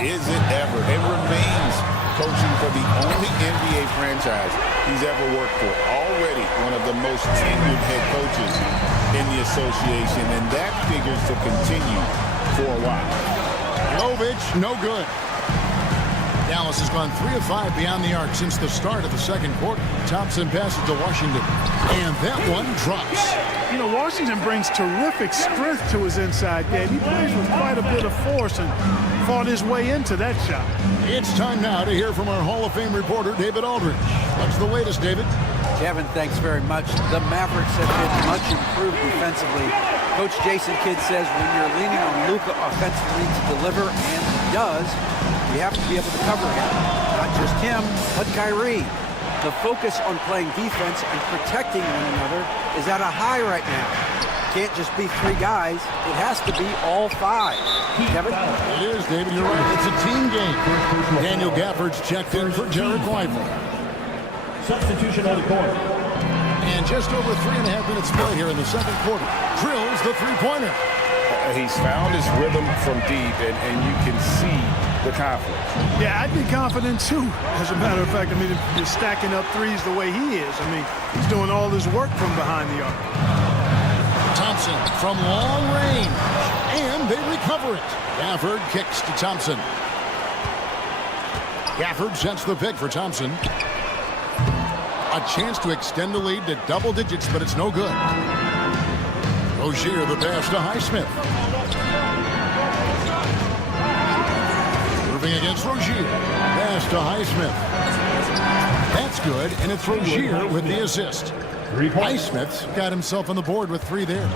Is it ever? It remains coaching for the only NBA franchise he's ever worked for. Already one of the most tenured head coaches in the association, and that figures to continue for a while. Jovic, no good. Dallas has gone 3 of 5 beyond the arc since the start of the second quarter. Thompson passes to Washington, and that one drops. You know, Washington brings terrific strength to his inside game. He plays with quite a bit of force and fought his way into that shot. It's time now to hear from our Hall of Fame reporter, David Aldridge. What's the latest, David? Kevin, thanks very much. The Mavericks have been much improved defensively. Coach Jason Kidd says when you're leaning on Luka offensively to deliver, and he does, you have to be able to cover him. Not just him, but Kyrie. The focus on playing defense and protecting one another is at a high right now. Can't just be 3 guys. It has to be all 5. Kevin? It is, David. You're right. It's a team game. Daniel Gafford's checked in for Jared Lively. Substitution on the court. And just over 3.5 minutes play here in the second quarter. Drills the 3-pointer. He's found his rhythm from deep, and you can see the confidence. Yeah, I'd be confident too. As a matter of fact, I mean, if you're stacking up threes the way he is, I mean, he's doing all his work from behind the arc. Thompson from long range, and they recover it. Gafford kicks to Thompson. Gafford sets the pick for Thompson. A chance to extend the lead to double digits, but it's no good. Rozier the pass to Highsmith. Moving against Rozier. Pass to Highsmith. That's good, and it's Rozier with the assist. Highsmith's got himself on the board with 3 there.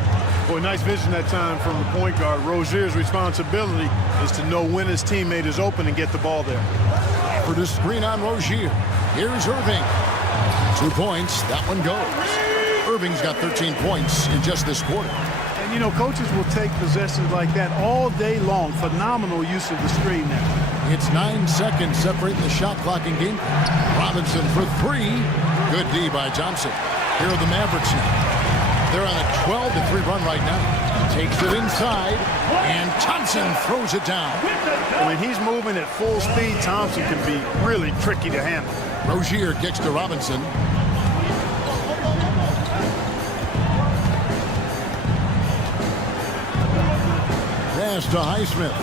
Boy, nice vision that time from the point guard. Rozier's responsibility is to know when his teammate is open and get the ball there. For the screen on Rozier. Here's Irving. 2 points. That one goes. Irving's got 13 points in just this quarter. And, you know, coaches will take possessions like that all day long. Phenomenal use of the screen there. It's 9 seconds separating the shot clock and game. Robinson for 3. Good D by Thompson. Here are the Mavericks now. They're on a 12-3 run right now. Takes it inside, and Thompson throws it down. When he's moving at full speed, Thompson can be really tricky to handle. Rozier kicks to Robinson. Pass to Highsmith.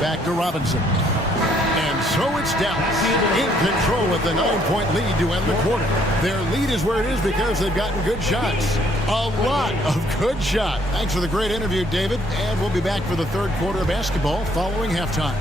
Back to Robinson. And so it's Dallas in control with the 9-point lead to end the quarter. Their lead is where it is because they've gotten good shots. A lot of good shots. Thanks for the great interview, David. And we'll be back for the third quarter of basketball following halftime.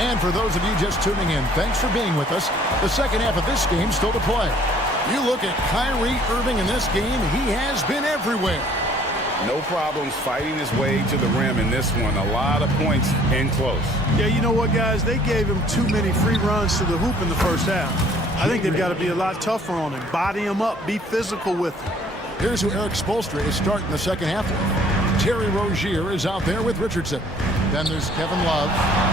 And for those of you just tuning in, thanks for being with us. The second half of this game still to play. You look at Kyrie Irving in this game, he has been everywhere. No problems fighting his way to the rim in this one. A lot of points in close. Yeah, you know what, guys? They gave him too many free runs to the hoop in the first half. I think they've got to be a lot tougher on him. Body him up. Be physical with him. Here's who Eric Spoelstra is starting the second half with. Terry Rozier is out there with Richardson. Then there's Kevin Love.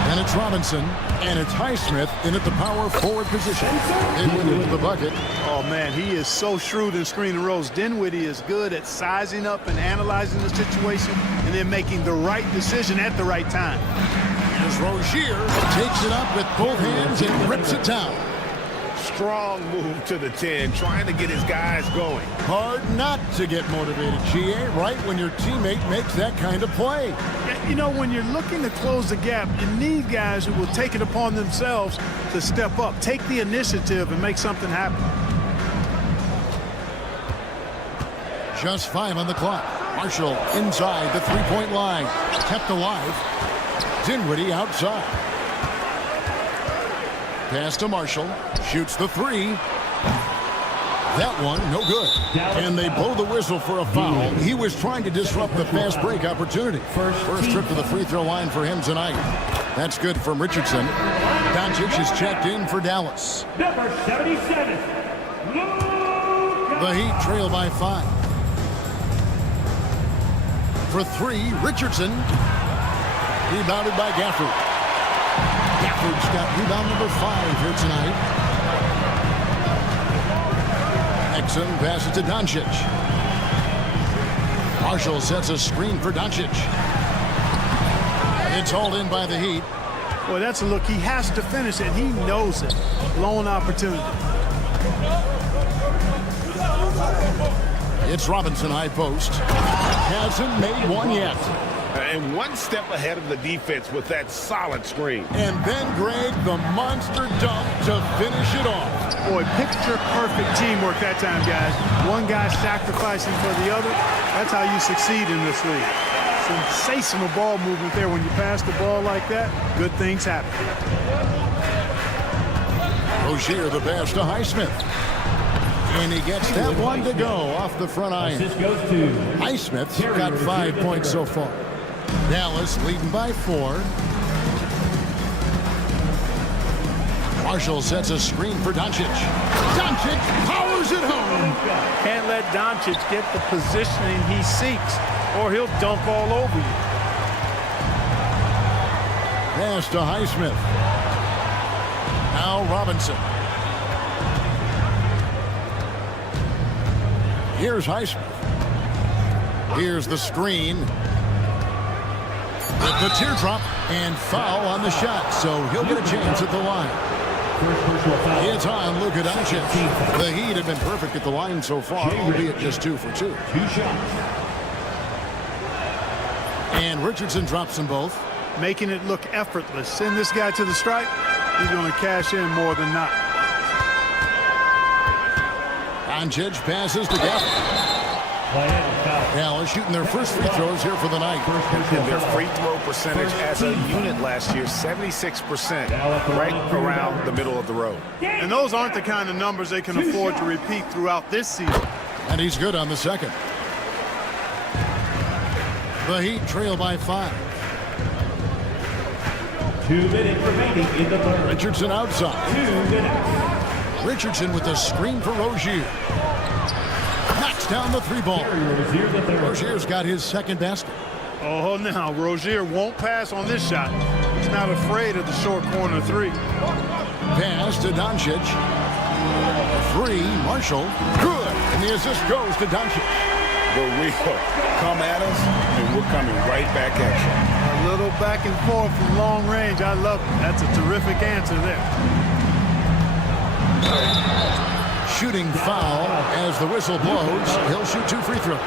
Then it's Robinson. And it's Highsmith in at the power forward position. Dinwiddie with the bucket. Oh, man, he is so shrewd in screen and rolls. Dinwiddie is good at sizing up and analyzing the situation and then making the right decision at the right time. Here's Rozier. Takes it up with both hands and rips it down. Strong move to the 10, trying to get his guys going. Hard not to get motivated, GA, right when your teammate makes that kind of play. You know, when you're looking to close the gap, you need guys who will take it upon themselves to step up, take the initiative, and make something happen. Just 5 on the clock. Marshall inside the three-point line. Kept alive. Dinwiddie outside. Pass to Marshall. Shoots the 3. That one, no good. And they blow the whistle for a foul. He was trying to disrupt the fast break opportunity. First trip to the free throw line for him tonight. That's good from Richardson. Doncic is checked in for Dallas. Number 77. The Heat trail by 5. For 3, Richardson. Rebounded by Gafford. Gafford's got rebound number 5 here tonight. Exum passes to Doncic. Marshall sets a screen for Doncic. It's hauled in by the Heat. Boy, that's a look. He has to finish it. He knows it. Blown opportunity. It's Robinson high post. Hasn't made one yet. And one step ahead of the defense with that solid screen. And then Greg, the monster dunk to finish it off. Boy, picture perfect teamwork that time, guys. One guy sacrificing for the other. That's how you succeed in this league. Sensational ball movement there. When you pass the ball like that, good things happen. Rozier the pass to Highsmith. And he gets that one to go off the front iron. Highsmith's got 5 points so far. Dallas leading by 4. Marshall sets a screen for Doncic. Doncic powers it home. Can't let Doncic get the positioning he seeks. or he'll dunk all over you. Pass to Highsmith. Now Robinson. Here's Highsmith. Here's the screen. With the teardrop and foul on the shot, so he'll get a chance at the line. It's on Luka Doncic. The Heat have been perfect at the line so far, albeit just 2 for 2. And Richardson drops them both. Making it look effortless. Send this guy to the stripe, he's going to cash in more than not. Doncic passes to Gafford. Dallas shooting their first free throws here for the night. And their free throw percentage as a unit last year, 76%, right around the middle of the road. And those aren't the kind of numbers they can afford to repeat throughout this season. And he's good on the second. The Heat trail by 5. 2 minutes remaining in the third. Richardson outside. 2 minutes. Richardson with the screen for Rozier. Knocks down the 3-ball. Rozier's got his second basket. Oh, now Rozier won't pass on this shot. He's not afraid of the short corner 3. Pass to Doncic. 3, Marshall. Good. And the assist goes to Doncic. But we come at us, and we're coming right back at you. A little back and forth from long range. I love it. That's a terrific answer there. Shooting foul as the whistle blows. He'll shoot 2 free throws.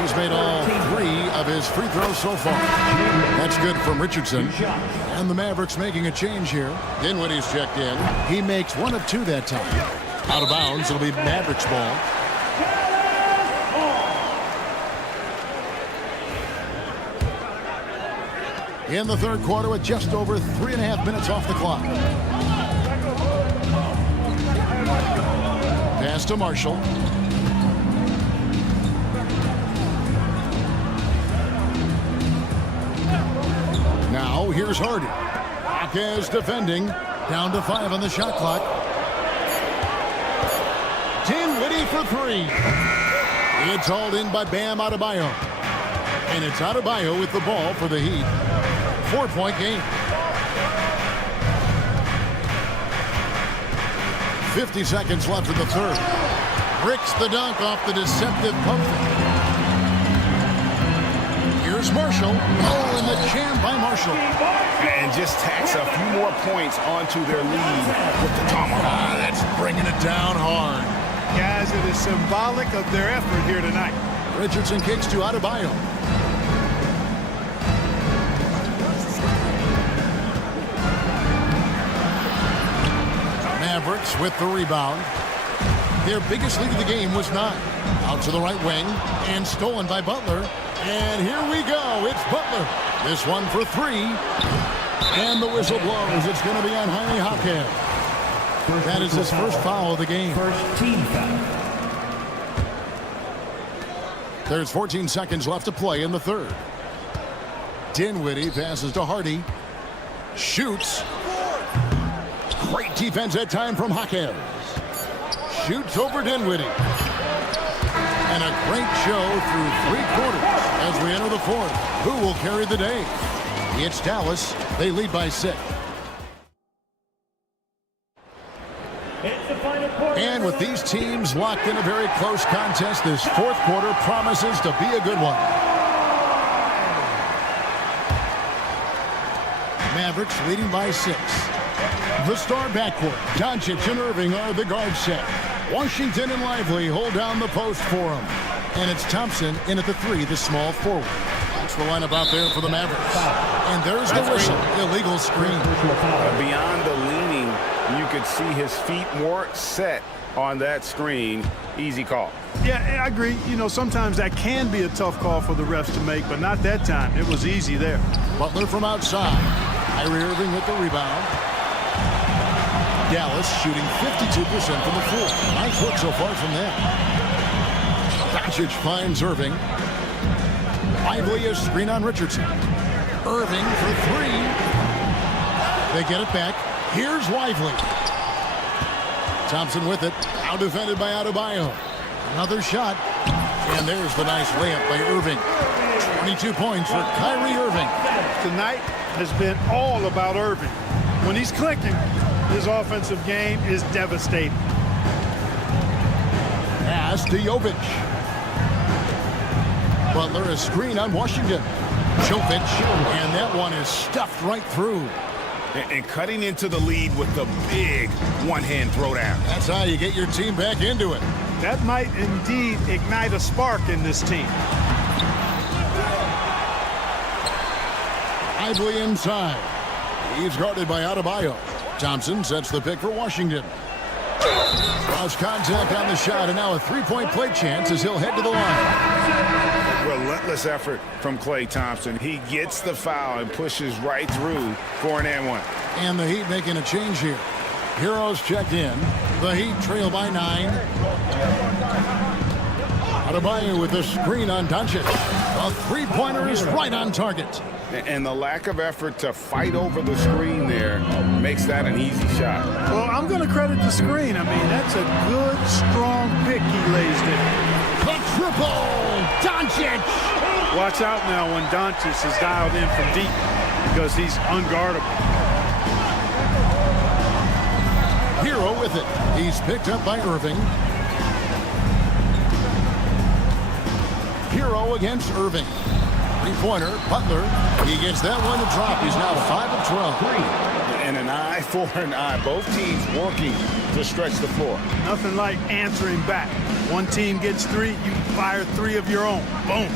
He's made all 3 of his free throws so far. That's good from Richardson. And the Mavericks making a change here. Dinwiddie's checked in. He makes 1 of 2 that time. Out of bounds. It'll be Mavericks ball. In the third quarter with just over 3.5 minutes off the clock. Pass to Marshall. Now here's Hardy. Marquez defending. Down to 5 on the shot clock. Dinwiddie for 3. It's hauled in by Bam Adebayo. And it's Adebayo with the ball for the Heat. 4-point game. 50 seconds left in the third. Bricks the dunk off the deceptive pump. Here's Marshall. Oh, and the jam by Marshall. And just tacks a few more points onto their lead with the tomahawk. That's bringing it down hard. Guys, it is symbolic of their effort here tonight. Richardson kicks to Adebayo. Mavericks with the rebound. Their biggest lead of the game was 9. Out to the right wing and stolen by Butler. And here we go. It's Butler. This one for 3. And the whistle blows. It's going to be on Jaime Jaquez. That is his first foul of the game. First team foul. There's 14 seconds left to play in the third. Dinwiddie passes to Hardy. Shoots. Great defense that time from Jaquez. Shoots over Dinwiddie. And a great show through 3 quarters as we enter the fourth. Who will carry the day? It's Dallas. They lead by 6. And with these teams locked in a very close contest, this fourth quarter promises to be a good one. Mavericks leading by 6. The star backcourt, Doncic and Irving are the guard set. Washington and Lively hold down the post for him. And it's Thompson in at the 3, the small forward. That's the lineup out there for the Mavericks. And there's the whistle. Illegal screen. Beyond the leaning, you could see his feet more set on that screen. Easy call. Yeah, I agree. You know, sometimes that can be a tough call for the refs to make, but not that time. It was easy there. Butler from outside. Kyrie Irving with the rebound. Dallas shooting 52% from the floor. Nice look so far from them. Doncic finds Irving. Lively a screen on Richardson. Irving for 3. They get it back. Here's Lively. Thompson with it. Now defended by Adebayo. Another shot. And there's the nice layup by Irving. 22 points for Kyrie Irving. Tonight has been all about Irving. When he's clicking, his offensive game is devastating. Pass to Jovic. Butler a screen on Washington. Jovic, and that one is stuffed right through. And cutting into the lead with the big one-hand throwdown. That's how you get your team back into it. That might indeed ignite a spark in this team. Lively inside. He's guarded by Adebayo. Thompson sets the pick for Washington. Cross contact on the shot, and now a three-point play chance as he'll head to the line. Relentless effort from Klay Thompson. He gets the foul and pushes right through for an and one. And the Heat making a change here. Heroes checked in. The Heat trail by 9. Adebayo with a screen on Doncic. A three-pointer is right on target. And the lack of effort to fight over the screen there makes that an easy shot. Well, I'm going to credit the screen. I mean, that's a good, strong pick he lays there. The triple! Doncic! Watch out now when Doncic is dialed in from deep because he's unguardable. Hero with it. He's picked up by Irving. Hero against Irving. Three-pointer, Butler. He gets that one to drop. He's now 5 of 12. And an eye for an eye. Both teams working to stretch the floor. Nothing like answering back. One team gets 3, you fire 3 of your own. Boom.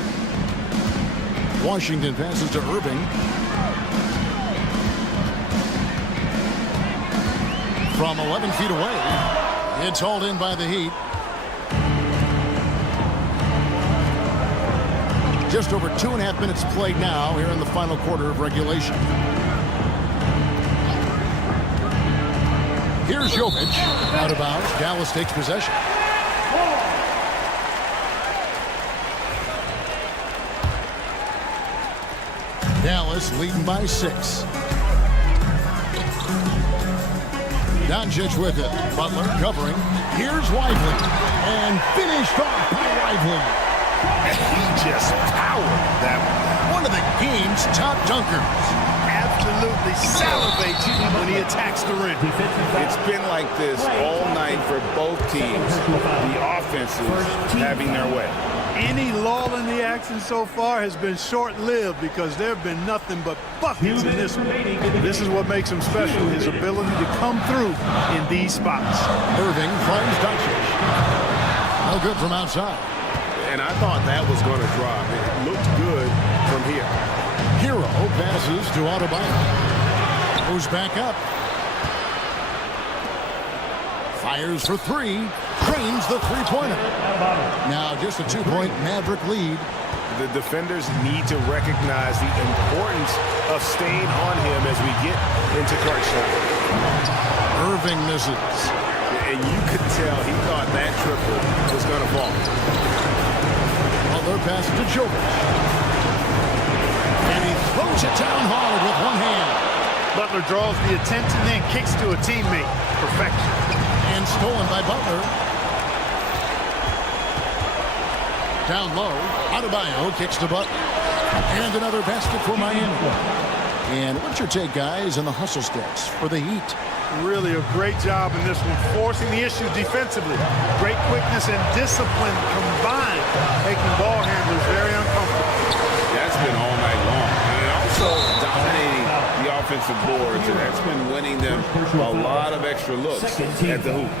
Washington passes to Irving. From 11 feet away, it's hauled in by the Heat. Just over 2.5 minutes played now here in the final quarter of regulation. Here's Jovic. Out of bounds. Dallas takes possession. Dallas leading by 6. Doncic with it. Butler covering. Here's Lively. And finished off by Lively. He just powered that one. One of the game's top dunkers. Absolutely salivates when he attacks the rim. It's been like this all night for both teams. The offenses having their way. Any lull in the action so far has been short-lived because there have been nothing but buckets in this one. This is what makes him special, his ability to come through in these spots. Irving finds Doncic. No good from outside. And I thought that was going to drop. It looked good from here. Hero passes to Adebayo. Goes back up. Fires for 3. Drains the three-pointer. Now just a 2-point Maverick lead. The defenders need to recognize the importance of staying on him as we get into crunch time. Irving misses. And you could tell he thought that triple was going to fall. Butler passes to Jovic. And he throws it down hard with one hand. Butler draws the attention, then kicks to a teammate. Perfection. And stolen by Butler. Down low, Adebayo kicks to Butler. And another basket for Miami. And what's your take, guys, on the hustle steps for the Heat? Really a great job in this one, forcing the issue defensively. Great quickness and discipline combined, making ball handlers very uncomfortable. That's been all night long. And also dominating the offensive boards, and that's been winning them a lot of extra looks at the hoop.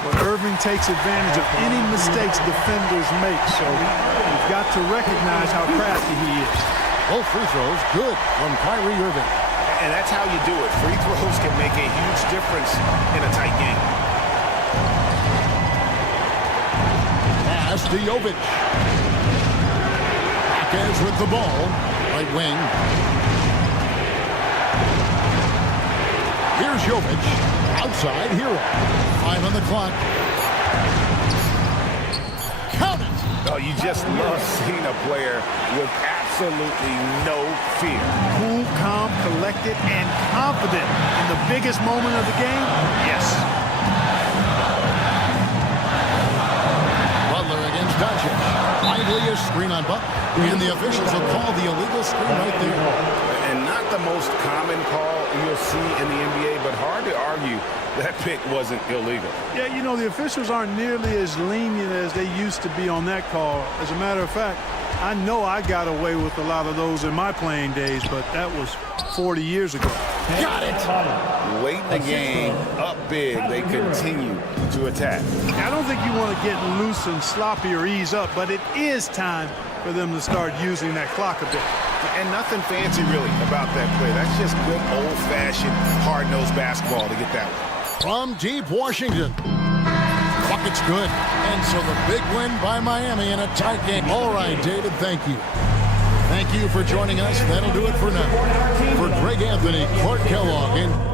Well, Irving takes advantage of any mistakes defenders make, so you've got to recognize how crafty he is. Both free throws good from Kyrie Irving. And that's how you do it. Free throws can make a huge difference in a tight game. Pass to Jovic. Marquez with the ball. Right wing. Here's Jovic. Outside, Hero. 5 on the clock. Count it! Oh, you just love seeing a player with absolutely no fear. Cool, calm, collected, and confident in the biggest moment of the game. Yes. Butler against Doncic. screen on Butler. And the officials will call the illegal screen right there. And not the most common call you'll see in the NBA, but hard to argue that pick wasn't illegal. Yeah, you know, the officials aren't nearly as lenient as they used to be on that call. As a matter of fact, I know I got away with a lot of those in my playing days, but that was 40 years ago. Got it! Late in the game, up big, they continue to attack. I don't think you want to get loose and sloppy or ease up, but it is time for them to start using that clock a bit. And nothing fancy really about that play. That's just good old-fashioned hard-nosed basketball to get that one. From deep Washington. Bucket's good. And so the big win by Miami in a tight game. All right, David, thank you. Thank you for joining us. That'll do it for now. For Greg Anthony, Clark Kellogg, and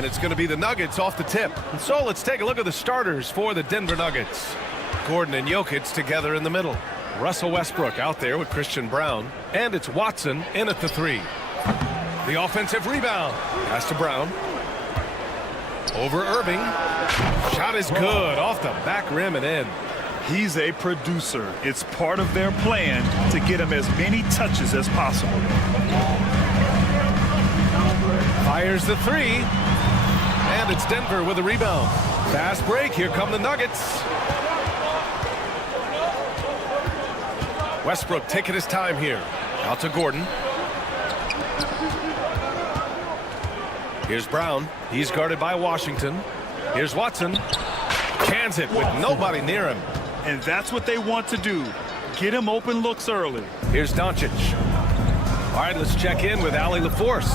And it's going to be the Nuggets off the tip. And so let's take a look at the starters for the Denver Nuggets. Gordon and Jokic together in the middle. Russell Westbrook out there with Christian Brown. And it's Watson in at the 3. The offensive rebound. Pass to Brown. Over Irving. Shot is good. Off the back rim and in. He's a producer. It's part of their plan to get him as many touches as possible. Fires the 3. And it's Denver with a rebound. Fast break. Here come the Nuggets. Westbrook taking his time here. Out to Gordon. Here's Brown. He's guarded by Washington. Here's Watson. Cans it with nobody near him. And that's what they want to do. Get him open looks early. Here's Doncic. All right, let's check in with Allie LaForce.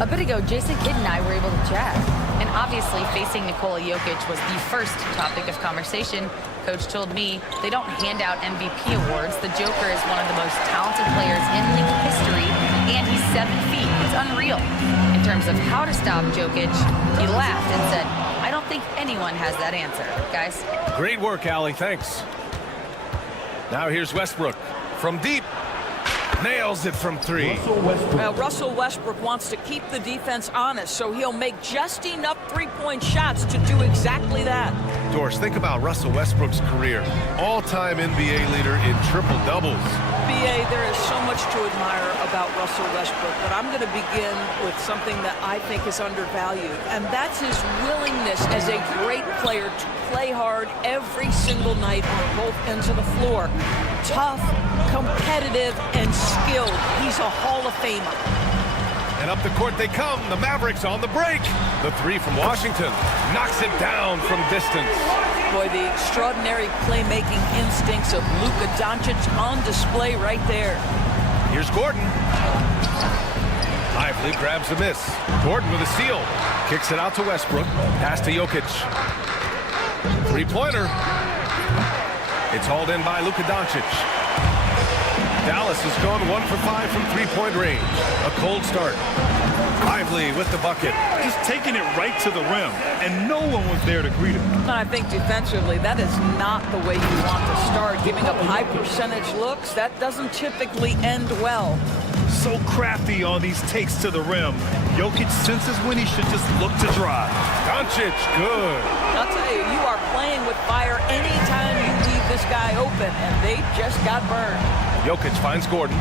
A bit ago, Jason Kidd and I were able to chat. And obviously, facing Nikola Jokic was the first topic of conversation. Coach told me they don't hand out MVP awards. The Joker is one of the most talented players in league history, and he's 7 feet. It's unreal. In terms of how to stop Jokic, he laughed and said, I don't think anyone has that answer, guys. Great work, Allie. Thanks. Now here's Westbrook from deep. Nails it from 3. Well, Russell Westbrook wants to keep the defense honest, so he'll make just enough three-point shots to do exactly that. Doris, think about Russell Westbrook's career. All-time NBA leader in triple-doubles. B.A., there is so much to admire about Russell Westbrook, but I'm going to begin with something that I think is undervalued, and that's his willingness as a great player to play hard every single night on both ends of the floor. Tough, competitive, and skilled. He's a Hall of Famer. And up the court they come. The Mavericks on the break. The 3 from Washington knocks it down from distance. Boy, the extraordinary playmaking instincts of Luka Doncic on display right there. Here's Gordon. Lively grabs a miss. Gordon with a steal. Kicks it out to Westbrook. Pass to Jokic. 3-pointer. It's hauled in by Luka Doncic. Dallas has gone 1 for 5 from 3-point range. A cold start. Lively with the bucket. Just taking it right to the rim, and no one was there to greet him. I think defensively, that is not the way you want to start. Giving up high percentage looks, that doesn't typically end well. So crafty on these takes to the rim. Jokic senses when he should just look to drive. Doncic, good. I'll tell you, you are playing with fire anytime you leave this guy open, and they just got burned. Jokic finds Gordon.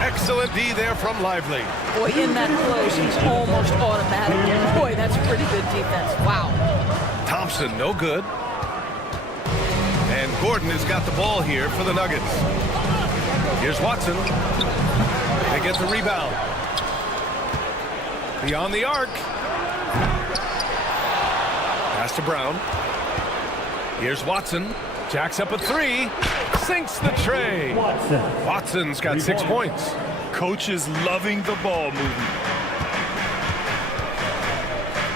Excellent D there from Lively. Boy, in that close, he's almost automatic. Boy, that's pretty good defense. Wow. Thompson, no good. And Gordon has got the ball here for the Nuggets. Here's Watson. They get the rebound. Beyond the arc. Pass to Brown. Here's Watson. Jacks up a 3. Sinks the tray. Watson's got 6 points. Coach is loving the ball movement.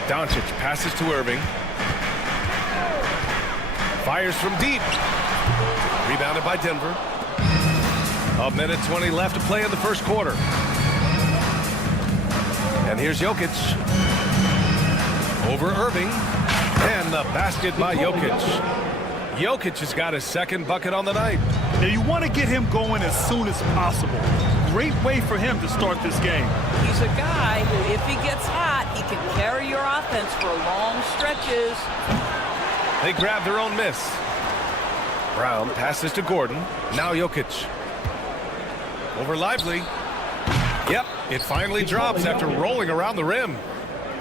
Doncic passes to Irving. Fires from deep. Rebounded by Denver. 1:20 left to play in the first quarter. And here's Jokic. Over Irving. And the basket by Jokic. Jokic has got his second bucket on the night. Now you want to get him going as soon as possible. Great way for him to start this game. He's a guy who, if he gets hot, he can carry your offense for long stretches. They grab their own miss. Brown passes to Gordon. Now Jokic. Over Lively. Yep, it finally drops after rolling around the rim.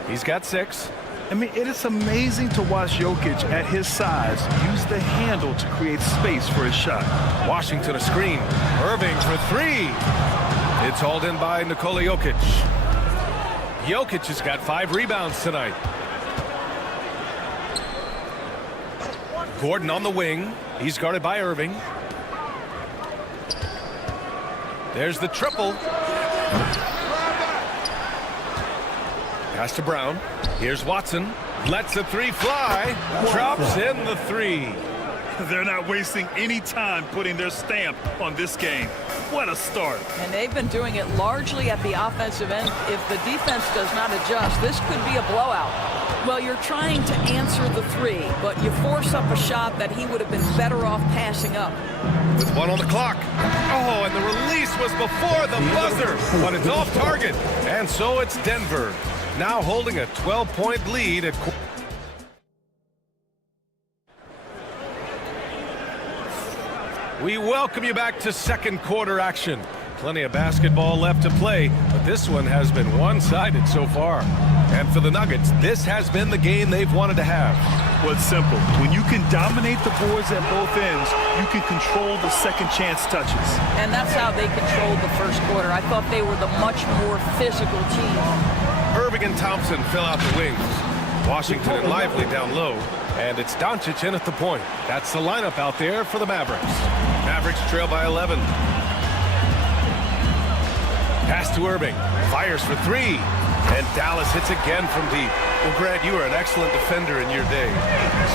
He's got 6. I mean, it is amazing to watch Jokic at his size use the handle to create space for his shot. Washington a screen. Irving for 3. It's hauled in by Nikola Jokic. Jokic has got 5 rebounds tonight. Gordon on the wing. He's guarded by Irving. There's the triple. Pass to Brown. Here's Watson. Lets the 3 fly. Drops in the 3. They're not wasting any time putting their stamp on this game. What a start. And they've been doing it largely at the offensive end. If the defense does not adjust, this could be a blowout. Well, you're trying to answer the three, but you force up a shot that he would have been better off passing up. With 1 on the clock. Oh, and the release was before the buzzer, but it's off target. And so it's Denver, now holding a 12-point lead at... We welcome you back to second quarter action. Plenty of basketball left to play, but this one has been one-sided so far. And for the Nuggets, this has been the game they've wanted to have. Well, it's simple. When you can dominate the boards at both ends, you can control the second chance touches. And that's how they controlled the first quarter. I thought they were the much more physical team. Irving and Thompson fill out the wings. Washington and Lively down low. And it's Doncic in at the point. That's the lineup out there for the Mavericks. Mavericks trail by 11. Pass to Irving. Fires for three. And Dallas hits again from deep. Well, Grant, you were an excellent defender in your day.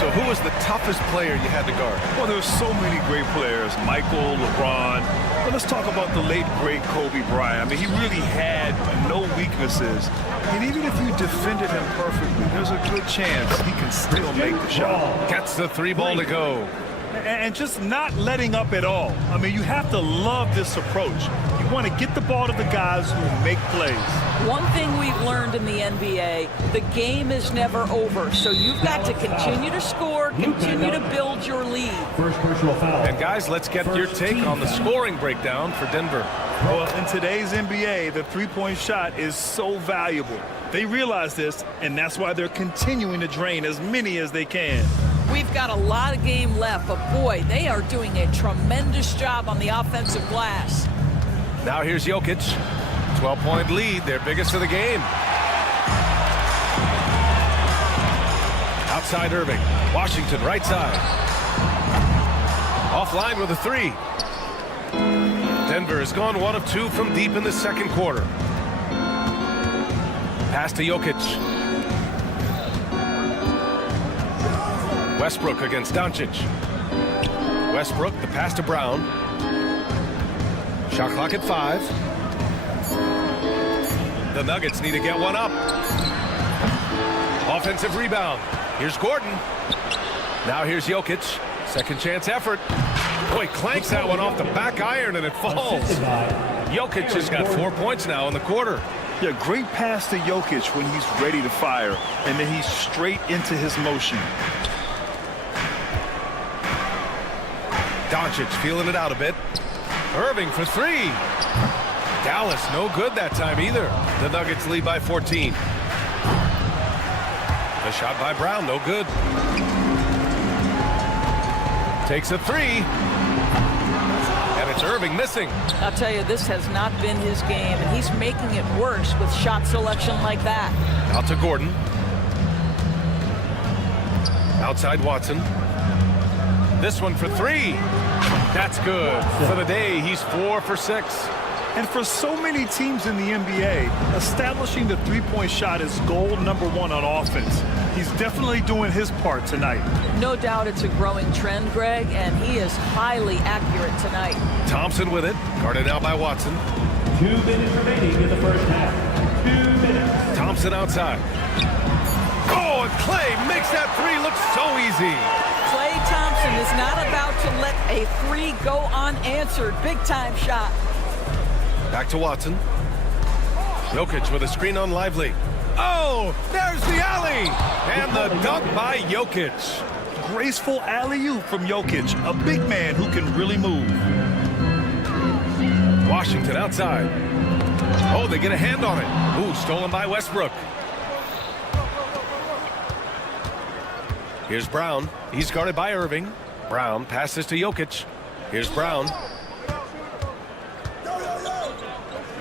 So who was the toughest player you had to guard? Well, there's so many great players. Michael, LeBron. But let's talk about the late, great Kobe Bryant. I mean, he really had no weaknesses. And even if you defended him perfectly, there's a good chance he can still make the shot. Gets the three ball to go. And just not letting up at all. I mean, you have to love this approach. You want to get the ball to the guys who make plays. One thing we've learned in the NBA, the game is never over. So you've got to continue to score, continue to build your lead. First personal foul. And guys, let's get your take on the scoring breakdown for Denver. Well, in today's NBA, the three-point shot is so valuable. They realize this, and that's why they're continuing to drain as many as they can. We've got a lot of game left, but boy, they are doing a tremendous job on the offensive glass. Now here's Jokic. 12-point lead, their biggest of the game. Outside Irving. Washington, right side. Offline with a three. Denver has gone 1 of 2 from deep in the second quarter. Pass to Jokic. Westbrook against Doncic. Westbrook, the pass to Brown. Shot clock at 5. The Nuggets need to get one up. Offensive rebound. Here's Gordon. Now here's Jokic. Second chance effort. Boy, clanks that one off the back iron and it falls. Jokic has got 4 points now in the quarter. Yeah, great pass to Jokic when he's ready to fire, and then he's straight into his motion. Doncic feeling it out a bit. Irving for three. Dallas no good that time either. The Nuggets lead by 14. The shot by Brown, no good. Takes a three. And it's Irving missing. I'll tell you, this has not been his game, and he's making it worse with shot selection like that. Out to Gordon. Outside Watson. This one for three. That's good. For the day, he's 4 for 6. And for so many teams in the NBA, establishing the three-point shot is goal number 1 on offense. He's definitely doing his part tonight. No doubt it's a growing trend, Greg, and he is highly accurate tonight. Thompson with it. Guarded now by Watson. 2 minutes remaining in the first half. 2 minutes. Thompson outside. Oh, and Clay makes that three look so easy. Klay Thompson is not about to let a three go unanswered. Big-time shot. Back to Watson. Jokic with a screen on Lively. Oh, there's the alley. And the dunk by Jokic. Graceful alley-oop from Jokic, a big man who can really move. Washington outside. Oh, they get a hand on it. Ooh, stolen by Westbrook. Here's Brown. He's guarded by Irving. Brown passes to Jokic. Here's Brown.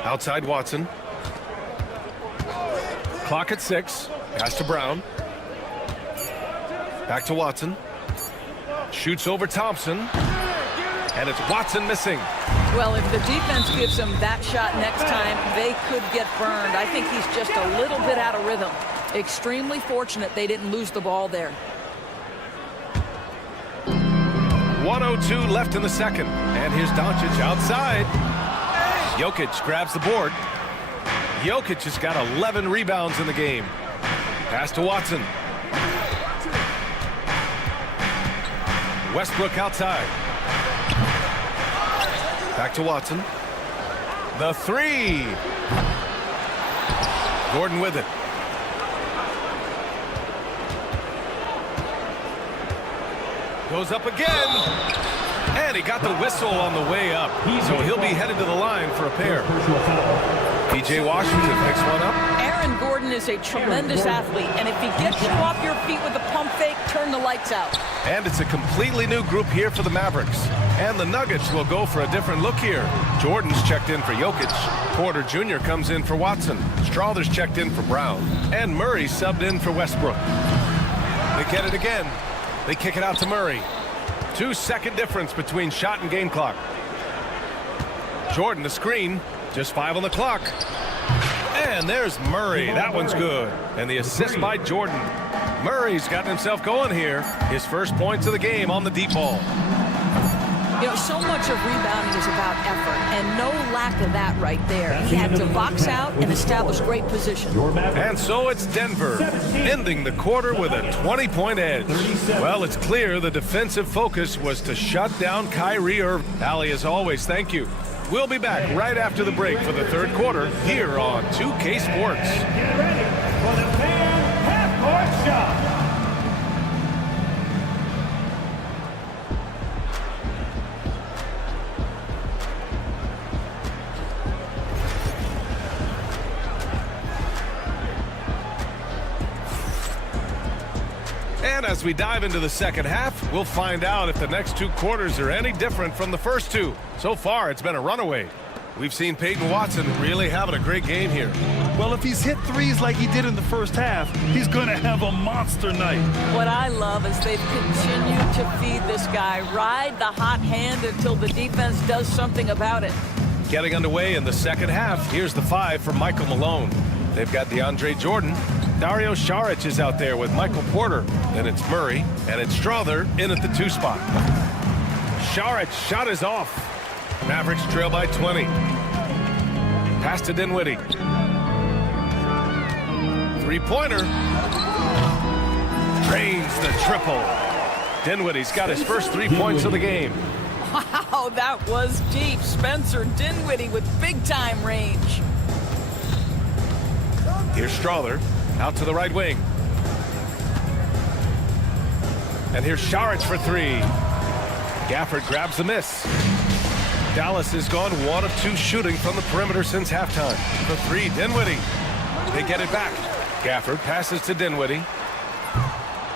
Outside Watson. Clock at 6. Pass to Brown. Back to Watson. Shoots over Thompson. And it's Watson missing. Well, if the defense gives him that shot next time, they could get burned. I think he's just a little bit out of rhythm. Extremely fortunate they didn't lose the ball there. 1:02 left in the second. And here's Doncic outside. Jokic grabs the board. Jokic has got 11 rebounds in the game. Pass to Watson. Westbrook outside. Back to Watson. The three. Gordon with it. Goes up again. And he got the whistle on the way up. So he'll be headed to the line for a pair. P.J. Washington picks one up. Aaron Gordon is a tremendous athlete, and if he gets you off your feet with a pump fake, turn the lights out. And it's a completely new group here for the Mavericks. And the Nuggets will go for a different look here. Jordan's checked in for Jokic. Porter Jr. comes in for Watson. Strawther's checked in for Brown. And Murray subbed in for Westbrook. They get it again. They kick it out to Murray. 2-second difference between shot and game clock. Jordan the screen. Just 5 on the clock. And there's Murray. That one's good. And the assist by Jordan. Murray's gotten himself going here. His first points of the game on the deep ball. You know, so much of rebounding is about effort, and no lack of that right there. He had to box out and establish great position. And so it's Denver, ending the quarter with a 20-point edge. Well, it's clear the defensive focus was to shut down Kyrie Irving. Allie, as always, thank you. We'll be back right after the break for the third quarter here on 2K Sports. Get ready for the fan half-court shot. And as we dive into the second half, we'll find out if the next 2 quarters are any different from the first 2. So far, it's been a runaway. We've seen Peyton Watson really having a great game here. Well, if he's hit threes like he did in the first half, he's going to have a monster night. What I love is they've continued to feed this guy. Ride the hot hand until the defense does something about it. Getting underway in the second half, here's the 5 for Michael Malone. They've got DeAndre Jordan. Dario Saric is out there with Michael Porter. Then it's Murray, and it's Strawther in at the 2 spot. Saric shot is off. Mavericks trail by 20. Pass to Dinwiddie. Three-pointer. Drains the triple. Dinwiddie's got his first 3 points of the game. Wow, that was deep. Spencer Dinwiddie with big-time range. Here's Strawther. Out to the right wing. And here's Saric for 3. Gafford grabs the miss. Dallas has gone 1 of 2 shooting from the perimeter since halftime. For 3, Dinwiddie. They get it back. Gafford passes to Dinwiddie.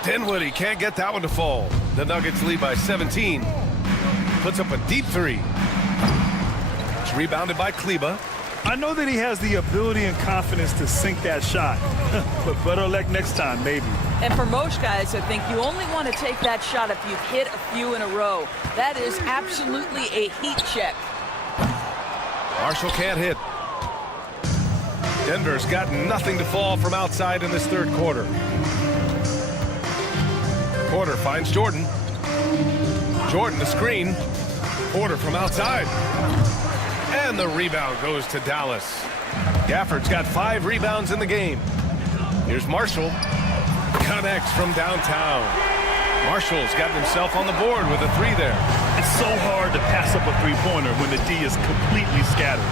Dinwiddie can't get that one to fall. The Nuggets lead by 17. Puts up a deep 3. It's rebounded by Kleba. I know that he has the ability and confidence to sink that shot, but better luck next time, maybe. And for most guys, I think you only want to take that shot if you've hit a few in a row. That is absolutely a heat check. Marshall can't hit. Denver's got nothing to fall from outside in this third quarter. Porter finds Jordan. Jordan the screen. Porter from outside. And the rebound goes to Dallas. Gafford's got 5 rebounds in the game. Here's Marshall. Connects from downtown. Marshall's gotten himself on the board with a 3 there. It's so hard to pass up a three-pointer when the D is completely scattered.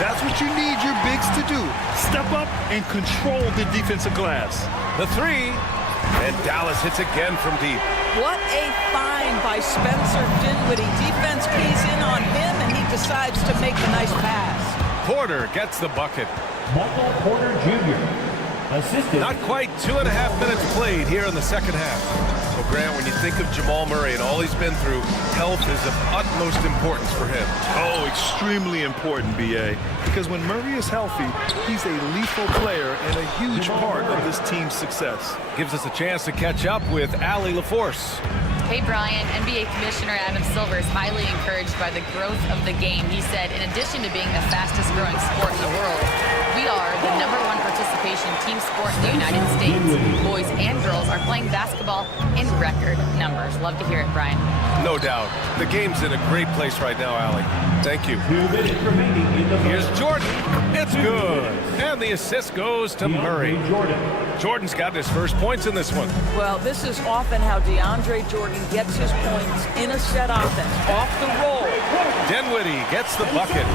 That's what you need your bigs to do. Step up and control the defensive glass. The 3. And Dallas hits again from deep. What a find by Spencer Dinwiddie. Defense keys in on him, and he decides to make the nice pass. Porter gets the bucket. Michael Porter Jr. Assisted. Not quite 2.5 minutes played here in the second half. Well, Grant, when you think of Jamal Murray and all he's been through, health is of utmost importance for him. Oh, extremely important, B.A. Because when Murray is healthy, he's a lethal player and a huge part of this team's success. Gives us a chance to catch up with Allie LaForce. Hey, Brian, NBA Commissioner Adam Silver is highly encouraged by the growth of the game. He said, in addition to being the fastest growing sport in the world, we are the #1 participation team sport in the United States. Boys and girls are playing basketball in record numbers. Love to hear it, Brian. No doubt. The game's in a great place right now, Allie. Thank you. 2 minutes remaining in the Here's Jordan. It's good. And the assist goes to Murray. Jordan's gotten his first points in this one. Well, this is often how DeAndre Jordan gets his points in a set offense, off the roll. Dinwiddie gets the bucket.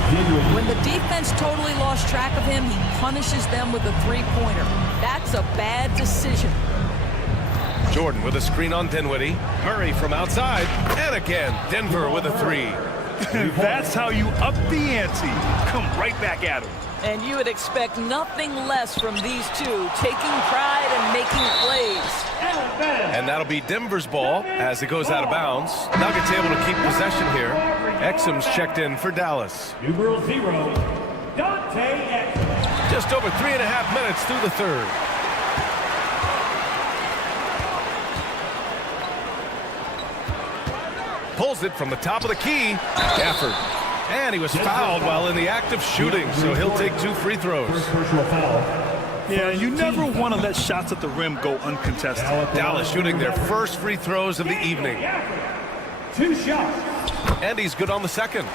When the defense totally lost track of him, he punishes them with a three-pointer. That's a bad decision. Jordan with a screen on Dinwiddie. Murray from outside. And again, Denver with a three. That's how you up the ante. Come right back at him. And you would expect nothing less from these two, taking pride and making plays. And that'll be Denver's ball as it goes out of bounds. Nuggets able to keep possession here. Exum's checked in for Dallas. Numero 0, Dante Exum. Just over 3.5 minutes through the third. Pulls it from the top of the key. Gafford. And he was fouled while in the act of shooting, so he'll take 2 free throws. Personal foul. Yeah, you never want to let shots at the rim go uncontested. Dallas shooting their first free throws of the evening. 2 shots. And he's good on the second.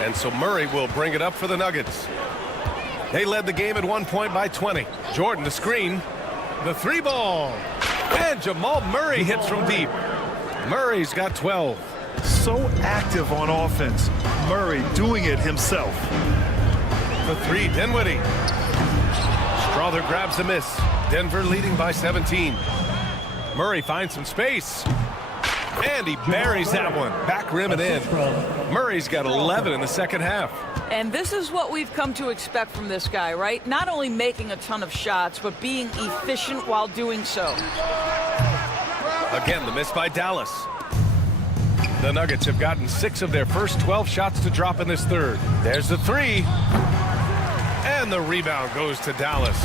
And so Murray will bring it up for the Nuggets. They led the game at 1 point by 20. Jordan the screen. The 3 ball. And Jamal Murray hits from deep. Murray's got 12. So active on offense. Murray doing it himself. The 3, Dinwiddie. Strother grabs the miss. Denver leading by 17. Murray finds some space. And he buries that one. Back rim and in. Murray's got 11 in the second half. And this is what we've come to expect from this guy, right? Not only making a ton of shots, but being efficient while doing so. Again, the miss by Dallas. The Nuggets have gotten 6 of their first 12 shots to drop in this third. There's the 3. And the rebound goes to Dallas.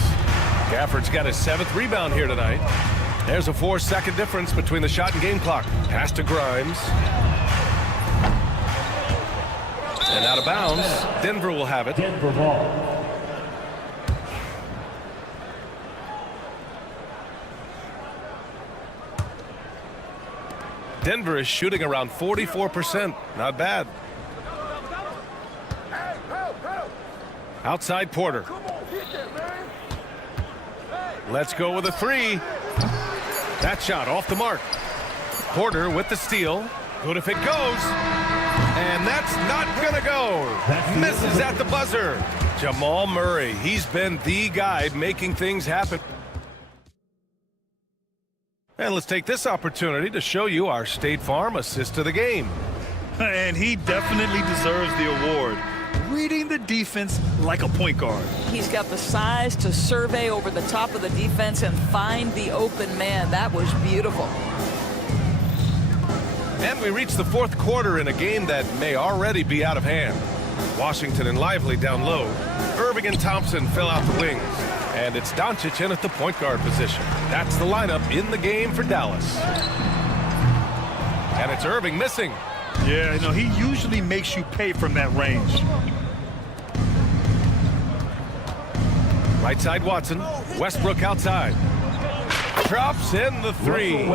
Gafford's got his 7th rebound here tonight. There's a 4-second difference between the shot and game clock. Pass to Grimes. And out of bounds. Denver will have it. Denver ball. Denver is shooting around 44%. Not bad. Outside Porter. Let's go with a 3. That shot off the mark. Porter with the steal. Good if it goes. And that's not gonna go. Misses at the buzzer. Jamal Murray. He's been the guy making things happen. And let's take this opportunity to show you our State Farm assist of the game. And he definitely deserves the award. Reading the defense like a point guard. He's got the size to survey over the top of the defense and find the open man. That was beautiful. And we reach the 4th quarter in a game that may already be out of hand. Washington and Lively down low. Irving and Thompson fill out the wings. And it's Doncic in at the point guard position. That's the lineup in the game for Dallas. And it's Irving missing. Yeah, you know, he usually makes you pay from that range. Right side Watson. Westbrook outside. Drops in the 3.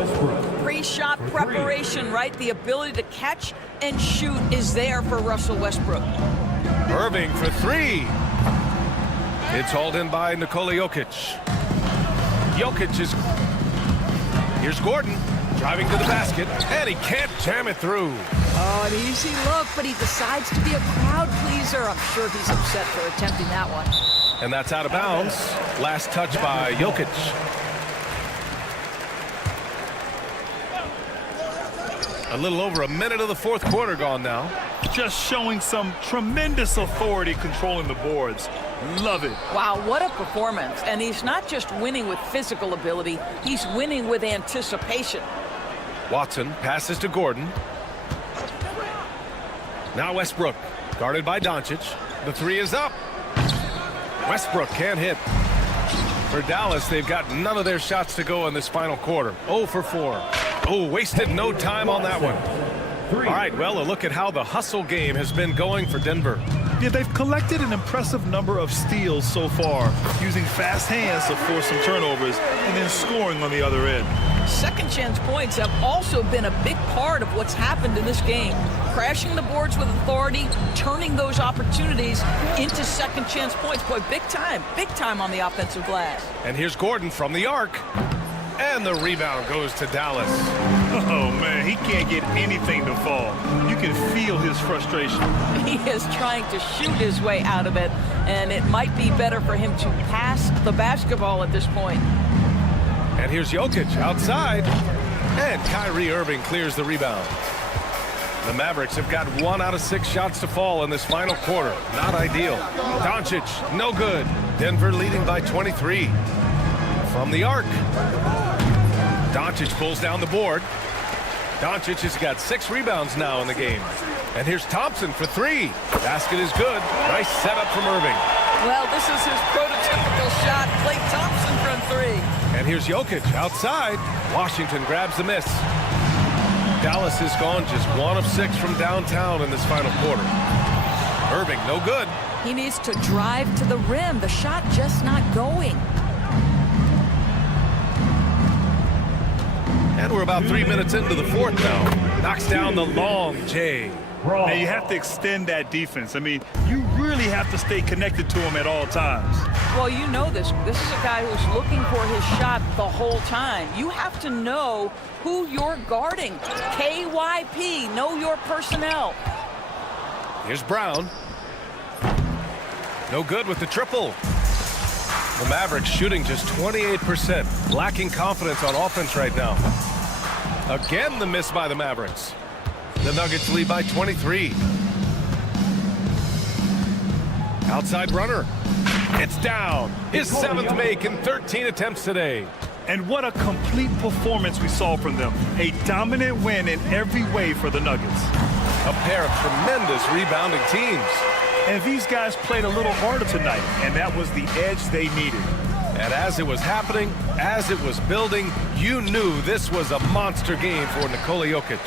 Pre-shot preparation, right? The ability to catch and shoot is there for Russell Westbrook. Irving for 3. It's hauled in by Nikola Jokic. Jokic is... Here's Gordon driving to the basket, and he can't jam it through. Oh, an easy look, but he decides to be a crowd pleaser. I'm sure he's upset for attempting that one. And that's out of bounds. Last touch by Jokic. A little over a minute of the 4th quarter gone now. Just showing some tremendous authority controlling the boards. Love it. Wow, what a performance. And he's not just winning with physical ability, he's winning with anticipation. Watson passes to Gordon. Now Westbrook, guarded by Doncic. The 3 is up. Westbrook can't hit. For Dallas, they've got none of their shots to go in this final quarter. 0 for 4. Oh, wasted no time on that one. All right, well, a look at how the hustle game has been going for Denver. Yeah, they've collected an impressive number of steals so far, using fast hands to force some turnovers and then scoring on the other end. Second chance points have also been a big part of what's happened in this game. Crashing the boards with authority, turning those opportunities into second chance points. Boy, big time on the offensive glass. And here's Gordon from the arc. And the rebound goes to Dallas. Oh, man, he can't get anything to fall. You can feel his frustration. He is trying to shoot his way out of it, and it might be better for him to pass the basketball at this point. And here's Jokic outside. And Kyrie Irving clears the rebound. The Mavericks have got 1 out of 6 shots to fall in this final quarter. Not ideal. Doncic, no good. Denver leading by 23. From the arc. Doncic pulls down the board. Doncic has got 6 rebounds now in the game. And here's Thompson for 3. Basket is good. Nice setup from Irving. Well, this is his prototypical shot. Klay Thompson from 3. And here's Jokic outside. Washington grabs the miss. Dallas has gone just 1 of 6 from downtown in this final quarter. Irving, no good. He needs to drive to the rim. The shot just not going. And we're about 3 minutes into the fourth now. Knocks down the long J. Now you have to extend that defense. I mean, you really have to stay connected to him at all times. Well, you know this. This is a guy who's looking for his shot the whole time. You have to know who you're guarding. KYP, know your personnel. Here's Brown. No good with the triple. The Mavericks shooting just 28%. Lacking confidence on offense right now. Again, the miss by the Mavericks. The Nuggets lead by 23. Outside runner. It's down. His 7th make in 13 attempts today. And what a complete performance we saw from them. A dominant win in every way for the Nuggets. A pair of tremendous rebounding teams. And these guys played a little harder tonight, and that was the edge they needed. And as it was happening, as it was building, you knew this was a monster game for Nikola Jokic.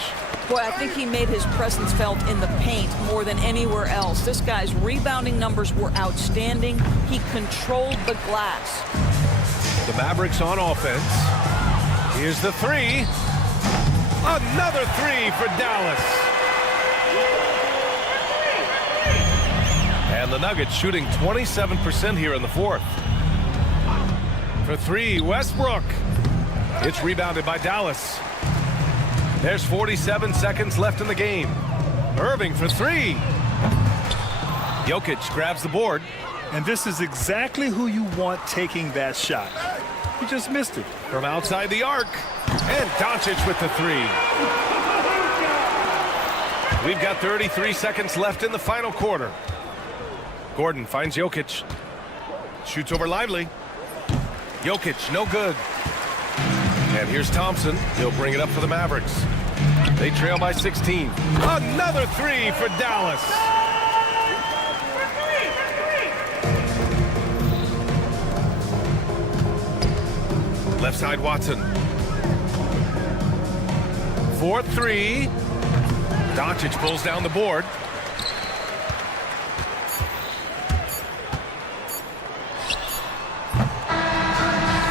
Boy, I think he made his presence felt in the paint more than anywhere else. This guy's rebounding numbers were outstanding. He controlled the glass. The Mavericks on offense. Here's the 3. Another 3 for Dallas. And the Nuggets shooting 27% here in the fourth. For 3, Westbrook. It's rebounded by Dallas. There's 47 seconds left in the game. Irving for 3. Jokic grabs the board. And this is exactly who you want taking that shot. He just missed it. From outside the arc. And Doncic with the 3. We've got 33 seconds left in the final quarter. Gordon finds Jokic. Shoots over Lively. Jokic, no good. And here's Thompson. He'll bring it up for the Mavericks. They trail by 16. Another 3 for Dallas. Left side Watson. 4-3. Doncic pulls down the board.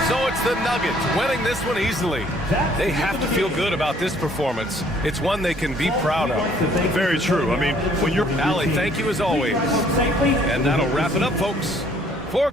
So it's the Nuggets winning this one easily. They have to feel good about this performance. It's one they can be proud of. Very true. I mean, when you're... Allie, thank you as always. And that'll wrap it up, folks. For